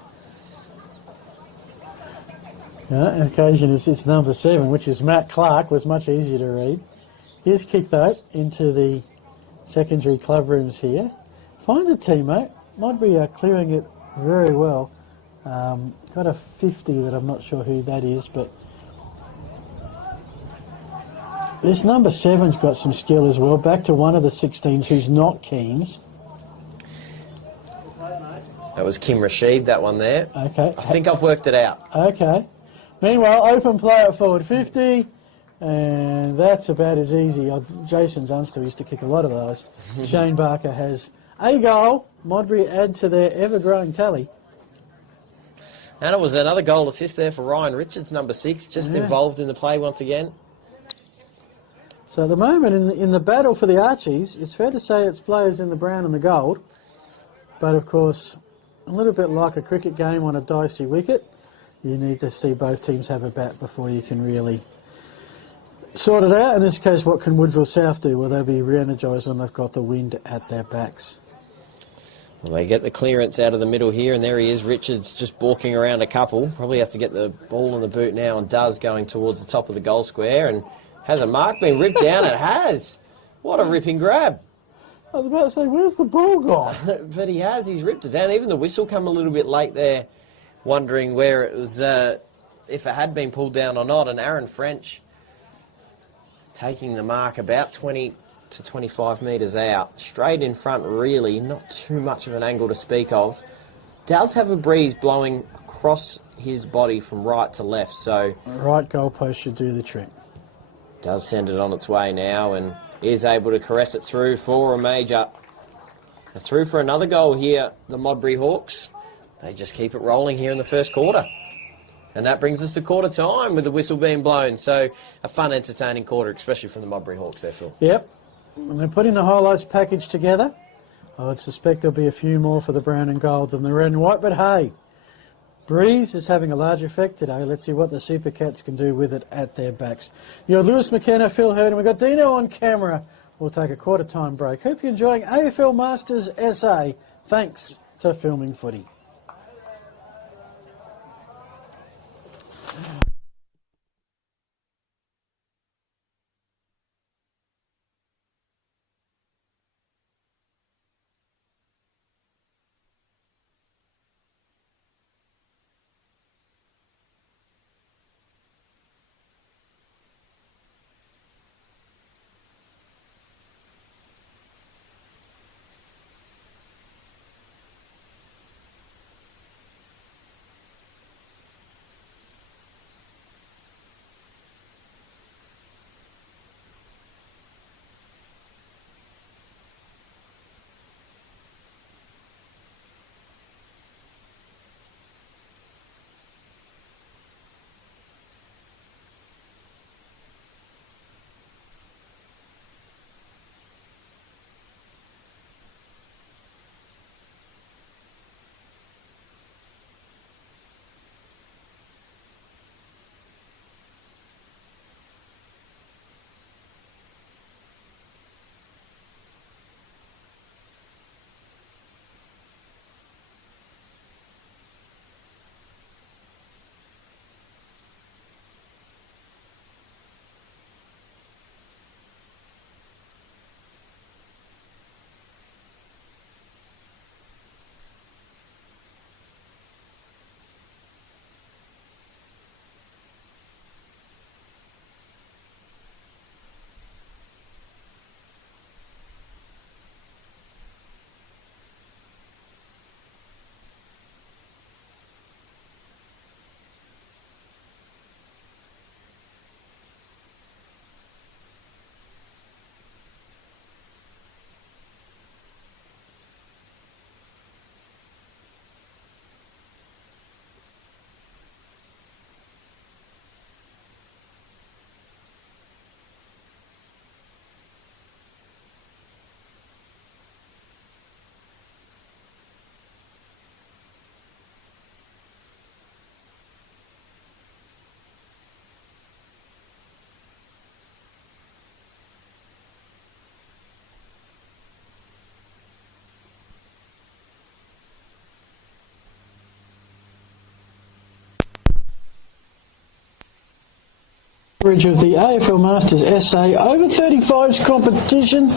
Occasion it's number 7, which is Matt Clark, was much easier to read. Here's kick though into the secondary club rooms here. Finds a teammate. Modbury are clearing it very well. Got a 50 that I'm not sure who that is, but this number 7's got some skill as well. Back to one of the 16s who's not Keens. That was Kim Rashid, that one there. Okay. I think I've worked it out. Okay. Meanwhile, open play at forward 50, and that's about as easy. Jason Zunster used to kick a lot of those. Shane Barker has a goal. Modbury add to their ever-growing tally. And it was another goal assist there for Ryan Richards, number 6, just involved in the play once again. So at the moment, in the battle for the Archies, it's fair to say it's players in the brown and the gold. But of course, a little bit like a cricket game on a dicey wicket, you need to see both teams have a bat before you can really sort it out. In this case, what can Woodville South do? Will they be re-energised when they've got the wind at their backs? Well, they get the clearance out of the middle here, and there he is, Richards, just walking around a couple. Probably has to get the ball in the boot now, and does, going towards the top of the goal square. And has a mark been ripped down? It has. What a ripping grab. I was about to say, where's the ball gone? But he has. He's ripped it down. Even the whistle come a little bit late there, wondering where it was, if it had been pulled down or not. And Aaron French taking the mark about 20 to 25 metres out. Straight in front, really. Not too much of an angle to speak of. Does have a breeze blowing across his body from right to left. So Right goalpost should do the trick. Does send it on its way now, and is able to caress it through for a major. Through for another goal here, the Modbury Hawks. They just keep it rolling here in the first quarter. And that brings us to quarter time with the whistle being blown. So a fun, entertaining quarter, especially from the Modbury Hawks there, Phil. Yep. When they're putting the highlights package together, I would suspect there'll be a few more for the brown and gold than the red and white. But hey, breeze is having a large effect today. Let's see what the Super Cats can do with it at their backs. You're Lewis McKenna, Phil Hurd, and we've got Dino on camera. We'll take a quarter time break. Hope you're enjoying AFL Masters SA. Thanks to Filming Footy. Coverage of the AFL Masters SA over 35s competition.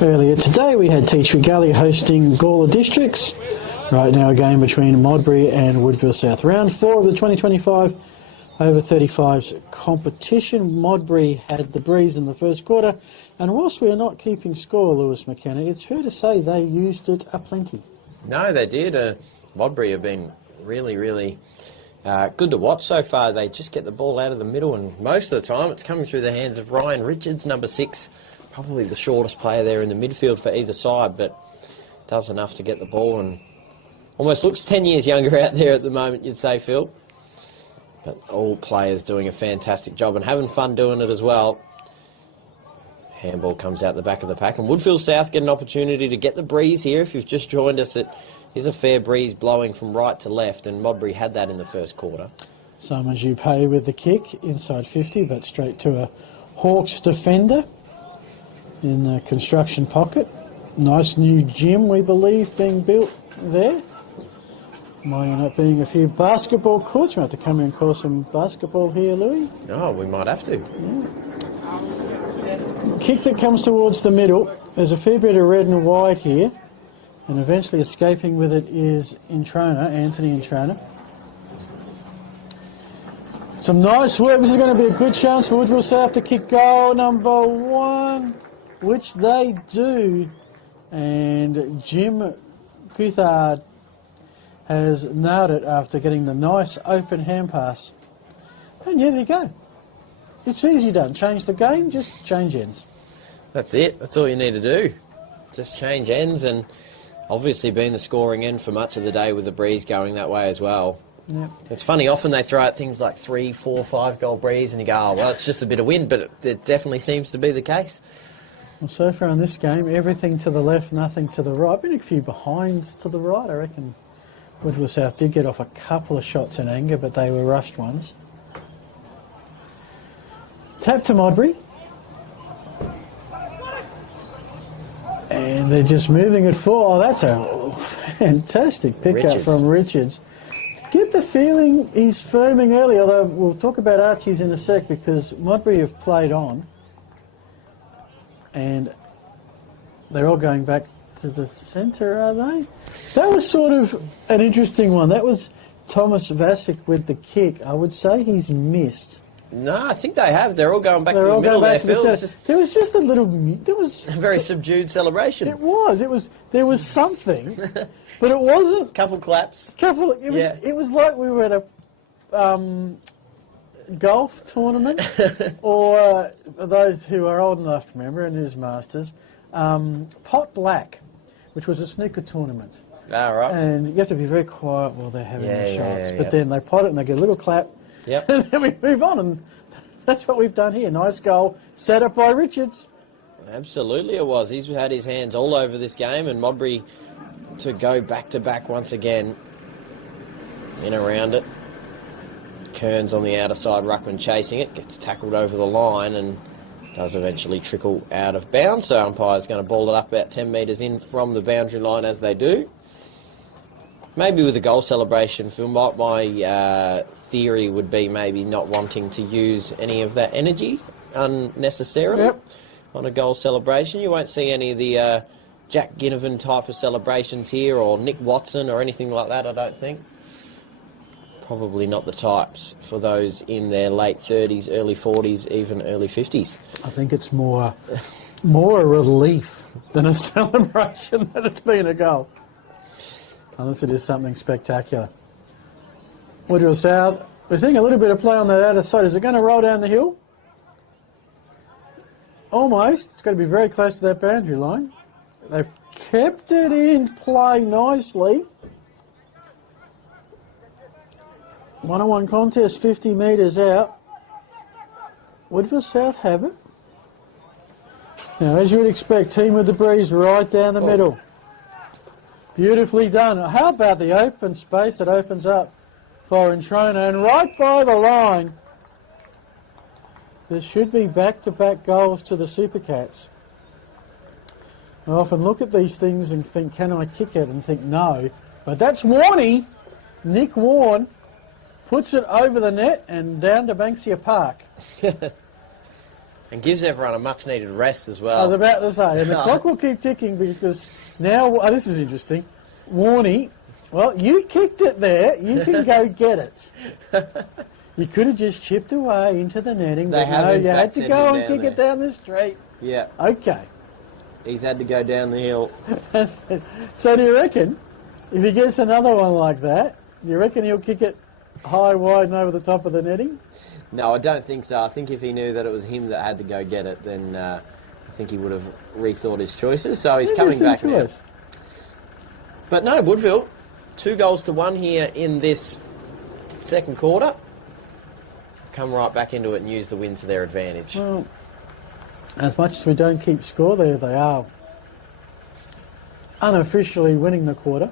Earlier today we had Tea Tree Gully hosting Gawler Districts. Right now a game between Modbury and Woodville South. Round 4 of the 2025 over 35s competition. Modbury had the breeze in the first quarter, and whilst we are not keeping score, Lewis McKenna, it's fair to say they used it aplenty. No, they did. Modbury have been really good to watch so far. They just get the ball out of the middle, and most of the time it's coming through the hands of Ryan Richards, number 6, probably the shortest player there in the midfield for either side, but does enough to get the ball and almost looks 10 years younger out there at the moment, you'd say, Phil. But all players doing a fantastic job and having fun doing it as well. Handball comes out the back of the pack, and Woodville South get an opportunity to get the breeze here. If you've just joined us, it is a fair breeze blowing from right to left, and Modbury had that in the first quarter. Simon Juppé with the kick, inside 50, but straight to a Hawks defender in the construction pocket. Nice new gym, we believe, being built there. Might end up being a few basketball courts. We have to come in and call some basketball here, Louis. Oh, we might have to. Yeah. Kick that comes towards the middle. There's a fair bit of red and white here. And eventually escaping with it is Anthony Introna. Some nice work. This is going to be a good chance for Woodville South to kick goal number 1, which they do. And Jim Guthard has nailed it after getting the nice open hand pass. And yeah, there you go. It's easy done. Change the game, just change ends. That's it. That's all you need to do. Just change ends, and obviously being the scoring end for much of the day with the breeze going that way as well. Yep. It's funny, often they throw out things like 3, 4, 5 goal breeze and you go, oh, well, it's just a bit of wind, but it definitely seems to be the case. Well, so far in this game, everything to the left, nothing to the right. Been a few behinds to the right, I reckon. Woodville South did get off a couple of shots in anger, but they were rushed ones. Tap to Modbury. And they're just moving it forward. Oh, that's a fantastic pickup from Richards. Get the feeling he's firming early, although we'll talk about Archie's in a sec because Modbury have played on. And they're all going back to the centre, are they? That was sort of an interesting one. That was Thomas Vasic with the kick. I would say he's missed. No, I think they have. They're all going back to the middle there, Phil. There was just a little... There was a very subdued celebration. It was. There was something, but it wasn't... Couple claps. It was like we were at a golf tournament, or those who are old enough to remember, and his Masters, Pot Black, which was a snooker tournament. All right. And you have to be very quiet while they're having the shots. But then they pot it and they get a little clap. Yep. And then we move on, and that's what we've done here. Nice goal, set up by Richards. Absolutely it was. He's had his hands all over this game, and Modbury to go back-to-back once again. In around it. Kearns on the outer side, Ruckman chasing it, gets tackled over the line and does eventually trickle out of bounds. So umpire's going to ball it up about 10 metres in from the boundary line as they do. Maybe with a goal celebration, Phil, my theory would be maybe not wanting to use any of that energy unnecessarily on a goal celebration. You won't see any of the Jack Ginnivan type of celebrations here, or Nick Watson or anything like that, I don't think. Probably not the types for those in their late 30s, early 40s, even early 50s. I think it's more a relief than a celebration that it's been a goal. Unless it is something spectacular. Woodville South, we're seeing a little bit of play on the outer side. Is it going to roll down the hill? Almost. It's going to be very close to that boundary line. They've kept it in play nicely. 1-on-1 contest, 50 metres out. Woodville South have it. Now, as you would expect, team with the breeze right down the middle. Beautifully done. How about the open space that opens up for Introna, and right by the line. There should be back-to-back goals to the Supercats. I often look at these things and think, can I kick it? And think, no. But that's Warney, Nick Warne, puts it over the net and down to Banksia Park. And gives everyone a much-needed rest as I well. was about to say, and the clock will keep ticking because now, this is interesting. Warney, well, you kicked it there. You can go get it. You could have just chipped away into the netting, They but have no, in you fact had to sent go him and down kick there. it down the street. Yeah, Okay. he's had to go down the hill. So do you reckon, if he gets another one like that, do you reckon he'll kick it high, wide and over the top of the netting? No, I don't think so. I think if he knew that it was him that had to go get it, then I think he would have rethought his choices. So he's coming back now. But no, Woodville, 2-1 here in this second quarter. Come right back into it and use the win to their advantage. Well, as much as we don't keep score there, they are unofficially winning the quarter.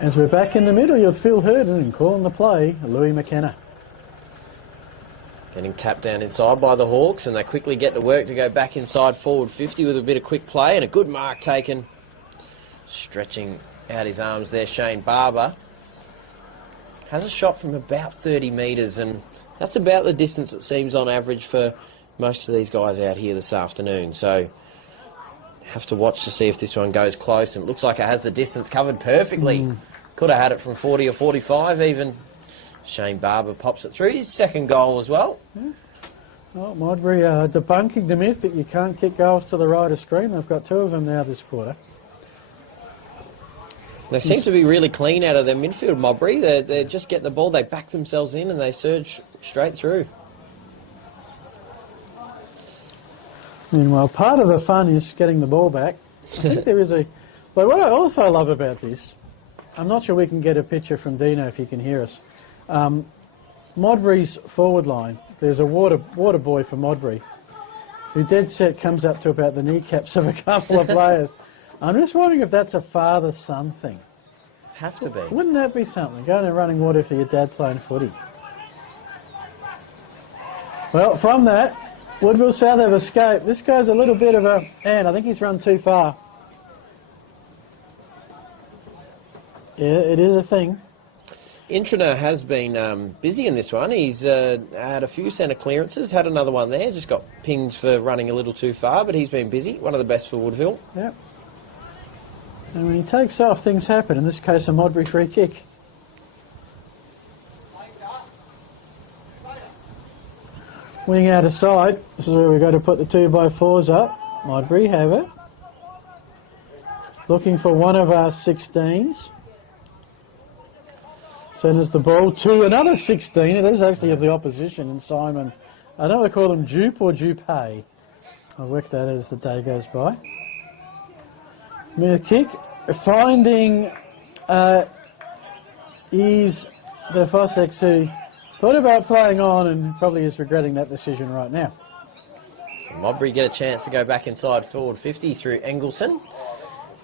As we're back in the middle, you're Phil Herden and calling the play, Louis McKenna. Getting tapped down inside by the Hawks, and they quickly get to work to go back inside forward 50 with a bit of quick play and a good mark taken. Stretching out his arms there, Shane Barber. Has a shot from about 30 metres, and that's about the distance it seems on average for most of these guys out here this afternoon. So have to watch to see if this one goes close, and it looks like it has the distance covered perfectly. Could have had it from 40 or 45 even. Shane Barber pops it through. His second goal as well. Yeah. Well, Modbury debunking the myth that you can't kick goals to the right of screen. They've got 2 of them now this quarter. They seem to be really clean out of their midfield, Modbury. They just get the ball, they back themselves in and they surge straight through. Meanwhile, part of the fun is getting the ball back. I think there is a... But what I also love about this, I'm not sure we can get a picture from Dino if he can hear us. Modbury's forward line, there's a water boy for Modbury who dead set comes up to about the kneecaps of a couple of players. I'm just wondering if that's a father-son thing. Have to be. Wouldn't that be something? Going and running water for your dad playing footy. Well, from that, Woodville South have escaped. This guy's a little bit of a... And I think he's run too far. Yeah, it is a thing. Intriner has been busy in this one. He's had a few centre clearances, had another one there, just got pinged for running a little too far, but he's been busy. One of the best for Woodville. Yep. And when he takes off, things happen. In this case, a Modbury free kick. Wing out of side. This is where we've got to put the 2x4s up. Modbury have it. Looking for one of our 16s. Sends the ball to another 16. It is actually of the opposition in Simon. I don't know if they call him Jupe or Jupe. I'll work that as the day goes by. Mid kick, finding Yves de Fossex, who thought about playing on and probably is regretting that decision right now. Modbury get a chance to go back inside forward 50 through Engelson.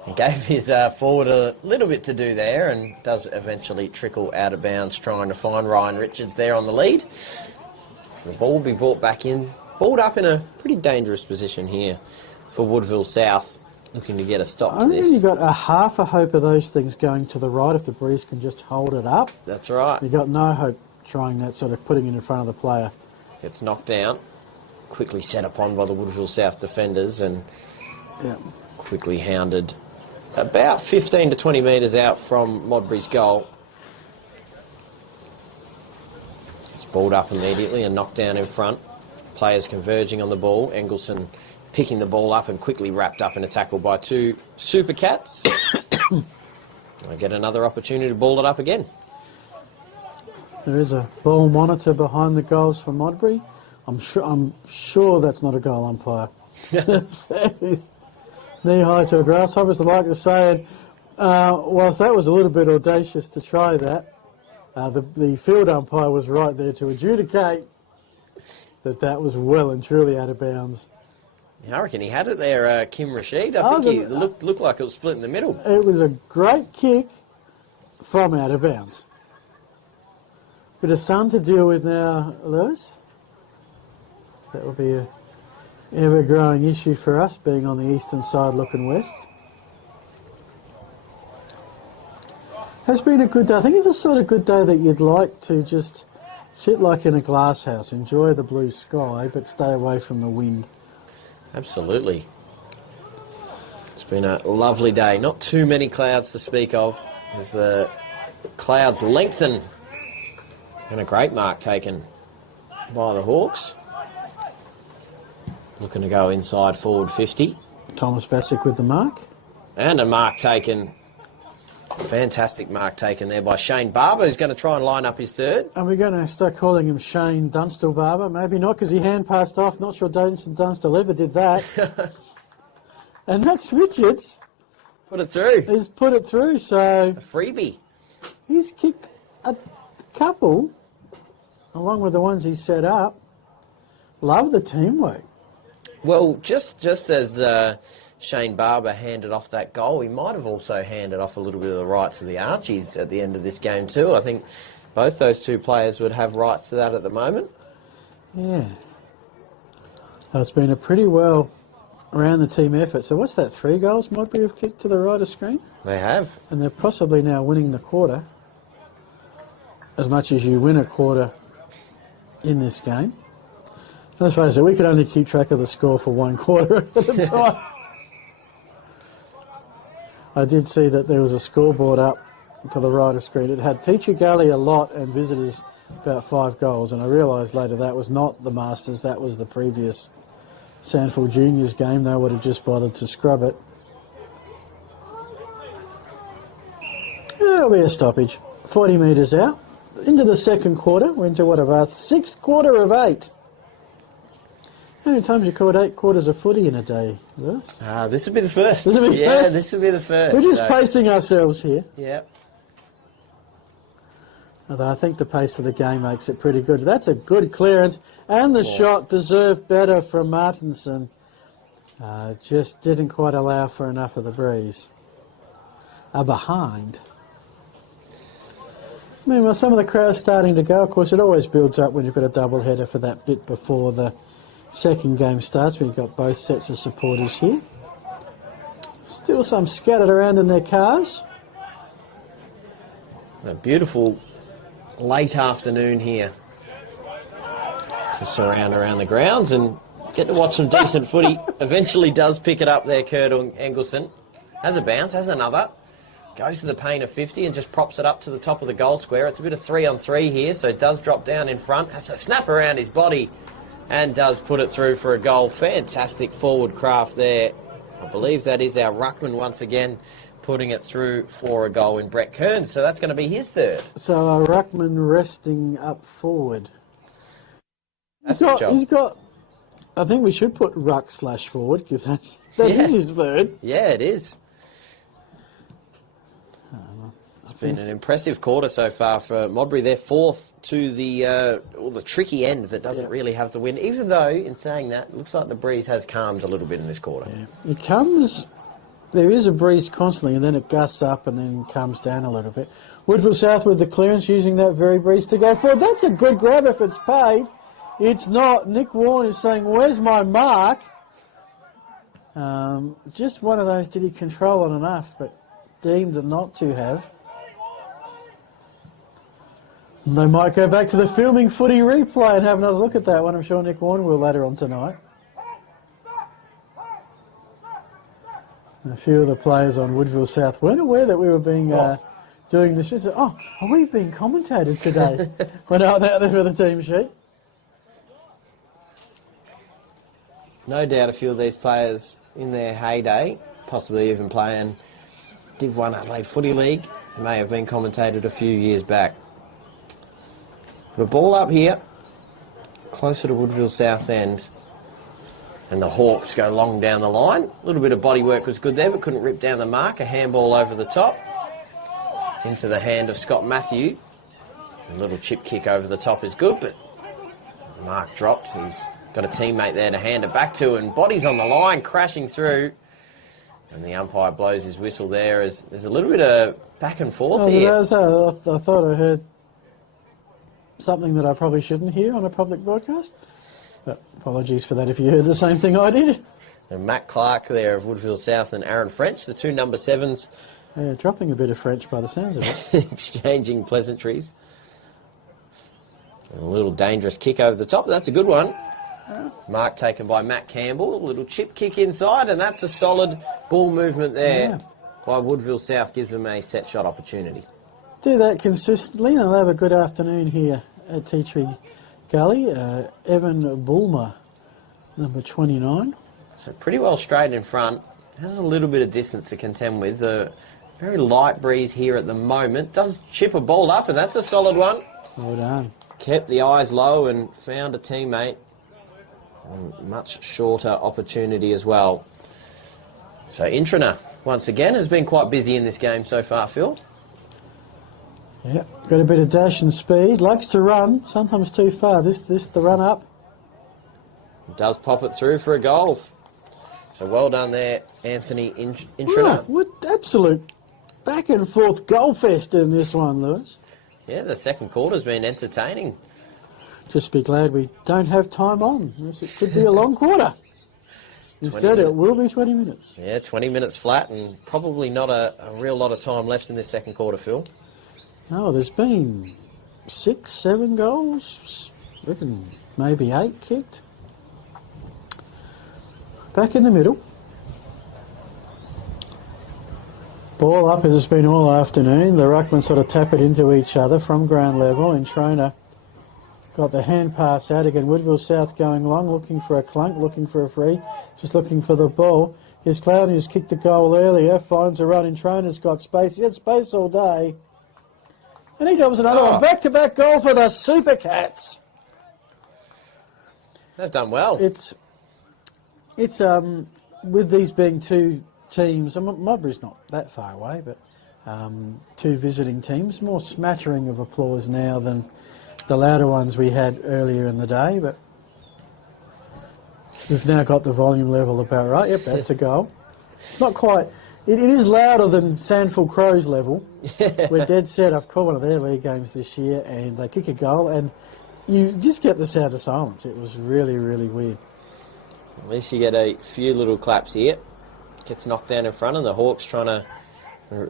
He gave his forward a little bit to do there and does eventually trickle out of bounds trying to find Ryan Richards there on the lead. So the ball will be brought back in. Balled up in a pretty dangerous position here for Woodville South, looking to get a stop to I think this. you've got a half a hope of those things going to the right if the breeze can just hold it up. That's right. You've got no hope trying that, sort of putting it in front of the player. Gets knocked down, quickly set upon by the Woodville South defenders and quickly hounded about 15 to 20 metres out from Modbury's goal. It's balled up immediately and knocked down in front. Players converging on the ball. Engelson picking the ball up and quickly wrapped up in a tackle by 2 Super Cats. I get another opportunity to ball it up again. There is a ball monitor behind the goals for Modbury. I'm sure that's not a goal umpire. That is knee high to a grasshopper, as I like to say. And whilst that was a little bit audacious to try that, the field umpire was right there to adjudicate that was well and truly out of bounds. I reckon he had it there, Kim Rashid. I think he looked like it was split in the middle. It was a great kick from out of bounds. Bit of sun to deal with now, Lewis. That will be a ever-growing issue for us, being on the eastern side looking west. Has been a good day. I think it's a sort of good day that you'd like to just sit like in a glass house, enjoy the blue sky, but stay away from the wind. Absolutely. It's been a lovely day. Not too many clouds to speak of as the clouds lengthen. And a great mark taken by the Hawks. Looking to go inside forward 50. Thomas Bassick with the mark. And a mark taken. Fantastic mark taken there by Shane Barber, who's going to try and line up his third. Are we going to start calling him Shane Dunstall Barber? Maybe not, because he hand passed off. Not sure Dunstall ever did that. And Max Richards Put it through. has put it through, so A freebie. he's kicked a couple, along with the ones he set up. Love the teamwork. Well, just as Shane Barber handed off that goal, he might have also handed off a little bit of the rights of the Archies at the end of this game too. I think both those two players would have rights to that at the moment. Yeah. So it's been a pretty well around the team effort. So what's that, 3 goals Modbury have kicked to the right of screen? They have. And they're possibly now winning the quarter, as much as you win a quarter in this game. Let's face it, we could only keep track of the score for 1 quarter at a time. I did see that there was a scoreboard up to the right of screen. It had Teacher Galley a lot and visitors about 5 goals, and I realised later that was not the Masters, that was the previous Sandford Juniors game. They would have just bothered to scrub it. There'll be a stoppage. 40 metres out. Into the second quarter. We're into what of our 6th quarter of 8. How many times you caught 8 quarters of footy in a day, Lewis? This will be the first. This will be the yeah, first? this will be the first. We're just pacing ourselves here. Yeah. Although I think the pace of the game makes it pretty good. That's a good clearance. And the shot deserved better from Martinson. Just didn't quite allow for enough of the breeze. Behind. Meanwhile, some of the crowd's starting to go. Of course, it always builds up when you've got a double header for that bit before the second game starts, when you've got both sets of supporters here. Still some scattered around in their cars. A beautiful late afternoon here to surround around the grounds and get to watch some decent footy. Eventually does pick it up there, Kurt Engelson. Has a bounce, has another. Goes to the paint of 50 and just props it up to the top of the goal square. It's a bit of 3-on-3 here, so it does drop down in front. Has a snap around his body and does put it through for a goal. Fantastic forward craft there. I believe that is our ruckman once again putting it through for a goal in Brett Kearns. So that's going to be his third. So a ruckman resting up forward. That's the job. He's got, I think we should put ruck/forward, because that is his third. Yeah, it is. It's been an impressive quarter so far for Modbury. They're 4th to the tricky end that doesn't really have the wind. Even though, in saying that, it looks like the breeze has calmed a little bit in this quarter. Yeah. It comes, there is a breeze constantly, and then it gusts up and then comes down a little bit. Woodville South with the clearance, using that very breeze to go forward. That's a good grab if it's paid. It's not. Nick Warren is saying, where's my mark? Just one of those, did he control it enough, but deemed not to have. They might go back to the filming footy replay and have another look at that one. I'm sure Nick Warren will later on tonight. And a few of the players on Woodville South weren't aware that we were being doing this. Are we being commentated today? When out there for the team sheet. No doubt a few of these players in their heyday, possibly even playing Div 1 Adelaide Footy League, may have been commentated a few years back. The ball up here, closer to Woodville South End, and the Hawks go long down the line. A little bit of body work was good there, but couldn't rip down the mark. A handball over the top, into the hand of Scott Matthew. A little chip kick over the top is good, but the mark drops. He's got a teammate there to hand it back to, and bodies on the line, crashing through. And the umpire blows his whistle there as there's a little bit of back and forth here. I thought I heard something that I probably shouldn't hear on a public broadcast. But apologies for that if you heard the same thing I did. And Matt Clark there of Woodville South and Aaron French, the 2 number 7s Yeah, dropping a bit of French by the sounds of it. Exchanging pleasantries. And a little dangerous kick over the top. That's a good one. Mark taken by Matt Campbell. A little chip kick inside, and that's a solid ball movement there by Woodville South. Gives them a set shot opportunity. Do that consistently, and they'll have a good afternoon here at Tea Tree Gully. Evan Bulmer, number 29. So pretty well straight in front. Has a little bit of distance to contend with. A very light breeze here at the moment. Does chip a ball up, and that's a solid one. Well done. Kept the eyes low and found a teammate. Much shorter opportunity as well. So Intrana, once again, has been quite busy in this game so far, Phil. Yeah, got a bit of dash and speed. Likes to run, sometimes too far. This the run up. Does pop it through for a goal. So well done there, Anthony Intrana. Yeah, what absolute back and forth goal fest in this one, Lewis. Yeah, the second quarter's been entertaining. Just be glad we don't have time on. It could be a long quarter. Instead, it will be 20 minutes. Yeah, 20 minutes flat and probably not a real lot of time left in this second quarter, Phil. No, there's been 6, 7 goals. I reckon maybe 8 kicked. Back in the middle. Ball up as it's been all afternoon. The ruckmen sort of tap it into each other from ground level. And Schroner got the hand pass out again. Woodville South going long, looking for a clunk, looking for a free, just looking for the ball. Here's Cloud, who's kicked the goal earlier, finds a run, and Schroner's got space. He's had space all day. And he doubles another one. Back-to-back goal for the Super Cats. They've done well. It's with these being two teams, Modbury's not that far away, but two visiting teams, more smattering of applause now than the louder ones we had earlier in the day, but we've now got the volume level about right. Yep, that's a goal. It's not quite. It is louder than Sandful Crows level. We're dead set. I've called one of their league games this year, and they kick a goal, and you just get the sound of silence. It was really, really weird. At least you get a few little claps here. Gets knocked down in front, and the Hawks trying to,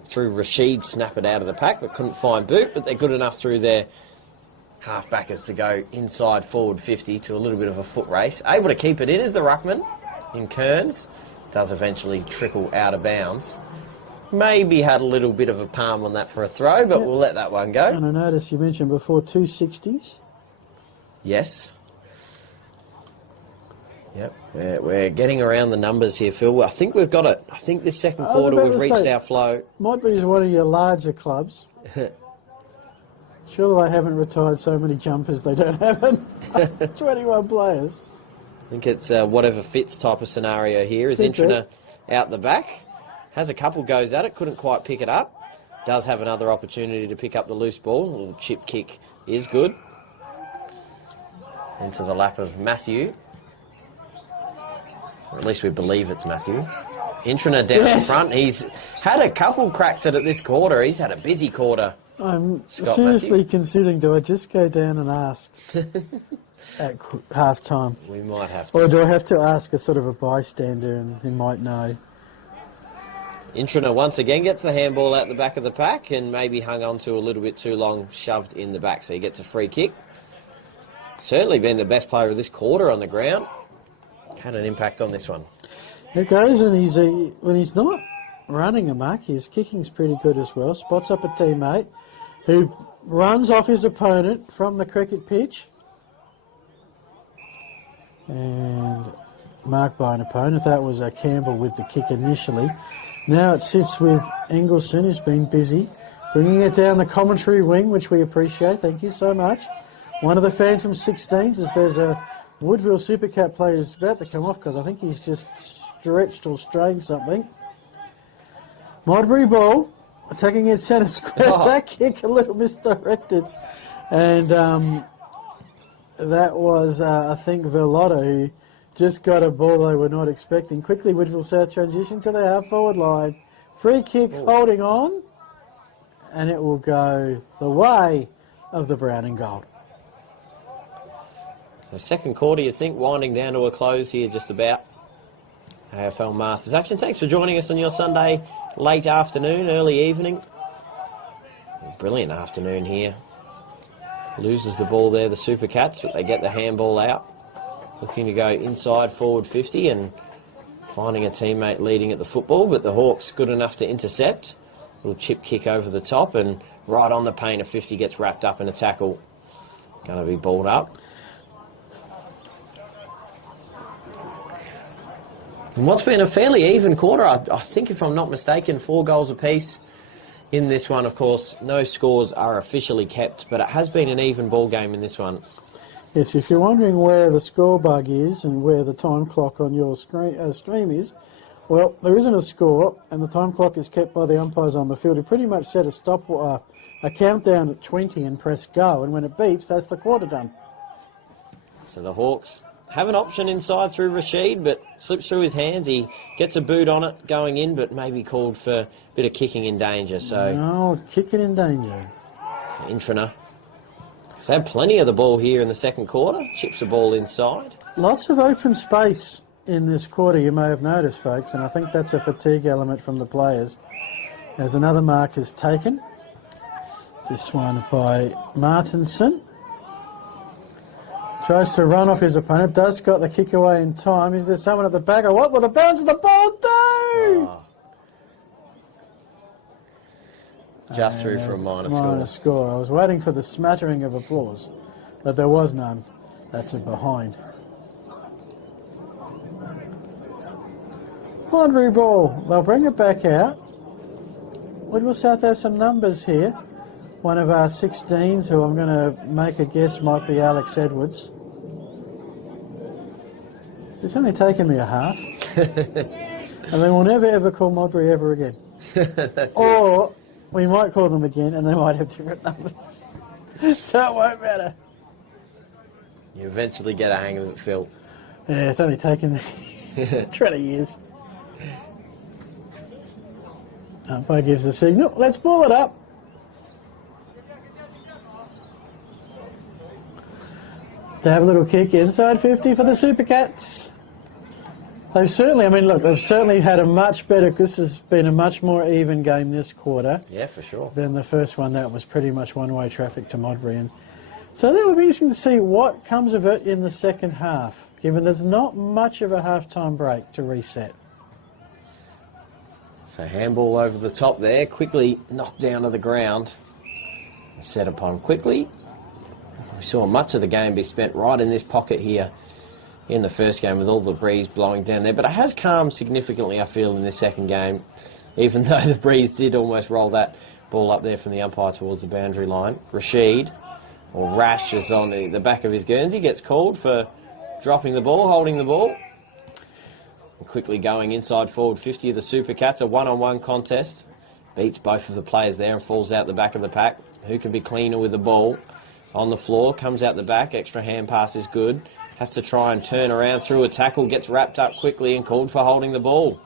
through Rashid, snap it out of the pack, but couldn't find Boot, but they're good enough through their half-backers to go inside forward 50 to a little bit of a foot race. Able to keep it in is the ruckman in Kearns. Does eventually trickle out of bounds. Maybe had a little bit of a palm on that for a throw, but we'll let that one go. And I noticed you mentioned before 260s. Yes. Yep, we're getting around the numbers here, Phil. I think we've got it. I think this second quarter we've reached our flow. Modbury is one of your larger clubs. Sure, they haven't retired so many jumpers they don't have it. 21 players. I think it's whatever fits type of scenario here. Is Intrana out the back. Has a couple goes at it, couldn't quite pick it up. Does have another opportunity to pick up the loose ball. A little chip kick is good. Into the lap of Matthew. Or at least we believe it's Matthew. Intrana down in front. He's had a couple cracks at it this quarter. He's had a busy quarter. I'm Scott seriously Matthew. Considering, do I just go down and ask at half time? We might have to. Or do I have to ask a sort of a bystander and he might know? Intrana once again gets the handball out the back of the pack and maybe hung on to a little bit too long, shoved in the back. So he gets a free kick. Certainly been the best player of this quarter on the ground. Had an impact on this one. Here goes, and when he's not running amok, his kicking's pretty good as well. Spots up a teammate who runs off his opponent from the cricket pitch. And marked by an opponent. That was Campbell with the kick initially. Now it sits with Engelson, who's been busy, bringing it down the commentary wing, which we appreciate. Thank you so much. One of the Phantom 16s, as there's a Woodville Super Cat player who's about to come off because I think he's just stretched or strained something. Modbury ball, attacking at centre square. That kick a little misdirected. And that was, I think, Velotta, who just got a ball they were not expecting. Quickly, Woodville South transition to the half-forward line. Free kick, holding on. And it will go the way of the brown and gold. So second quarter, you think, winding down to a close here just about. AFL Masters action. Thanks for joining us on your Sunday late afternoon, early evening. Brilliant afternoon here. Loses the ball there, the Super Cats, but they get the handball out. Looking to go inside forward 50 and finding a teammate leading at the football, but the Hawks good enough to intercept. Little chip kick over the top and right on the paint of 50 gets wrapped up in a tackle. Going to be balled up. And what's been a fairly even quarter, I think if I'm not mistaken, 4 goals apiece in this one. Of course, no scores are officially kept, but it has been an even ball game in this one. Yes, if you're wondering where the score bug is and where the time clock on your stream is, well, there isn't a score, and the time clock is kept by the umpires on the field. He pretty much set a countdown at 20 and press go, and when it beeps, that's the quarter done. So the Hawks have an option inside through Rashid, but slips through his hands. He gets a boot on it going in, but maybe called for a bit of kicking in danger. So no, kicking in danger. So Intrana has had plenty of the ball here in the second quarter. Chips the ball inside. Lots of open space in this quarter, you may have noticed, folks, and I think that's a fatigue element from the players. As another mark is taken. This one by Martinson. Tries to run off his opponent, does got the kick away in time. Is there someone at the back? Or what will the bounce of the ball do? Oh. Just through for a minor score. I was waiting for the smattering of applause, but there was none. That's a behind. Modbury ball. They'll bring it back out. Woodville South have some numbers here. One of our 16s, who I'm going to make a guess might be Alex Edwards. So it's only taken me a half. And then we'll never ever call Modbury ever again. Or we might call them again and they might have different numbers. So it won't matter. You eventually get a hang of it, Phil. Yeah, it's only taken me 20 years. Umpire gives the signal. Let's ball it up. To have a little kick inside 50 for the Super Cats. They've certainly had a much better, this has been a much more even game this quarter. Yeah, for sure. Than the first one. That was pretty much one-way traffic to Modbury. And so that would be interesting to see what comes of it in the second half, given there's not much of a half-time break to reset. So handball over the top there, quickly knocked down to the ground. Set upon quickly. We saw much of the game be spent right in this pocket here in the first game with all the breeze blowing down there. But it has calmed significantly, I feel, in this second game, even though the breeze did almost roll that ball up there from the umpire towards the boundary line. Rashid, or Rash, is on the back of his Guernsey, gets called for dropping the ball, holding the ball. And quickly going inside forward 50 of the Super Cats, a one-on-one contest. Beats both of the players there and falls out the back of the pack. Who can be cleaner with the ball? On the floor, comes out the back, extra hand pass is good. Has to try and turn around through a tackle, gets wrapped up quickly and called for holding the ball.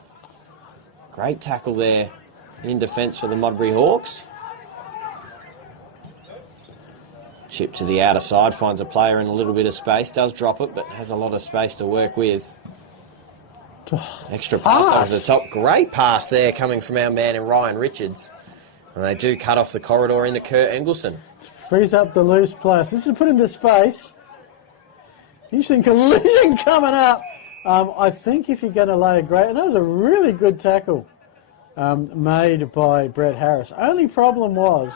Great tackle there in defence for the Modbury Hawks. Chip to the outer side, finds a player in a little bit of space, does drop it, but has a lot of space to work with. Extra pass over the top. Great pass there coming from our man in Ryan Richards. And they do cut off the corridor into Kurt Engelson. Frees up the loose players. This is put into space. Interesting collision coming up. I think if you're going to lay a great... And that was a really good tackle made by Brett Harris. Only problem was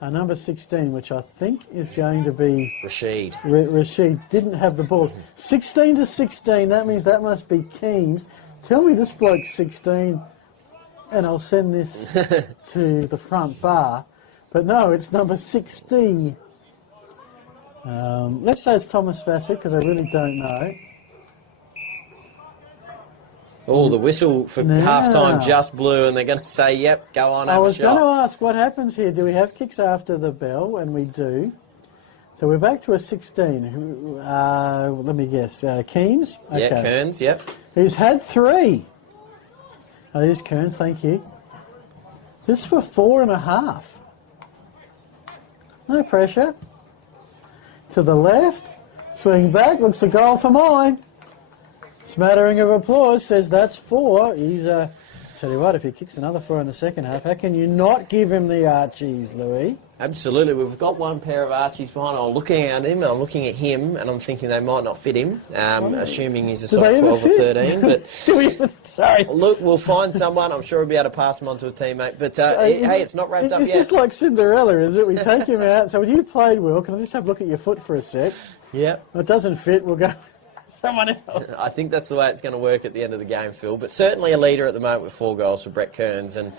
number 16, which I think is going to be... Rashid. Rashid didn't have the ball. 16 to 16, that means that must be Keames. Tell me this bloke's 16 and I'll send this to the front bar. But no, it's number 60. Let's say it's Thomas Bassett because I really don't know. Oh, the whistle for half-time just blew and they're going to say, yep, go on, have a shot. I was going to ask what happens here. Do we have kicks after the bell? And we do. So we're back to a 16. Let me guess. Keames? Okay. Yeah, Kearns, yep. Who's had 3. Oh, there's Kearns, thank you. This for 4.5. No pressure. To the left. Swing back. Looks a goal for mine. Smattering of applause. Says that's 4. He's Tell you what, if he kicks another 4 in the second half, how can you not give him the Archies, Louis? Absolutely. We've got one pair of Archies behind. I'm looking at him, and I'm looking at him, and I'm thinking they might not fit him, assuming he's a size 12 or 13. But Sorry. Look, we'll find someone. I'm sure we'll be able to pass him on to a teammate. But, hey, it's not wrapped up yet. It's just like Cinderella, is it? We take him out. So when you played, Will, can I just have a look at your foot for a sec? Yeah. If it doesn't fit, we'll go someone else. I think that's the way it's going to work at the end of the game, Phil. But certainly a leader at the moment with 4 goals for Brett Kearns, and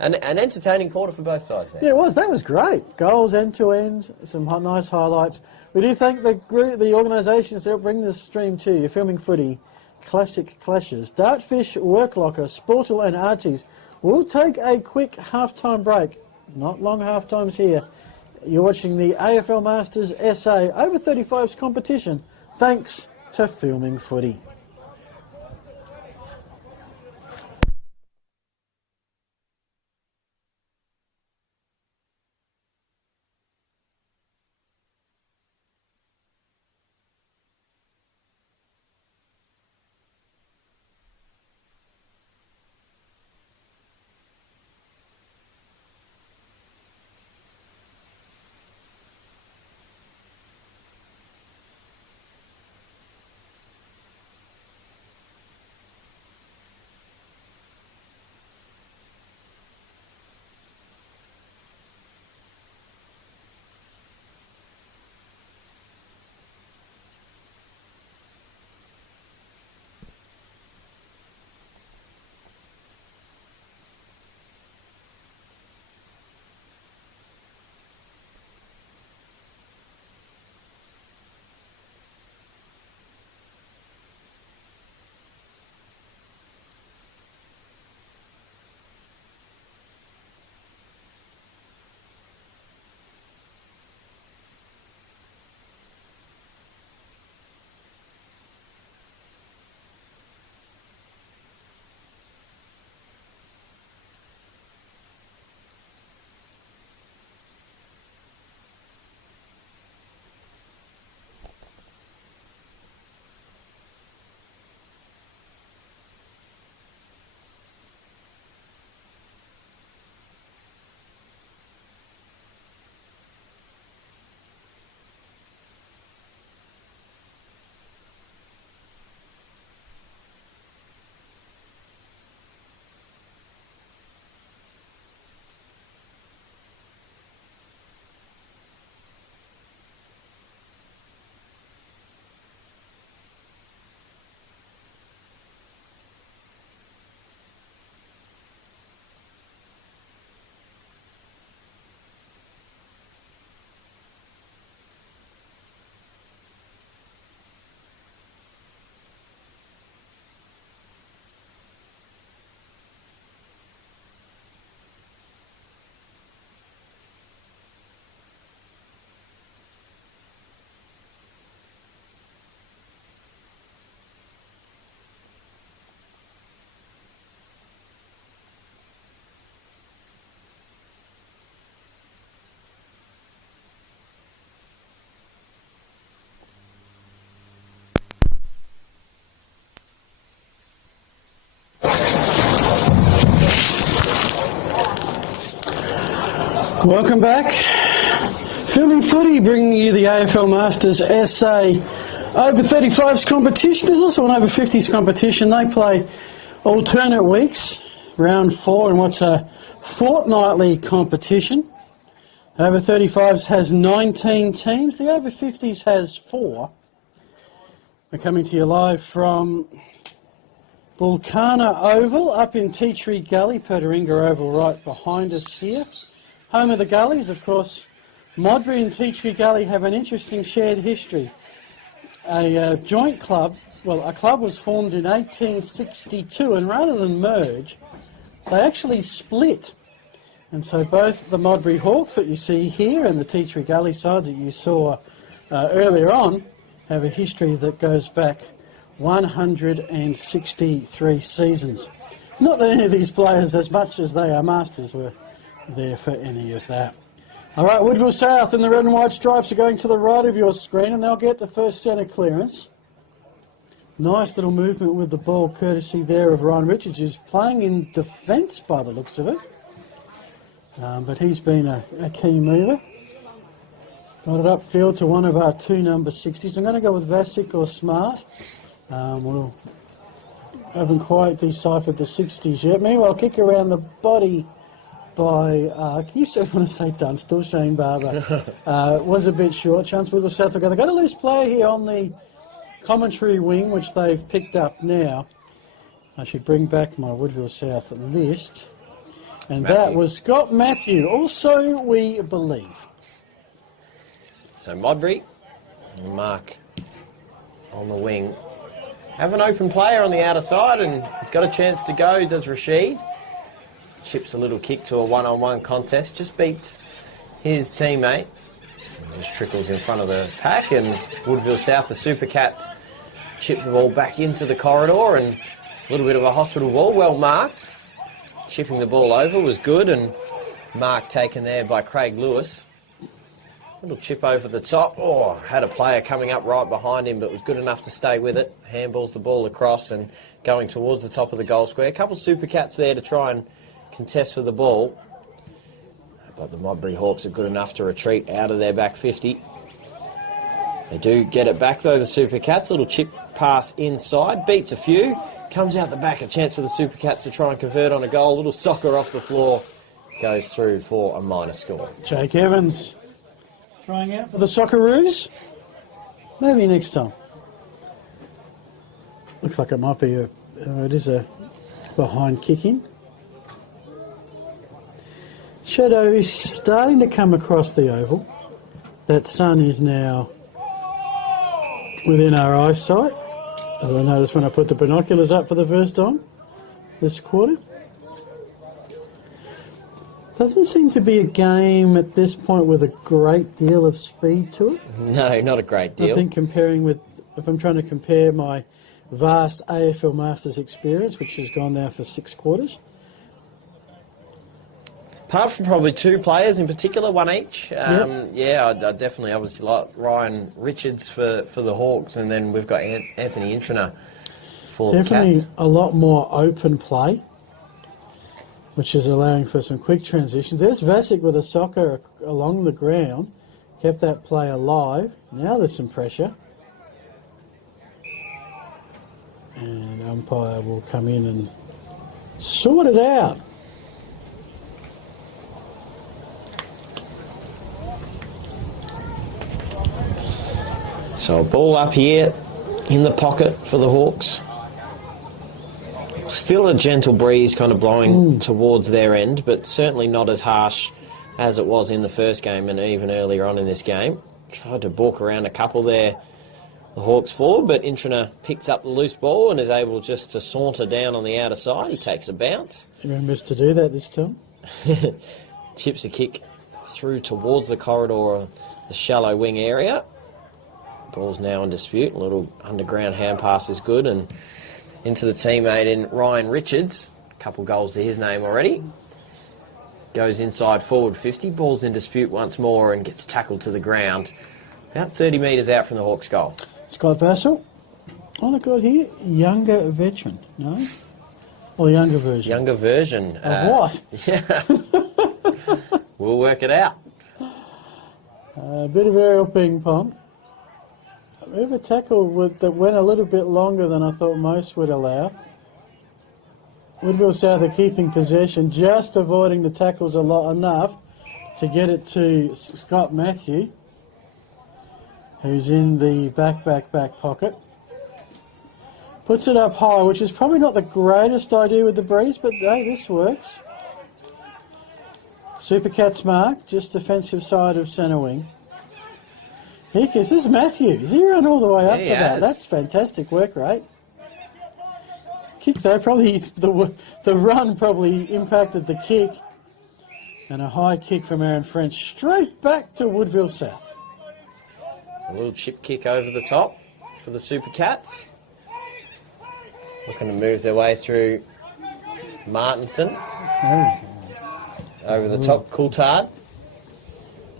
an entertaining quarter for both sides there. Yeah, it was. That was great. Goals end to end, some nice highlights. We do thank the organisations that bring this stream to you. Filming Footy, Classic Clashes, Dartfish, Worklocker, Sportal and Archies. We'll take a quick half-time break. Not long half-times here. You're watching the AFL Masters SA over 35s competition. Thanks to Filming Footy. Welcome back. Filming Footy, bringing you the AFL Masters SA over 35s competition. There's also an over 50s competition. They play alternate weeks, round 4 in what's a fortnightly competition. Over 35s has 19 teams. The over 50s has 4. We're coming to you live from Bulkana Oval up in Tea Tree Gully, Pertaringa Oval right behind us here. Home of the Gullies, of course. Modbury and Tea Tree Gully have an interesting shared history. A joint club, well, a club was formed in 1862, and rather than merge, they actually split. And so both the Modbury Hawks that you see here and the Tea Tree Gully side that you saw earlier on have a history that goes back 163 seasons. Not that any of these players, as much as they are masters, were there for any of that. All right, Woodville South and the red and white stripes are going to the right of your screen, and they'll get the first centre clearance. Nice little movement with the ball, courtesy there of Ryan Richards, who's playing in defence by the looks of it. But he's been a key mover. Got it upfield to one of our 2 number 60s. I'm going to go with Vasic or Smart. We haven't quite deciphered the 60s yet. Meanwhile, kick around the body by, you still want to say Dunstall, Shane Barber. Was a bit short. Chance Woodville South will go. They've got a loose player here on the commentary wing, which they've picked up now. I should bring back my Woodville South list. And that was Scott Matthew, also we believe. So Modbury and Mark on the wing. Have an open player on the outer side, and he's got a chance to go, does Rashid. Chips a little kick to a one-on-one contest, just beats his teammate. Just trickles in front of the pack, and Woodville South, the Super Cats, chip the ball back into the corridor, and a little bit of a hospital ball, well marked. Chipping the ball over was good, and mark taken there by Craig Lewis. Little chip over the top. Oh, had a player coming up right behind him, but was good enough to stay with it. Handballs the ball across and going towards the top of the goal square. A couple of Super Cats there to try and contest for the ball. But the Modbury Hawks are good enough to retreat out of their back 50. They do get it back though, the Super Cats. Little chip pass inside, beats a few. Comes out the back, a chance for the Super Cats to try and convert on a goal. Little soccer off the floor. Goes through for a minor score. Jake Evans trying out for the Socceroos. Maybe next time. Looks like it might be it is a behind kicking. Shadow is starting to come across the oval. That sun is now within our eyesight. As I noticed when I put the binoculars up for the first time this quarter. Doesn't seem to be a game at this point with a great deal of speed to it. No, not a great deal. I think if I'm trying to compare my vast AFL Masters experience, which has gone now for 6 quarters. Apart from probably 2 players in particular, one each. Yep. Yeah, I definitely obviously like Ryan Richards for the Hawks, and then we've got Anthony Intriner for the Cats. Definitely a lot more open play, which is allowing for some quick transitions. There's Vasic with a soccer along the ground, kept that play alive. Now there's some pressure. And umpire will come in and sort it out. So a ball up here in the pocket for the Hawks. Still a gentle breeze kind of blowing towards their end, but certainly not as harsh as it was in the first game and even earlier on in this game. Tried to balk around a couple there, the Hawks forward, but Intriner picks up the loose ball and is able just to saunter down on the outer side. He takes a bounce. He remembers to do that this time. Chips a kick through towards the corridor, the shallow wing area. Ball's now in dispute. A little underground hand pass is good, and into the teammate in Ryan Richards. A couple goals to his name already. Goes inside forward 50. Ball's in dispute once more and gets tackled to the ground. About 30 metres out from the Hawks' goal. Scott Vassell. Oh, look got here. Younger veteran. No? Or younger version? Younger version. Of what? Yeah. We'll work it out. A bit of aerial ping pong. A bit of a tackle that went a little bit longer than I thought most would allow. Woodville South are keeping possession, just avoiding the tackles enough to get it to Scott Matthew, who's in the back pocket. Puts it up high, which is probably not the greatest idea with the breeze, but hey, this works. Super Cats mark, just defensive side of centre wing. This is Matthews. He ran all the way up for that. That's fantastic work rate. Kick though, probably the run probably impacted the kick. And a high kick from Aaron French straight back to Woodville South. A little chip kick over the top for the Super Cats. Looking to move their way through Martinson. Over the top, Coulthard.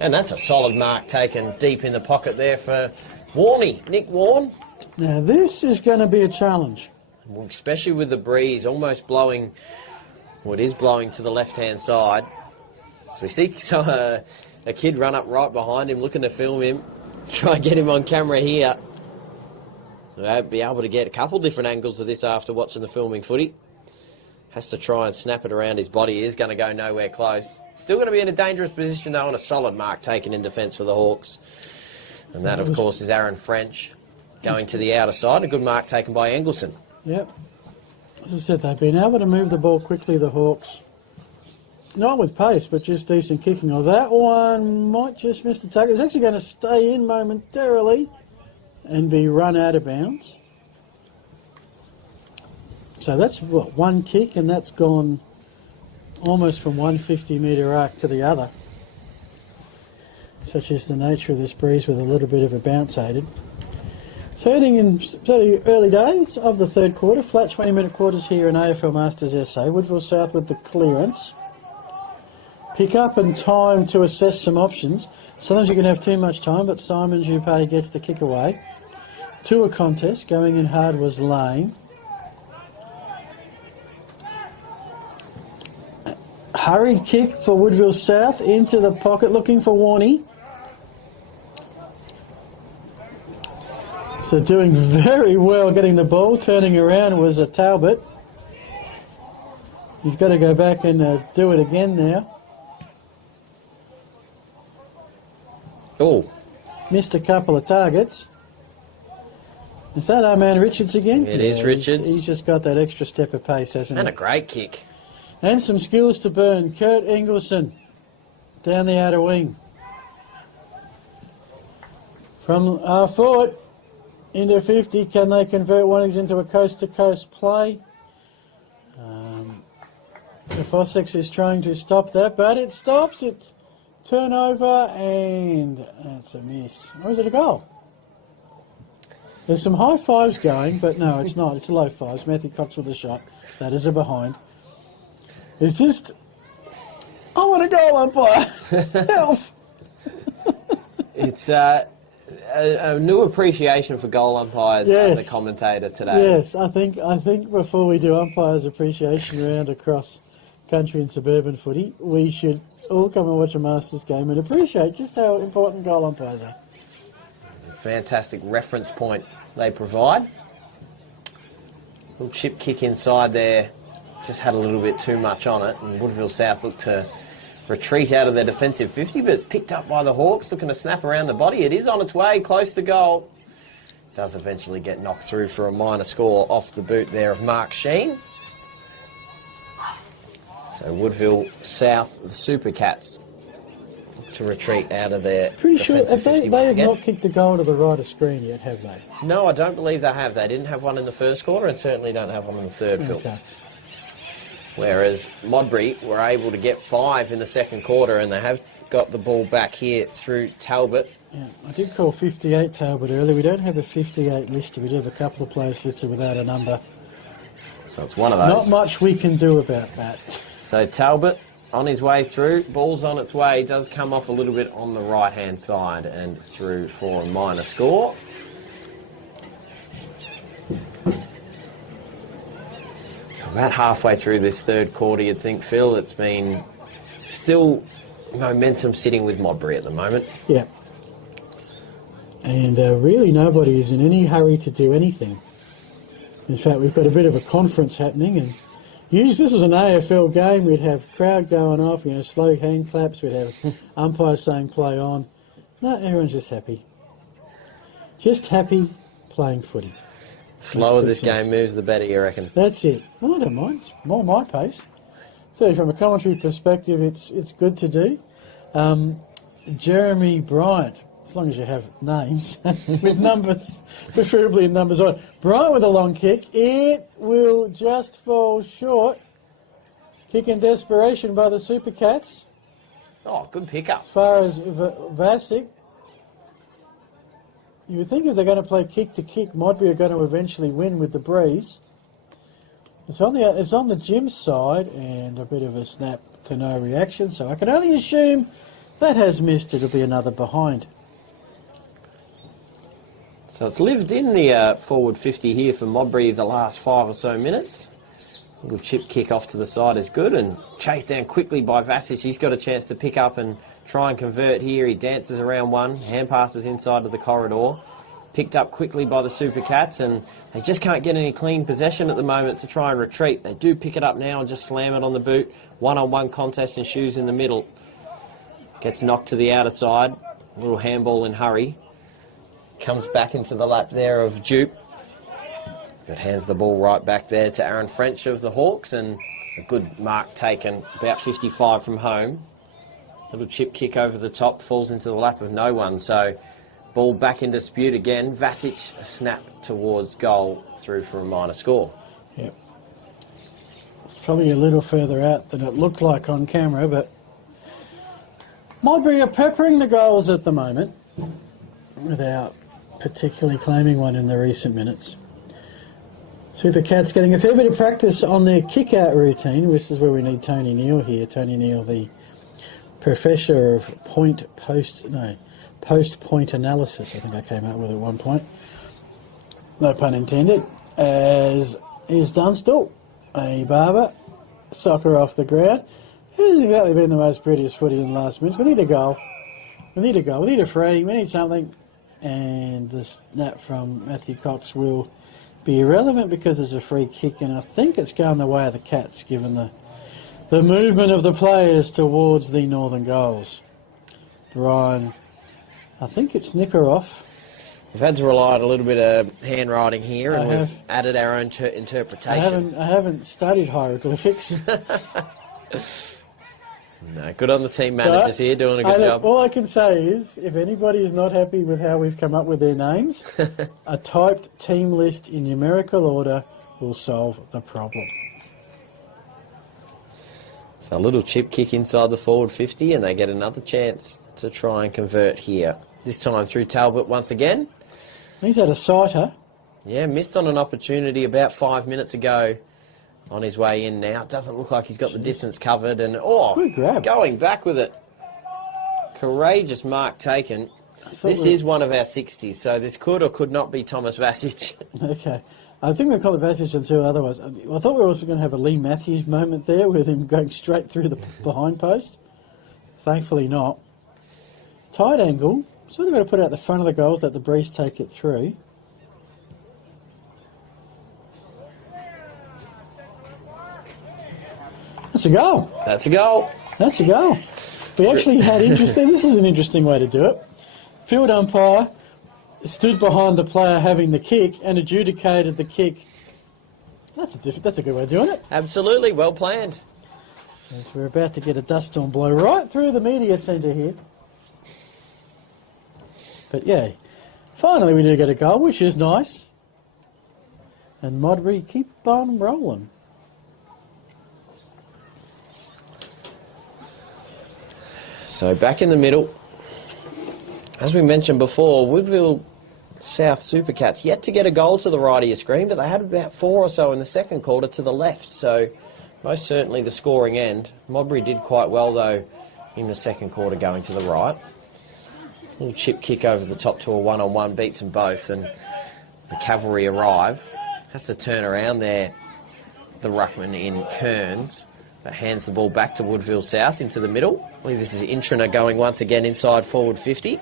And that's a solid mark taken deep in the pocket there for Warney, Nick Warne. Now this is going to be a challenge. Especially with the breeze almost blowing, well, it is blowing to the left-hand side. So we see a kid run up right behind him, looking to film him, try and get him on camera here. We'll be able to get a couple different angles of this after watching the filming footy. Has to try and snap it around his body. He is going to go nowhere close. Still going to be in a dangerous position though, and a solid mark taken in defence for the Hawks. And that, of course, is Aaron French going to the outer side. A good mark taken by Engleson. Yep. As I said, they've been able to move the ball quickly, the Hawks. Not with pace, but just decent kicking. Oh, that one might just miss the target. It's actually going to stay in momentarily and be run out of bounds. So that's, what, one kick, and that's gone almost from 150-metre arc to the other. Such is the nature of this breeze with a little bit of a bounce aided. So heading in the early days of the third quarter, flat 20-minute quarters here in AFL Masters SA. Woodville South with the clearance. Pick up and time to assess some options. Sometimes you can have too much time, but Simon Juppé gets the kick away. To a contest, going in hard was Lane. Hurried kick for Woodville South into the pocket, looking for Warney. So doing very well getting the ball, turning around was a Talbot. He's got to go back and do it again now. Oh. Missed a couple of targets. Is that our man Richards again? It is Richards. He's just got that extra step of pace, hasn't he? And a great kick. And some skills to burn. Kurt Engleson down the outer wing. From our forward into 50, can they convert one into a coast-to-coast play? The Fossix is trying to stop that, but it stops. It's turnover, and that's a miss. Or is it a goal? There's some high fives going, but no, it's not. It's low fives. Matthew Cox with a shot. That is a behind. It's just, I want a goal umpire. Help! It's a new appreciation for goal umpires as a commentator today. Yes, I think before we do umpires appreciation round across country and suburban footy, we should all come and watch a Masters game and appreciate just how important goal umpires are. Fantastic reference point they provide. Little chip kick inside there. Just had a little bit too much on it, and Woodville South looked to retreat out of their defensive 50, but it's picked up by the Hawks, looking to snap around the body. It is on its way, close to goal. Does eventually get knocked through for a minor score off the boot there of Mark Sheen. So Woodville South, the Super Cats, to retreat out of their pretty sure defensive 50 they once have again. not kicked a goal to the right of screen yet, have they? No, I don't believe they have. They didn't have one in the first quarter and certainly don't have one in the third, Phil. Okay. Whereas Modbury were able to get 5 in the second quarter, and they have got the ball back here through Talbot. Yeah, I did call 58 Talbot earlier. We don't have a 58 listed. We do have a couple of players listed without a number. So it's one of those. Not much we can do about that. So Talbot on his way through, ball's on its way, does come off a little bit on the right-hand side and through for a minor score. So about halfway through this third quarter, you'd think, Phil, it's been still momentum sitting with Modbury at the moment. Yeah. And really nobody is in any hurry to do anything. In fact, we've got a bit of a conference happening, and usually if this was an AFL game, we'd have crowd going off, slow hand claps, we'd have umpires saying play on. No, everyone's just happy. Just happy playing footy. Slower this game moves, the better, you reckon? That's it. Well, I don't mind. It's more my pace. So from a commentary perspective, it's good to do. Jeremy Bryant, as long as you have names, with numbers, preferably in numbers on. Bryant with a long kick. It will just fall short. Kick in desperation by the Super Cats. Oh, good pickup. As far as Vasic, you would think if they're going to play kick to kick, Modbury are going to eventually win with the breeze. It's on the Jim's side, and a bit of a snap to no reaction, so I can only assume that has missed. It'll be another behind. So it's lived in the forward 50 here for Modbury the last 5 or so minutes. Little chip kick off to the side is good, and chased down quickly by Vasic. He's got a chance to pick up and try and convert here. He dances around one, hand passes inside of the corridor. Picked up quickly by the Super Cats, and they just can't get any clean possession at the moment to try and retreat. They do pick it up now and just slam it on the boot. One-on-one contest and shoes in the middle. Gets knocked to the outer side. A little handball in hurry. Comes back into the lap there of Jupe. But hands the ball right back there to Aaron French of the Hawks, and a good mark taken, about 55 from home. Little chip kick over the top, falls into the lap of no one. So ball back in dispute again. Vasic, a snap towards goal, through for a minor score. Yep. It's probably a little further out than it looked like on camera, but Modbury are peppering the goals at the moment without particularly claiming one in the recent minutes. Super Cats getting a fair bit of practice on their kick-out routine. This is where we need Tony Neal here. Tony Neal, the professor of post-point analysis, I think I came up with at one point. No pun intended. As is Dunstall, a barber, soccer off the ground. It hasn't exactly been the most prettiest footy in the last minute. We need a goal. We need a goal. We need a free. We need something. And the snap from Matthew Cox will be irrelevant because there's a free kick, and I think it's going the way of the Cats given the movement of the players towards the northern goals. Ryan, I think it's nicker off. We've had to rely on a little bit of handwriting here, and we've added our own interpretation. I haven't studied hieroglyphics. No, good on the team managers here, doing a good job. All I can say is, if anybody is not happy with how we've come up with their names, a typed team list in numerical order will solve the problem. So a little chip kick inside the forward 50, and they get another chance to try and convert here. This time through Talbot once again. He's had a sighter. Yeah, missed on an opportunity about 5 minutes ago. On his way in now. Doesn't look like he's got the distance covered. And, good grab. Going back with it. Courageous mark taken. This is one of our 60s, so this could or could not be Thomas Vasic. Okay. I think we'll call it Vasic until otherwise. I thought we were also going to have a Lee Matthews moment there with him going straight through the behind post. Thankfully not. Tight angle. So they've got to put it out the front of the goals, let the breeze take it through. That's a goal. That's a goal. That's a goal. We actually had interesting. This is an interesting way to do it. Field umpire stood behind the player having the kick and adjudicated the kick. That's a good way of doing it. Absolutely, well planned. As we're about to get a dust storm blow right through the media centre here. But yeah, finally we do get a goal, which is nice. And Modbury keep on rolling. So back in the middle, as we mentioned before, Woodville South Super Cats yet to get a goal to the right of your screen, but they had about 4 or so in the second quarter to the left, so most certainly the scoring end. Modbury did quite well though in the second quarter going to the right. Little chip kick over the top to a one-on-one, beats them both, and the cavalry arrive. Has to turn around there, the ruckman in Kearns. But hands the ball back to Woodville South into the middle. I believe this is Intrina going once again inside forward 50.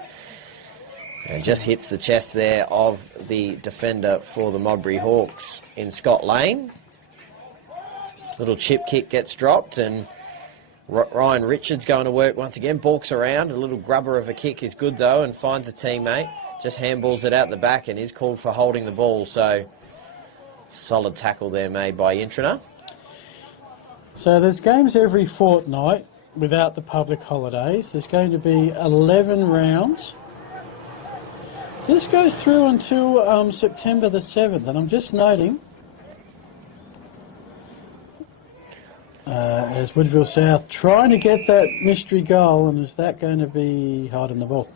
And just hits the chest there of the defender for the Modbury Hawks in Scott Lane. Little chip kick gets dropped, and Ryan Richards going to work once again. Balks around. A little grubber of a kick is good though, and finds a teammate. Just handballs it out the back and is called for holding the ball. So solid tackle there made by Intrina. So there's games every fortnight without the public holidays. There's going to be 11 rounds. So this goes through until September the 7th. And I'm just noting, as Woodville South trying to get that mystery goal, and is that going to be hiding the ball?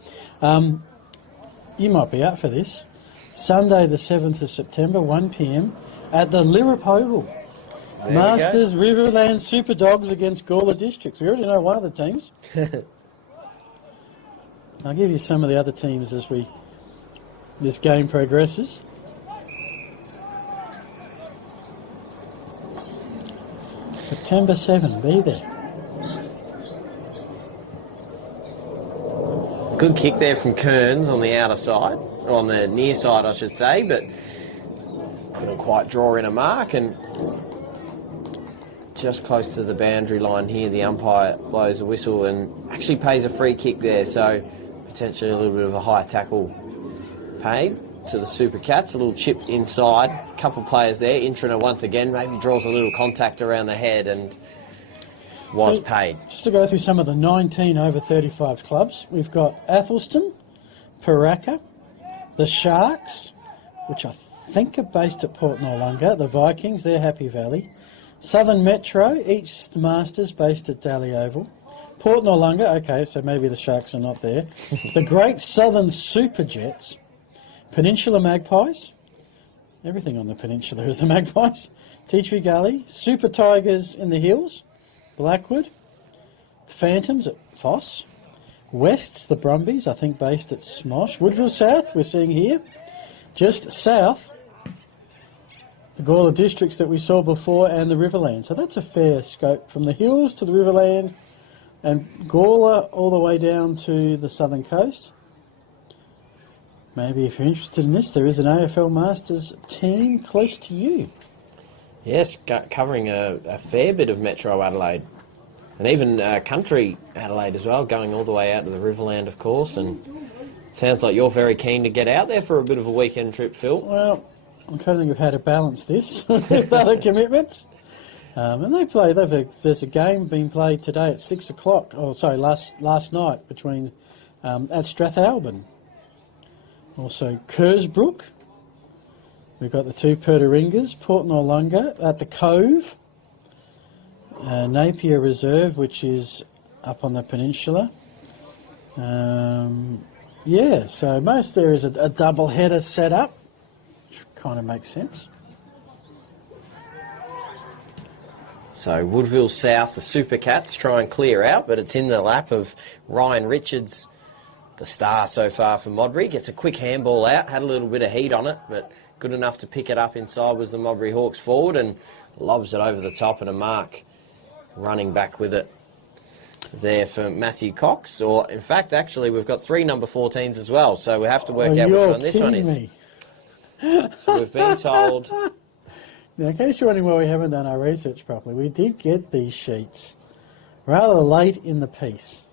You might be up for this. Sunday the 7th of September, 1 p.m. at the Lirrup Oval. There Masters Riverland Super Dogs against Gawler Districts. We already know one of the teams. I'll give you some of the other teams as we this game progresses. September 7, be there. Good kick there from Kearns on the outer side, on the near side I should say, but couldn't quite draw in a mark, and just close to the boundary line here the umpire blows a whistle and actually pays a free kick there, so potentially a little bit of a high tackle paid to the Super Cats. A little chip inside, couple players there. Intriner once again maybe draws a little contact around the head and was paid. Just to go through some of the 19 over 35 clubs, we've got Athelston, Paraka, the Sharks, which I think are based at Port Noarlunga, the Vikings, they're Happy Valley, Southern Metro, East Masters based at Daly Oval, Port Noarlunga, okay, so maybe the Sharks are not there, the Great Southern Super Jets, Peninsula Magpies, everything on the peninsula is the Magpies, Tea Tree Gully, Super Tigers in the Hills, Blackwood, Phantoms at Foss, Wests, the Brumbies, I think based at Smosh, Woodville South, we're seeing here, just south, the Gawler districts that we saw before and the Riverland. So that's a fair scope from the hills to the Riverland and Gawler all the way down to the southern coast. Maybe if you're interested in this, there is an AFL Masters team close to you. Yes, covering a fair bit of Metro Adelaide. And even country Adelaide as well, going all the way out to the Riverland, of course. And it sounds like you're very keen to get out there for a bit of a weekend trip, Phil. Well, I'm trying to think of how to balance this with other commitments. And there's a game being played today at 6 o'clock, last night between at Strathalbyn. Also Kersbrook. We've got the two Pertaringas, Port Noarlunga at the Cove, Napier Reserve, which is up on the peninsula. So most there is a double header set up, which kind of makes sense. So Woodville South, the Super Cats try and clear out, but it's in the lap of Ryan Richards, the star so far for Modbury. Gets a quick handball out, had a little bit of heat on it, but good enough to pick it up inside was the Modbury Hawks forward and lobs it over the top and a mark running back with it there for Matthew Cox. Or, in fact, actually, we've got 3 number 14s as well, so we have to work out which one this one is. So we've been told... Now, in case you're wondering why we haven't done our research properly, we did get these sheets rather late in the piece.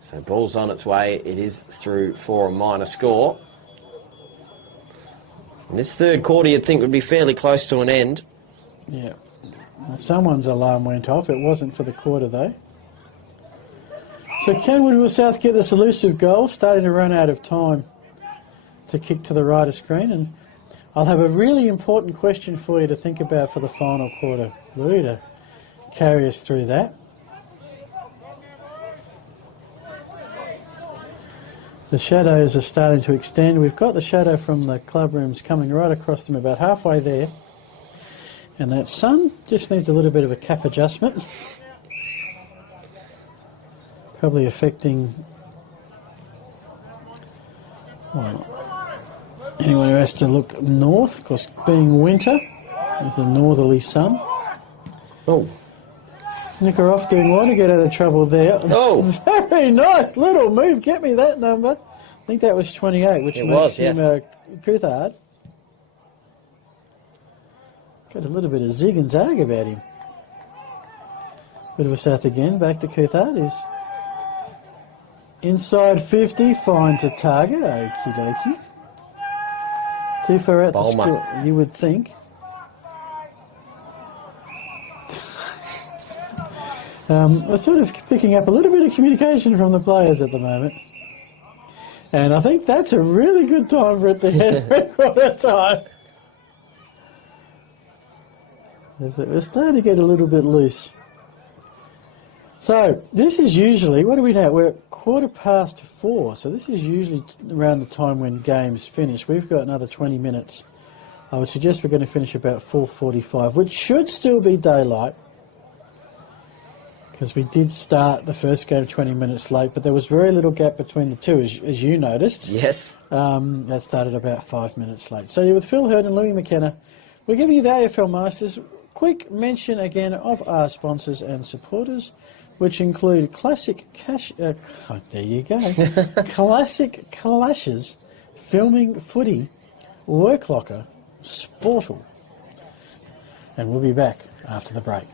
So ball's on its way. It is through for a minor score. And this third quarter you'd think would be fairly close to an end. Yeah. Someone's alarm went off. It wasn't for the quarter, though. So can Woodville South get this elusive goal? Starting to run out of time to kick to the right of screen. And I'll have a really important question for you to think about for the final quarter, Louis, to carry us through that. The shadows are starting to extend. We've got the shadow from the club rooms coming right across them about halfway there. And that sun just needs a little bit of a cap adjustment. Probably affecting, well, anyone who has to look north, of course, being winter, there's a northerly sun. Oh. Nikarov doing well to get out of trouble there. Oh. Very nice little move. Get me that number. I think that was 28, which makes him Couthard. Got a little bit of zig and zag about him. Bit of a South again. Back to Couthard. He's inside 50. Finds a target. Okie dokie. Too far out to score, you would think. We're sort of picking up a little bit of communication from the players at the moment. And I think that's a really good time for it to hit record time. We're starting to get a little bit loose. So this is usually, what are we now? We're at 4:15, so this is usually around the time when games finish. We've got another 20 minutes. I would suggest we're going to finish about 4:45, which should still be daylight. because we did start the first game 20 minutes late, but there was very little gap between the two, as you noticed. Yes. That started about 5 minutes late. So you're with Phil Hurd and Louis McKenna. We're giving you the AFL Masters. Quick mention again of our sponsors and supporters, which include Classic Cash. There you go. Classic Clashes, Filming Footy, Work Locker, Sportal. And we'll be back after the break.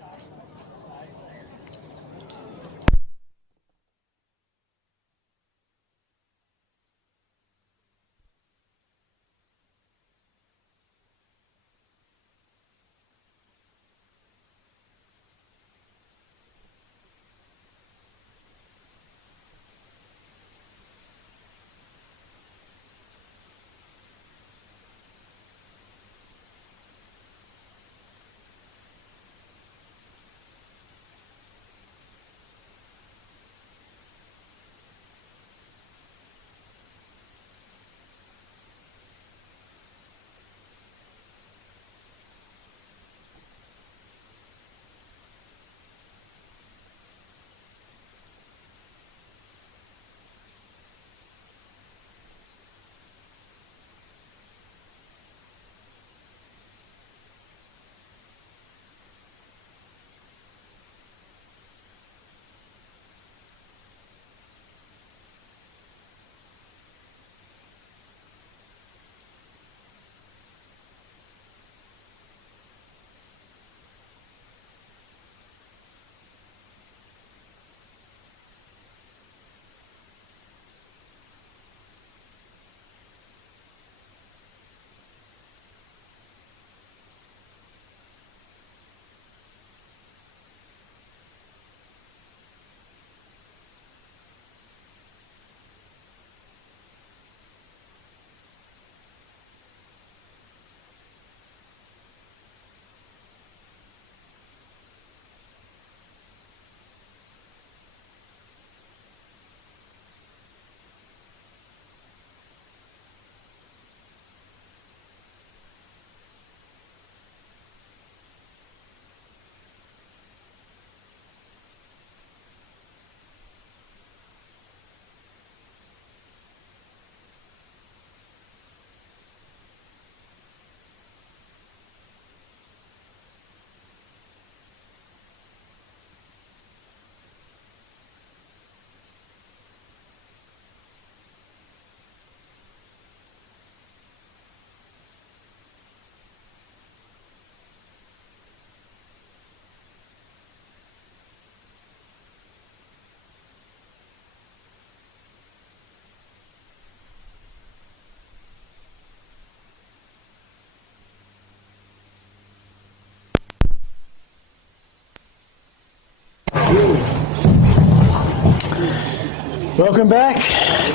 Welcome back,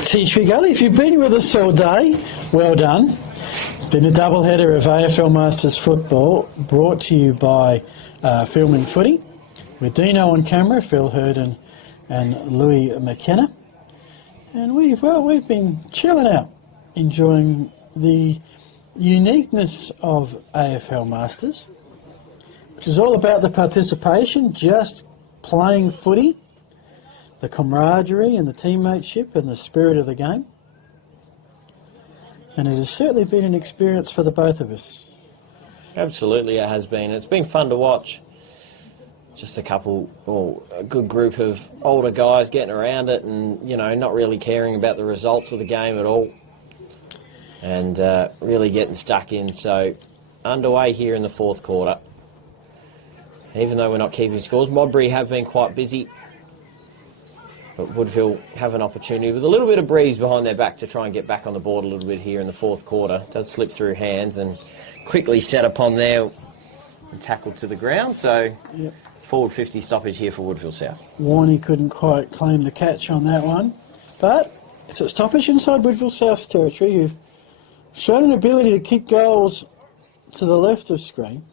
Tea Gully. If you've been with us all day, well done. Been a doubleheader of AFL Masters football brought to you by Filming Footy with Dino on camera, Phil Hurd and Louis McKenna. And we've been chilling out, enjoying the uniqueness of AFL Masters, which is all about the participation, just playing footy, the camaraderie and the teammateship and the spirit of the game. And it has certainly been an experience for the both of us. Absolutely it has been. It's been fun to watch. Just a good group of older guys getting around it and, not really caring about the results of the game at all. And really getting stuck in. So, underway here in the fourth quarter. Even though we're not keeping scores, Modbury have been quite busy. But Woodville have an opportunity with a little bit of breeze behind their back to try and get back on the board a little bit here in the fourth quarter. It does slip through hands and quickly set upon there and tackled to the ground. So forward 50 stoppage here for Woodville South. Warney couldn't quite claim the catch on that one. But it's a stoppage inside Woodville South's territory, who've shown an ability to kick goals to the left of screen.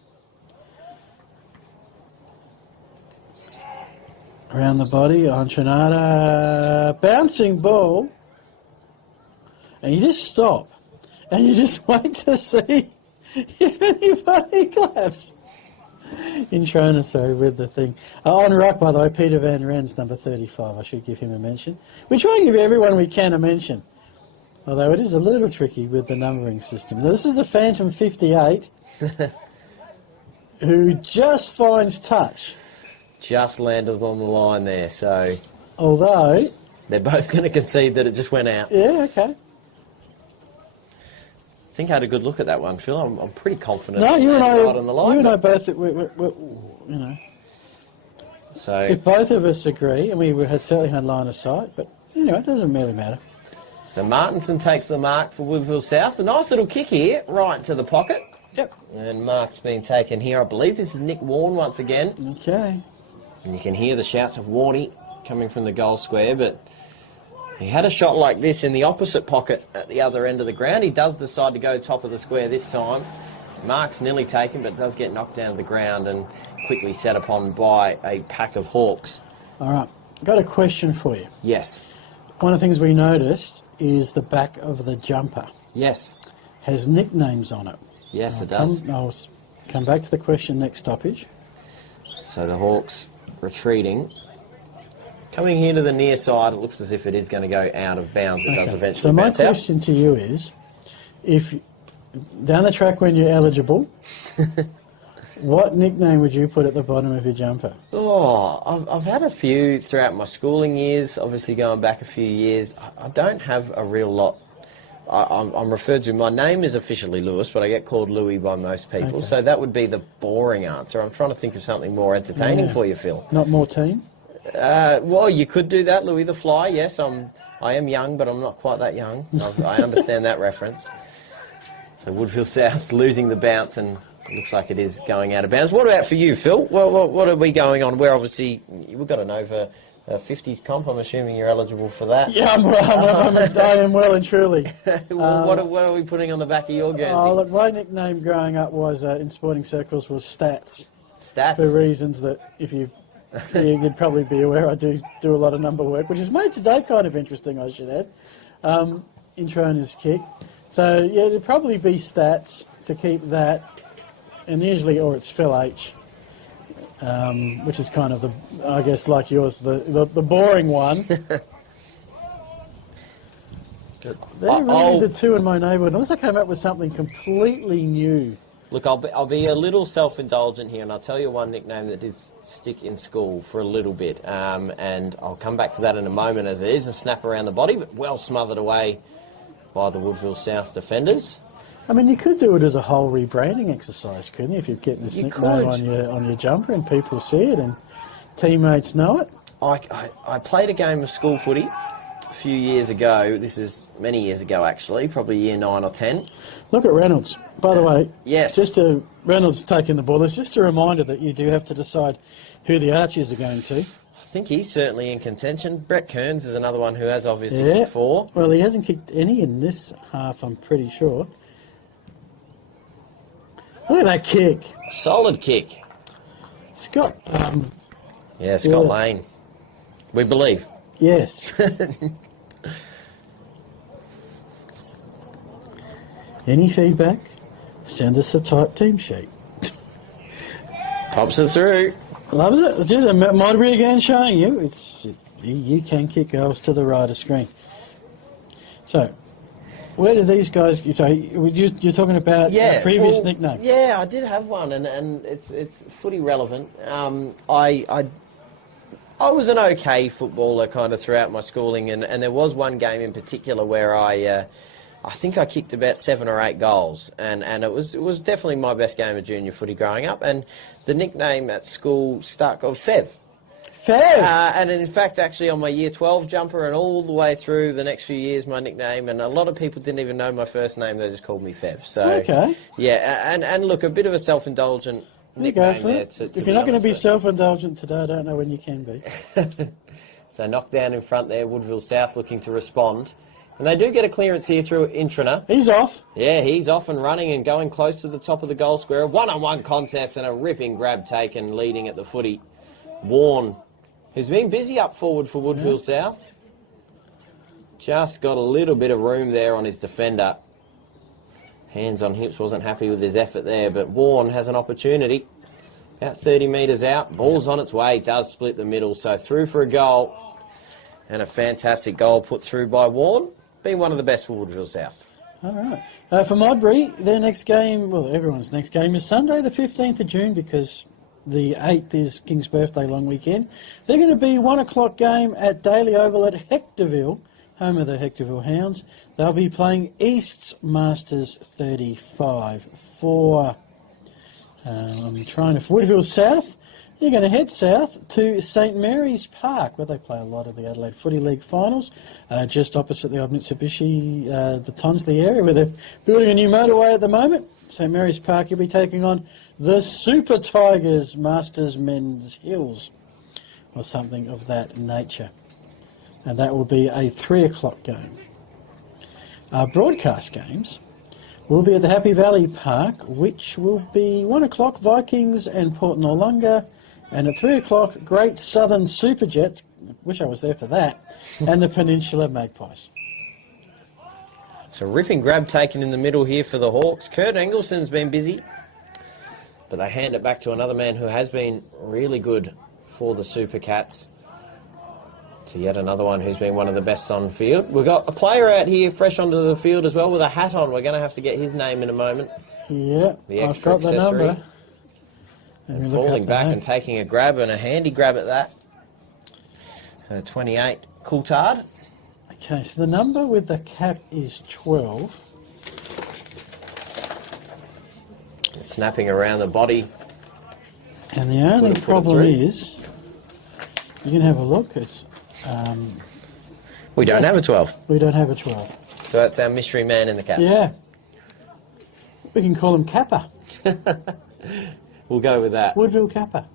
Around the body, Ancinata, bouncing ball, and you just stop, and you just wait to see if anybody claps. In Trona, sorry, with the thing. On ruck, by the way, Peter Van Ren's number 35. I should give him a mention. We try and give everyone we can a mention, although it is a little tricky with the numbering system. Now, this is the Phantom 58, who just finds touch. Just landed on the line there, so... Although... They're both going to concede that it just went out. Yeah, okay. I think I had a good look at that one, Phil. I'm pretty confident. No, you and I, right on the line, you and I both, you know. So if both of us agree, and we had certainly had line of sight, but anyway, it doesn't really matter. So Martinson takes the mark for Woodville South. A nice little kick here, right to the pocket. Yep. And mark's been taken here. I believe this is Nick Warren once again. Okay. And you can hear the shouts of Warney coming from the goal square, but he had a shot like this in the opposite pocket at the other end of the ground. He does decide to go top of the square this time. Mark's nearly taken, but does get knocked down to the ground and quickly set upon by a pack of Hawks. All right. Got a question for you. Yes. One of the things we noticed is the back of the jumper. Yes. Has nicknames on it. Yes, it does. I'll come back to the question next stoppage. So the Hawks retreating. Coming here to the near side, it looks as if it is going to go out of bounds. It does eventually So my bounce out. question to you is, if down the track when you're eligible, what nickname would you put at the bottom of your jumper? Oh, I've had a few throughout my schooling years, obviously going back a few years. I don't have a real lot. I'm referred to, my name is officially Lewis, but I get called Louis by most people. Okay. So that would be the boring answer. I'm trying to think of something more entertaining for you, Phil. Not more team? Well, you could do that, Louis the Fly. Yes, I am young, but I'm not quite that young. I understand that reference. So Woodville South losing the bounce, and it looks like it is going out of bounds. What about for you, Phil? Well, what are we going on? We're obviously, we've got an over 50s comp. I'm assuming you're eligible for that. Yeah, I am well and truly. What are we putting on the back of your Guernsey? Oh, look, my nickname growing up was, in sporting circles, was Stats. Stats? For reasons that, if you'd probably be aware, I do a lot of number work, which has made today kind of interesting, I should add, in Trona's kick. So, yeah, it'd probably be Stats to keep that, and usually, or it's Phil H, which is kind of the, I guess, like yours, the boring one. They're really the two in my neighbourhood, unless I came up with something completely new. Look, I'll be a little self-indulgent here, and I'll tell you one nickname that did stick in school for a little bit, and I'll come back to that in a moment, as it is a snap around the body, but well smothered away by the Woodville South defenders. I mean, you could do it as a whole rebranding exercise, couldn't you, if you're getting this nickname on your jumper and people see it and teammates know it? I played a game of school footy a few years ago. This is many years ago, actually, probably year 9 or 10. Look at Reynolds. By the way, yes. Reynolds taking the ball. It's just a reminder that you do have to decide who the archers are going to. I think he's certainly in contention. Brett Kearns is another one who has obviously kicked 4. Well, he hasn't kicked any in this half, I'm pretty sure. Look at that kick. Solid kick. Scott. Scott Lane. We believe. Yes. Any feedback? Send us a type team sheet. Pops it through. Loves it. It's just a Modbury again showing you. You can kick goals to the right of screen. So, where do these guys... So, you're talking about a previous nickname? Yeah, I did have one, and it's footy relevant. I was an okay footballer kind of throughout my schooling, and there was one game in particular where I think I kicked about 7 or 8 goals, and it was definitely my best game of junior footy growing up, and the nickname at school stuck of Fev. Fev! And in fact, actually, on my year 12 jumper and all the way through the next few years, my nickname, and a lot of people didn't even know my first name, they just called me Fev. So, okay. Yeah, and look, a bit of a self-indulgent nickname there. If you're not going to be self-indulgent today, I don't know when you can be. So knockdown in front there, Woodville South looking to respond. And they do get a clearance here through Intrana. He's off. Yeah, he's off and running and going close to the top of the goal square. One-on-one contest and a ripping grab taken, leading at the footy. Warren, who's been busy up forward for Woodville South. Just got a little bit of room there on his defender. Hands on hips, wasn't happy with his effort there, but Warren has an opportunity. About 30 metres out. Ball's on its way. Does split the middle. So through for a goal. And a fantastic goal put through by Warren. Been one of the best for Woodville South. All right. For Modbury, their next game, well, everyone's next game is Sunday the 15th of June because the 8th is King's birthday long weekend. They're going to be 1 o'clock game at Daily Oval at Hectorville, home of the Hectorville Hounds. They'll be playing East's Masters 35 for... I'm trying to... For Woodville South, they're going to head south to St Mary's Park, where they play a lot of the Adelaide Footy League finals, just opposite the old Mitsubishi, the Tonsley area, where they're building a new motorway at the moment. St Mary's Park, you'll be taking on the Super Tigers Masters Men's Hills, or something of that nature. And that will be a 3 o'clock game. Our broadcast games will be at the Happy Valley Park, which will be 1 o'clock Vikings and Port Noarlunga, and at 3 o'clock Great Southern Super Jets, wish I was there for that, and the Peninsula Magpies. So ripping grab taken in the middle here for the Hawks. Kurt Engelson's been busy, but they hand it back to another man who has been really good for the Super Cats. To yet another one who's been one of the best on field. We've got a player out here fresh onto the field as well with a hat on. We're going to have to get his name in a moment. Yeah, The I've extra got the accessory. number. And falling back and taking a grab, and a handy grab at that. So 28, Coulthard. Okay, so the number with the cap is 12. Snapping around the body. And the only Put it problem through. is, you can have a look, We don't have a 12. we don't have a 12. So that's our mystery man in the cap. Yeah. We can call him Kappa. We'll go with that. Woodville Kappa.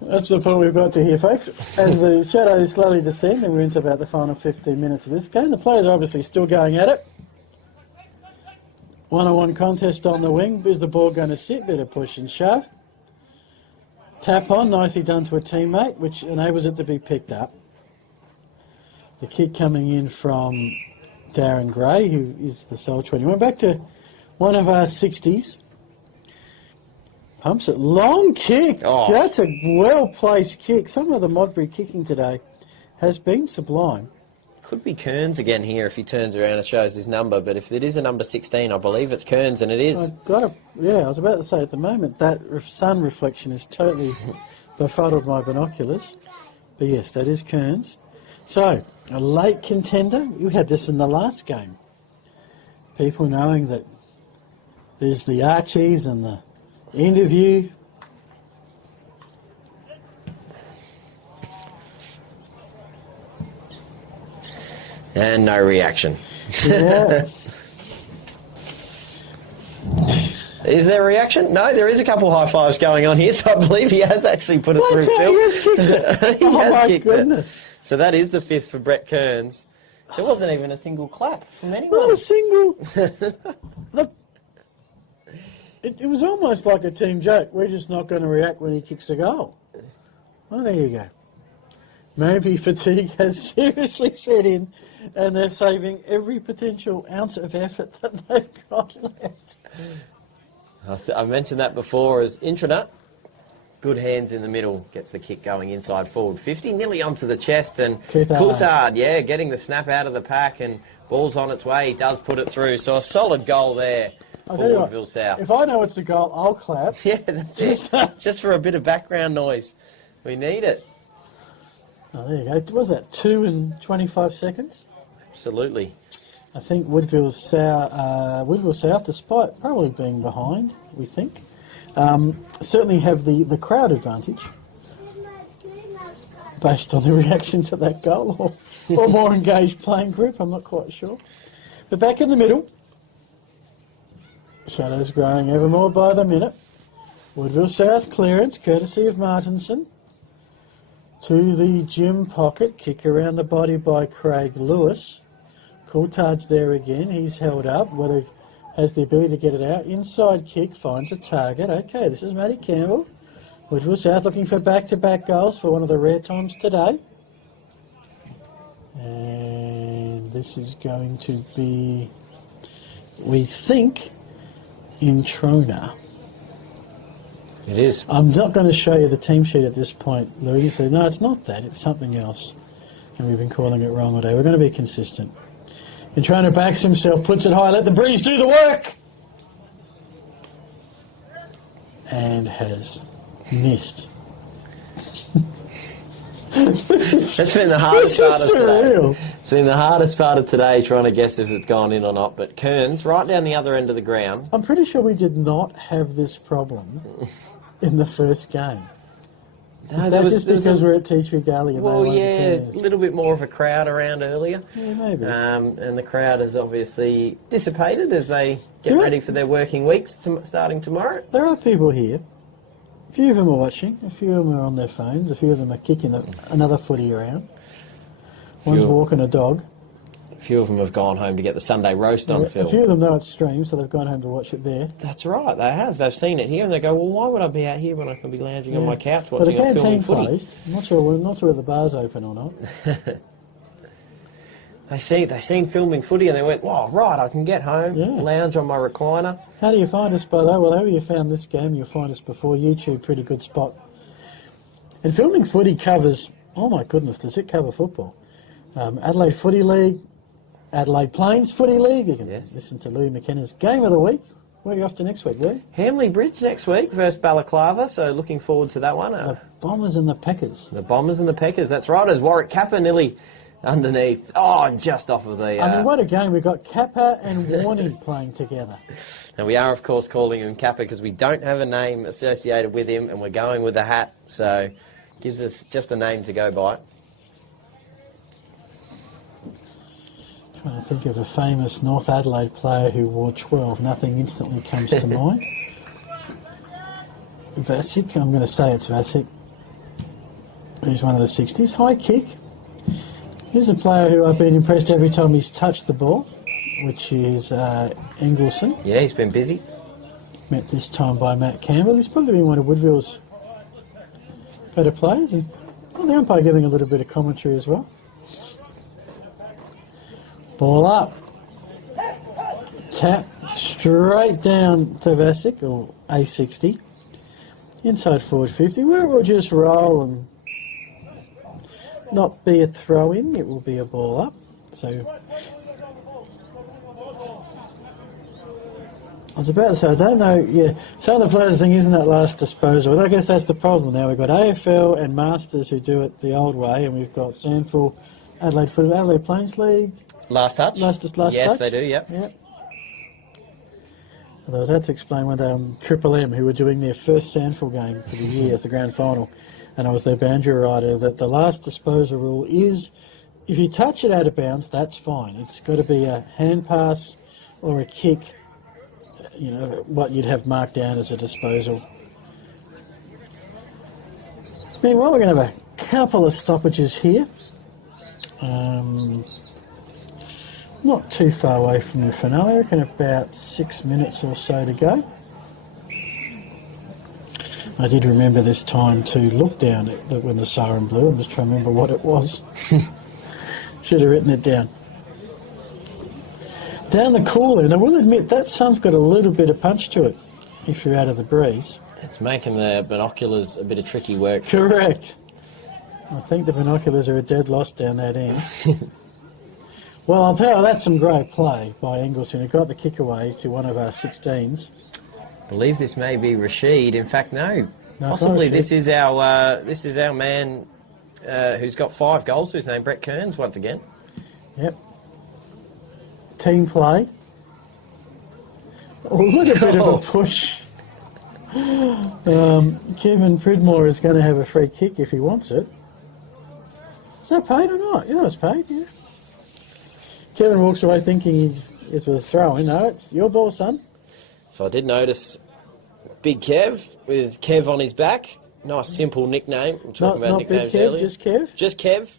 That's the point we've got to here, folks. As the shadows slowly descend and we're into about the final 15 minutes of this game, the players are obviously still going at it. One-on-one contest on the wing. Is the ball going to sit? Bit of push and shove. Tap on, nicely done to a teammate, which enables it to be picked up. The kick coming in from Darren Gray, who is the sole 21. Back to one of our 60s. Pumps it. Long kick. Oh. That's a well-placed kick. Some of the Modbury kicking today has been sublime. Could be Kearns again here if he turns around and shows his number, but if it is a number 16, I believe it's Kearns, and it is. I was about to say at the moment that sun reflection has totally befuddled my binoculars. But yes, that is Kearns. So, a late contender. You had this in the last game. People knowing that there's the Archies and the interview. And no reaction. Yeah. Is there a reaction? No, there is a couple high fives going on here, so I believe he has actually put it through, Phil. He has kicked it. He Oh, has my kicked goodness. it. So that is the 5th for Brett Kearns. There wasn't even a single clap from anyone. Not a single. Look, it was almost like a team joke. We're just not going to react when he kicks a goal. Well, there you go. Maybe fatigue has seriously set in and they're saving every potential ounce of effort that they've got left. I mentioned that before as Intranet. Good hands in the middle, gets the kick going inside forward 50, nearly onto the chest, and Coulthard, getting the snap out of the pack, and ball's on its way, he does put it through, so a solid goal there for Woodville South. If I know it's a goal, I'll clap. Yeah, that's it, just for a bit of background noise. We need it. Oh, there you go. What was that, 2 and 25 seconds? Absolutely. I think Woodville South, despite probably being behind, we think, certainly have the crowd advantage based on the reaction to that goal or more engaged playing group, I'm not quite sure. But back in the middle, shadows growing ever more by the minute. Woodville South clearance, courtesy of Martinson. To the Jim pocket, kick around the body by Craig Lewis. Coulthard's there again, he's held up, whether he has the ability to get it out. Inside kick, finds a target. Okay, this is Matty Campbell. Woodville South looking for back-to-back goals for one of the rare times today. And this is going to be, we think, in Trona. It is. I'm not going to show you the team sheet at this point, Louis. You say, no, it's not that. It's something else. And we've been calling it wrong all day. We're going to be consistent. And Trona backs himself, puts it high, let the breeze do the work. And has missed. That's been the hardest part of surreal. today. It's been the hardest part of today trying to guess if it's gone in or not. But Kearns, right down the other end of the ground. I'm pretty sure we did not have this problem in the first game. No, Is that just because we're at Tea Tree Gully? And well, they yeah, won a little bit more of a crowd around earlier. Yeah, maybe. And the crowd has obviously dissipated as they get ready for their working weeks starting tomorrow. There are people here. A few of them are watching. A few of them are on their phones. A few of them are kicking another footy around. One's walking a dog. A few of them have gone home to get the Sunday roast on film. A few of them know it's streamed, so they've gone home to watch it there. That's right, they have. They've seen it here and they go, well, why would I be out here when I can be lounging on my couch watching a filming footy? Closed. I'm not sure whether the bar's open or not. They seen filming footy and they went, wow, right, I can get home, lounge on my recliner. How do you find us, by the way? Well, however you found this game, you'll find us before YouTube, pretty good spot. And filming footy covers, oh my goodness, does it cover football? Adelaide Footy League, Adelaide Plains Footy League. You can listen to Louis McKenna's Game of the Week. Where are you off to next week, Louis? Hamley Bridge next week versus Balaclava, so looking forward to that one. The Bombers and the Packers. The Bombers and the Packers, that's right, as Warwick Kappa nearly underneath. Oh, just off of the... I mean, what a game. We've got Kappa and Warney playing together. And we are, of course, calling him Kappa because we don't have a name associated with him and we're going with a hat, so gives us just a name to go by. Trying to think of a famous North Adelaide player who wore 12. Nothing instantly comes to mind. Vasic, I'm going to say it's Vasic. He's one of the 60s. High kick. Here's a player who I've been impressed every time he's touched the ball, which is Engleson. Yeah, he's been busy. Met this time by Matt Campbell. He's probably been one of Woodville's better players. And the umpire giving a little bit of commentary as well. Ball up. Tap straight down to Vasic, or A60. Inside forward 50, where it will just roll and not be a throw-in, it will be a ball up. So I was about to say, I don't know, some of the players think, isn't that last disposal? Well, I guess that's the problem now. We've got AFL and Masters who do it the old way, and we've got Sandford, Adelaide Plains League. Last touch? Last yes, touch. They do, yep. Although I had to explain one day on Triple M, who were doing their first Sandford game for the year as the grand final, and I was their boundary rider, that the last disposal rule is, if you touch it out of bounds, that's fine. It's got to be a hand pass or a kick, what you'd have marked down as a disposal. Meanwhile, we're going to have a couple of stoppages here. Not too far away from the finale. I reckon about 6 minutes or so to go. I did remember this time to look down at when the siren blew. I'm just trying to remember what it was. Should have written it down. Down the cool end, I will admit that sun's got a little bit of punch to it if you're out of the breeze. It's making the binoculars a bit of tricky work. Correct. I think the binoculars are a dead loss down that end. Well, I'll tell you, that's some great play by Engleson. He got the kick away to one of our 16s. I believe this may be Rashid. In fact, no. Possibly this is our man who's got 5 goals, whose name Brett Kearns once again. Yep. Team play. Oh, look, a bit of a push. Kevin Pridmore is going to have a free kick if he wants it. Is that paid or not? Yeah, it's paid, yeah. Kevin walks away thinking it was a throw-in. No, it's your ball, son. So I did notice Big Kev with Kev on his back. Nice, simple nickname. We're talking about nicknames Big Kev, earlier. just Kev? Just Kev.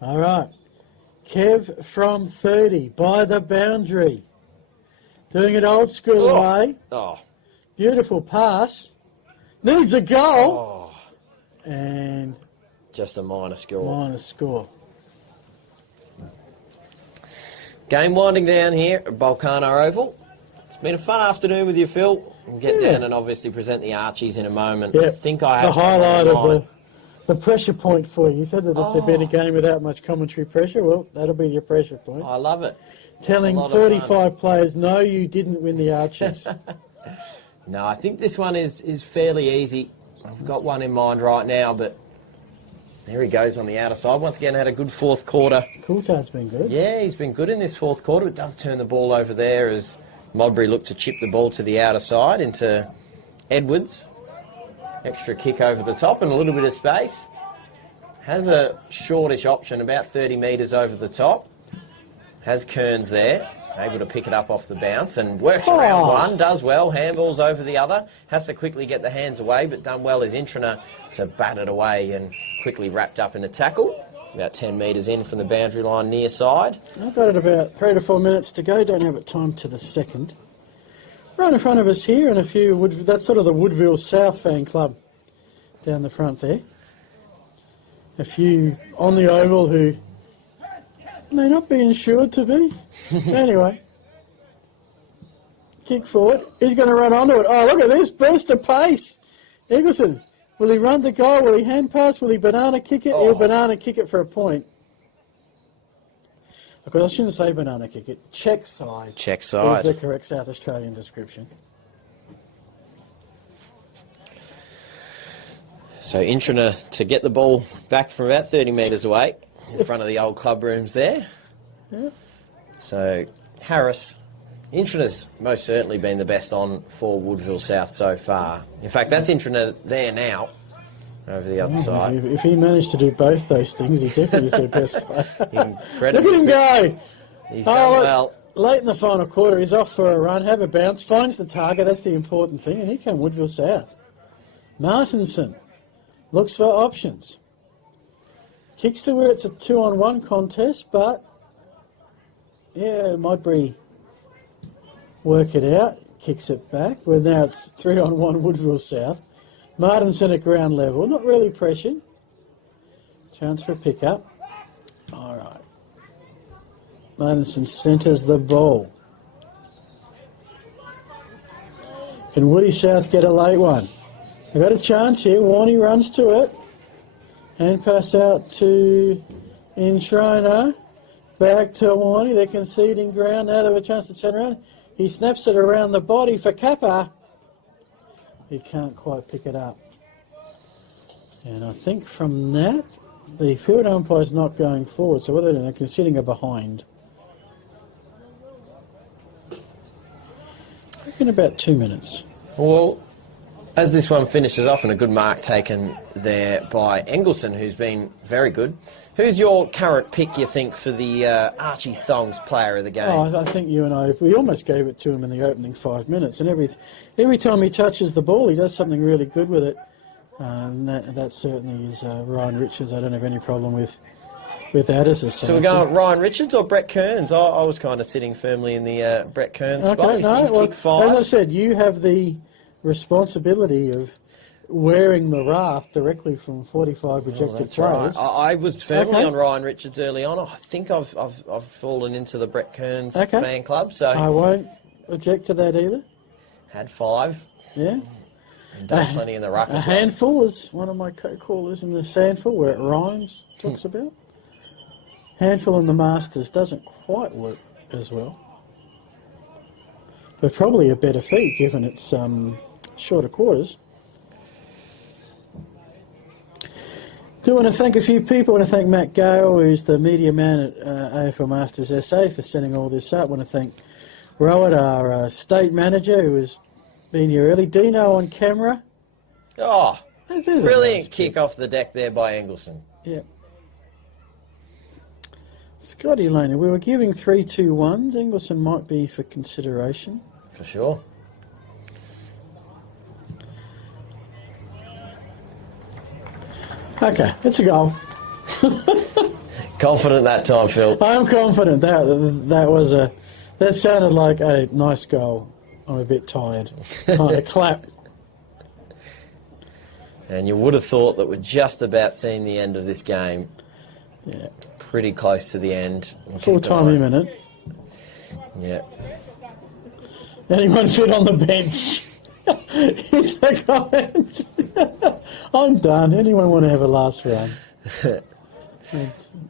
All right. Kev from 30 by the boundary. Doing it old school way. Oh. Beautiful pass. Needs a goal. Oh. And just a minor score. Game winding down here at Volcano Oval. It's been a fun afternoon with you, Phil. We'll get down and obviously present the Archies in a moment. Yeah. I think I have the highlight something in of the pressure point for you. You said that it's been a game without much commentary pressure. Well, that'll be your pressure point. I love it. Telling 35 players, no, you didn't win the Archies. No, I think this one is fairly easy. I've got one in mind right now, but there he goes on the outer side. Once again, had a good fourth quarter. Coulthard's been good. Yeah, he's been good in this fourth quarter. It does turn the ball over there as Modbury looked to chip the ball to the outer side into Edwards. Extra kick over the top and a little bit of space. Has a shortish option, about 30 metres over the top. Has Kearns there, able to pick it up off the bounce and works around one, does well, handballs over the other. Has to quickly get the hands away, but done well is Intrana to bat it away and quickly wrapped up in a tackle. About 10 metres in from the boundary line near side. I've got it about 3 to 4 minutes to go. Don't have it timed to the second. Right in front of us here and a few, that's sort of the Woodville South fan club down the front there. A few on the oval who may not be insured to be. Anyway. Kick forward. He's going to run onto it. Oh, look at this burst of pace. Eagleson. Will he run the goal? Will he hand pass? Will he banana kick it? He'll banana kick it for a point. Of course, I shouldn't say banana kick it. Check side. Check side. Is the correct South Australian description. So Intrana to get the ball back from about 30 metres away in front of the old club rooms there. Yeah. So Harris, Intrana's most certainly been the best on for Woodville South so far. In fact, that's Intrana there now, over the other side. If he managed to do both those things, he definitely is their best player. Incredible. Look at him go! He's done well. Late in the final quarter, he's off for a run, have a bounce, finds the target, that's the important thing, and here come Woodville South. Martinson looks for options. Kicks to where it's a 2-on-1 contest, but yeah, Modbury work it out, kicks it back. Well, now it's 3-on-1 Woodville South. Martinson at ground level, not really pressured. Chance for a pick-up. All right. Martinson centres the ball. Can Woody South get a late one? They've got a chance here. Warney runs to it. Hand pass out to Intrana. Back to Warney. They're conceding ground. Now they have a chance to turn around. He snaps it around the body for Kappa. He can't quite pick it up. And I think from that, the field umpire's not going forward. So what they're doing, they're conceding a behind. I reckon about 2 minutes. Well, as this one finishes off, and a good mark taken there by Engleson, who's been very good. Who's your current pick, you think, for the Archie Thongs player of the game? Oh, I think you and I, we almost gave it to him in the opening 5 minutes. And every time he touches the ball, he does something really good with it. And that certainly is Ryan Richards. I don't have any problem with that as a So we're going Ryan Richards or Brett Kearns? I was kind of sitting firmly in the Brett Kearns spot. He's kicked 5. As I said, you have the responsibility of wearing the raft directly from 45 rejected throws. Right. I was firmly on Ryan Richards early on. I think I've fallen into the Brett Kearns fan club. So I won't object to that either. Had 5. Yeah. And done plenty in the ruck. A handful is one of my co-callers in the Sandful, where it rhymes, talks about. Handful in the Masters doesn't quite work as well. But probably a better feat given its shorter quarters. Do want to thank a few people. I want to thank Matt Gale, who's the media man at AFL Masters SA, for setting all this up. I want to thank Rowett, our state manager, who has been here early. Dino on camera. Oh, There's brilliant nice kick off the deck there by Engleson. Yeah. Scotty Lane, we were giving 3-2-1s. Engleson might be for consideration. For sure. Okay, it's a goal. Confident that time, Phil. I'm confident that sounded like a nice goal. I'm a bit tired. Kind of clap. And you would have thought that we're just about seeing the end of this game. Yeah. Pretty close to the end. Full time minute. Yeah. Anyone fit on the bench? Is the comment. I'm done. Anyone want to have a last run?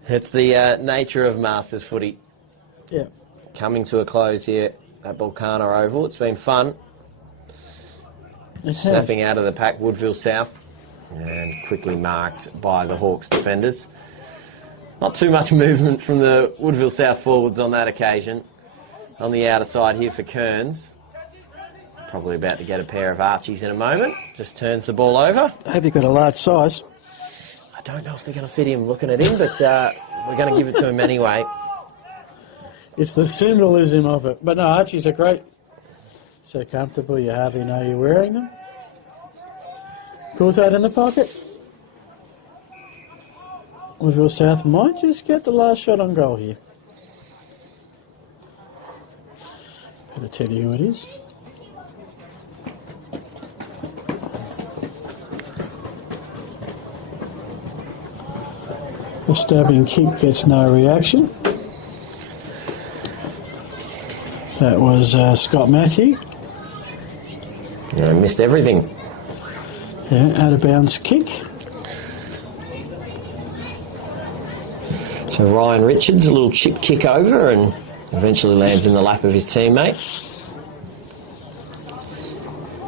It's the nature of Masters footy. Yeah. Coming to a close here at Volcano Oval. It's been fun. Snapping out of the pack, Woodville South, and quickly marked by the Hawks defenders. Not too much movement from the Woodville South forwards on that occasion. On the outer side here for Kearns. Probably about to get a pair of Archies in a moment. Just turns the ball over. I hope you've got a large size. I don't know if they're going to fit him looking at him, but we're going to give it to him anyway. It's the symbolism of it. But no, Archies are great. So comfortable, you hardly know you're wearing them. Courtade in the pocket. Woodville South might just get the last shot on goal here. Better tell you who it is. The stabbing kick gets no reaction. That was Scott Matthew. Yeah, missed everything. Yeah, out of bounds kick. So Ryan Richards, a little chip kick over and eventually lands in the lap of his teammate.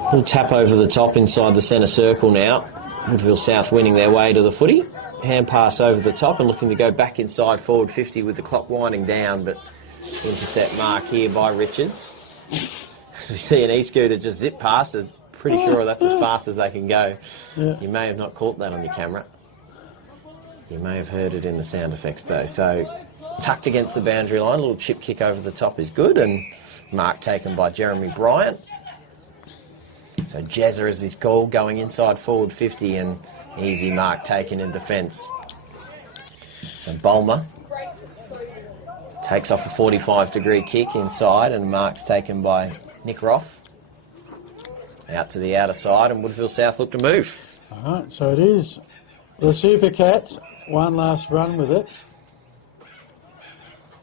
Little tap over the top inside the centre circle now. Woodville South winning their way to the footy. Hand pass over the top and looking to go back inside forward 50 with the clock winding down, but intercept mark here by Richards. As we see an e-scooter just zip past, I'm pretty sure that's as fast as they can go. Yeah. You may have not caught that on your camera. You may have heard it in the sound effects though. So tucked against the boundary line, a little chip kick over the top is good, and mark taken by Jeremy Bryant. So Jezza is his call, going inside forward 50 and easy mark taken in defence. So Bulmer takes off a 45-degree kick inside and marks taken by Nick Roth. Out to the outer side and Woodville South look to move. All right, so it is the Super Cats. One last run with it.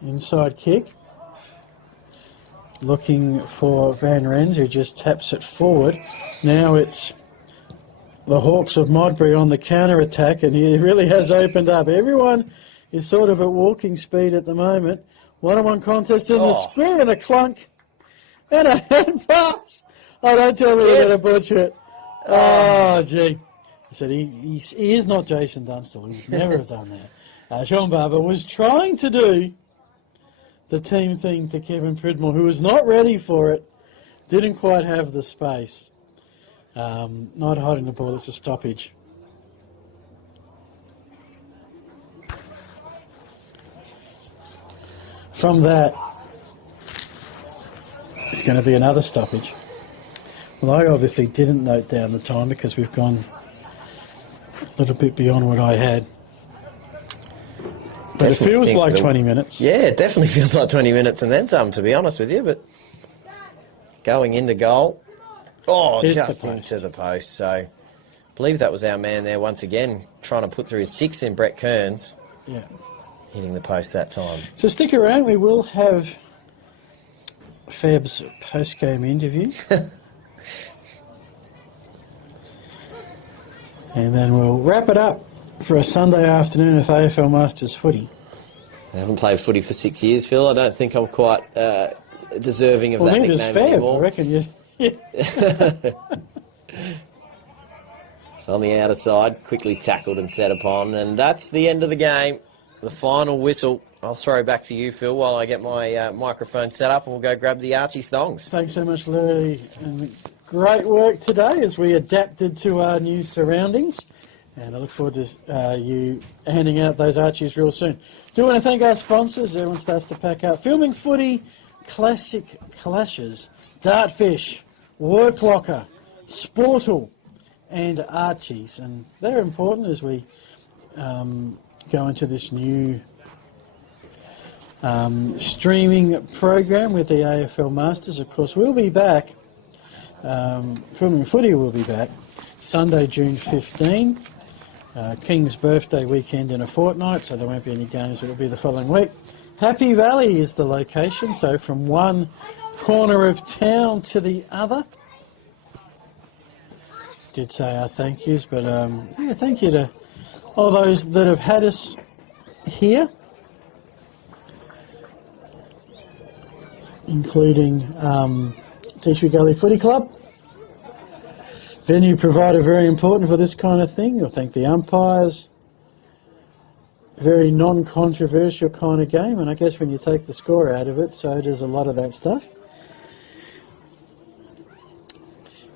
Inside kick. Looking for Van Rens, who just taps it forward. Now it's the Hawks of Modbury on the counter-attack, and he really has opened up. Everyone is sort of at walking speed at the moment. One-on-one contest in the square and a clunk. And a hand pass. Oh, don't tell me we're going to butcher it. Oh, gee. I said he is not Jason Dunstall. He would never have done that. Sean Barber was trying to do the team thing to Kevin Pridmore, who was not ready for it. Didn't quite have the space. Not hiding the ball, it's a stoppage. From that, it's going to be another stoppage. Well, I obviously didn't note down the time because we've gone a little bit beyond what I had. But it feels like 20 minutes. Yeah, it definitely feels like 20 minutes and then some, to be honest with you. But going into goal, just into the post. So I believe that was our man there once again, trying to put through his 6 in Brett Kearns. Yeah. Hitting the post that time. So stick around, we will have Feb's post-game interview. And then we'll wrap it up for a Sunday afternoon of AFL Masters footy. I haven't played footy for 6 years, Phil. I don't think I'm quite deserving of that nickname Feb, anymore. I reckon you. So on the outer side, quickly tackled and set upon, and that's the end of the game. The final whistle. I'll throw back to you, Phil, while I get my microphone set up, and we'll go grab the Archie thongs. Thanks so much, Larry. And great work today as we adapted to our new surroundings. And I look forward to you handing out those Archies real soon. Do want to thank our sponsors. Everyone starts to pack up. Filming Footy, Classic Clashes, Dartfish, Work Locker, Sportal, and Archies. And they're important as we go into this new streaming program with the AFL Masters. Of course, we'll be back. Filming Footy will be back Sunday, June 15. King's birthday weekend in a fortnight, so there won't be any games. It'll be the following week. Happy Valley is the location, so from 1 corner of town to the other. Did say our thank yous, but yeah, thank you to all those that have had us here, including Tea Gully Footy Club. Venue provider, very important for this kind of thing. I thank the umpires. Very non-controversial kind of game, and I guess when you take the score out of it, so does a lot of that stuff.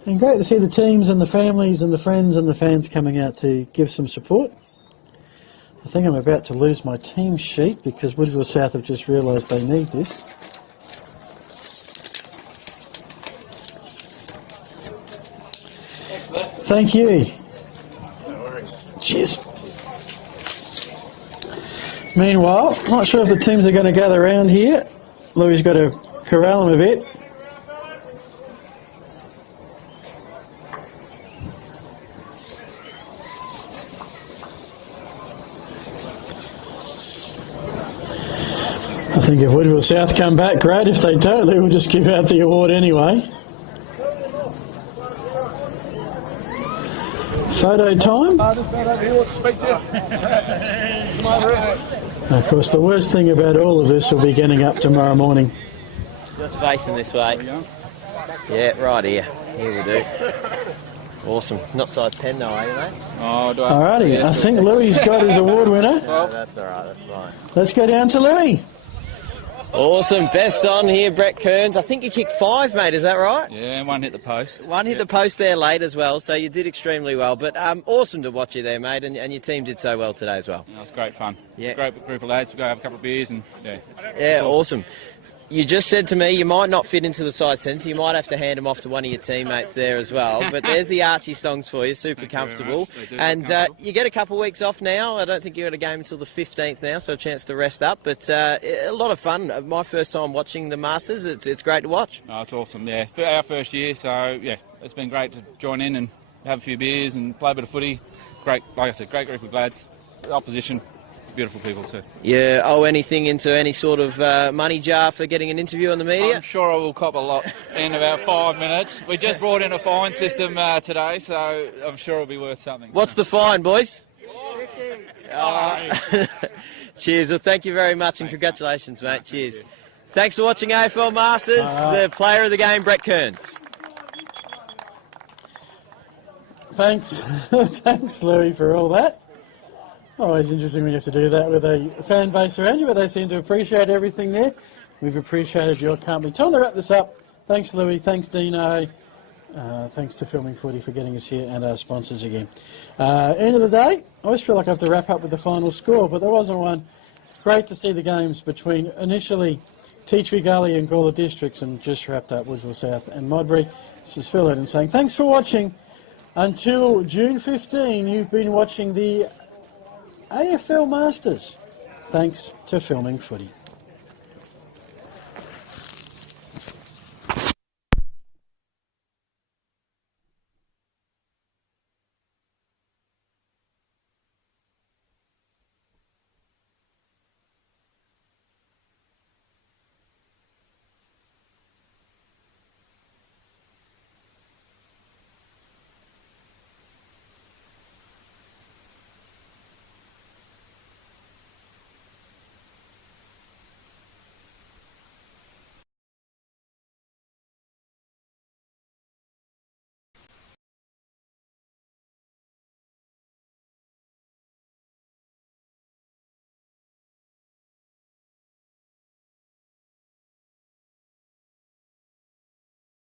And great to see the teams and the families and the friends and the fans coming out to give some support. I think I'm about to lose my team sheet because Woodville South have just realised they need this. Thank you. No worries. Cheers. Meanwhile, not sure if the teams are going to gather around here. Louis got to corral them a bit. I think if Woodville South come back, great. If they don't, we'll just give out the award anyway. Photo time. Of course, the worst thing about all of this will be getting up tomorrow morning. Just facing this way. Yeah, right here. Here we do. Awesome. Not size 10 though, are you, mate? Oh, do I? Alrighty, I think Louis got his award winner. No, that's alright, that's fine. Let's go down to Louis. Awesome. Best on here, Brett Kearns. I think you kicked 5, mate, is that right? Yeah, and one hit the post. One hit the post there late as well, so you did extremely well. But awesome to watch you there, mate, and your team did so well today as well. Yeah, it was great fun. Yeah. Great group of lads. We go have a couple of beers and yeah. Yeah, awesome. You just said to me you might not fit into the size 10, so you might have to hand them off to one of your teammates there as well. But there's the Archie songs for you, super comfortable. And you get a couple of weeks off now. I don't think you've got a game until the 15th now, so a chance to rest up. But a lot of fun. My first time watching the Masters. It's great to watch. Oh, it's awesome, yeah. For our first year, so yeah, it's been great to join in and have a few beers and play a bit of footy. Great, like I said, great group of lads. Opposition. Beautiful people too. Yeah, owe anything into any sort of money jar for getting an interview on the media? I'm sure I will cop a lot in about 5 minutes. We just brought in a fine system today, so I'm sure it'll be worth something. What's the fine, boys? Cheers. Well, thank you very much and congratulations, mate. Cheers. Thanks for watching AFL Masters. The player of the game, Brett Kearns. Thanks. Thanks, Louis, for all that. Always interesting when you have to do that with a fan base around you, but they seem to appreciate everything there. We've appreciated your company. Time to wrap this up. Thanks, Louis. Thanks, Dino. Thanks to Filming Footy for getting us here and our sponsors again. End of the day, I always feel like I have to wrap up with the final score, but there wasn't one. Great to see the games between initially Tea Gully and Gawler districts and just wrapped up Woodville South and Modbury. This is Phil Eden saying thanks for watching. Until June 15, you've been watching the AFL Masters. Thanks to Filming Footy.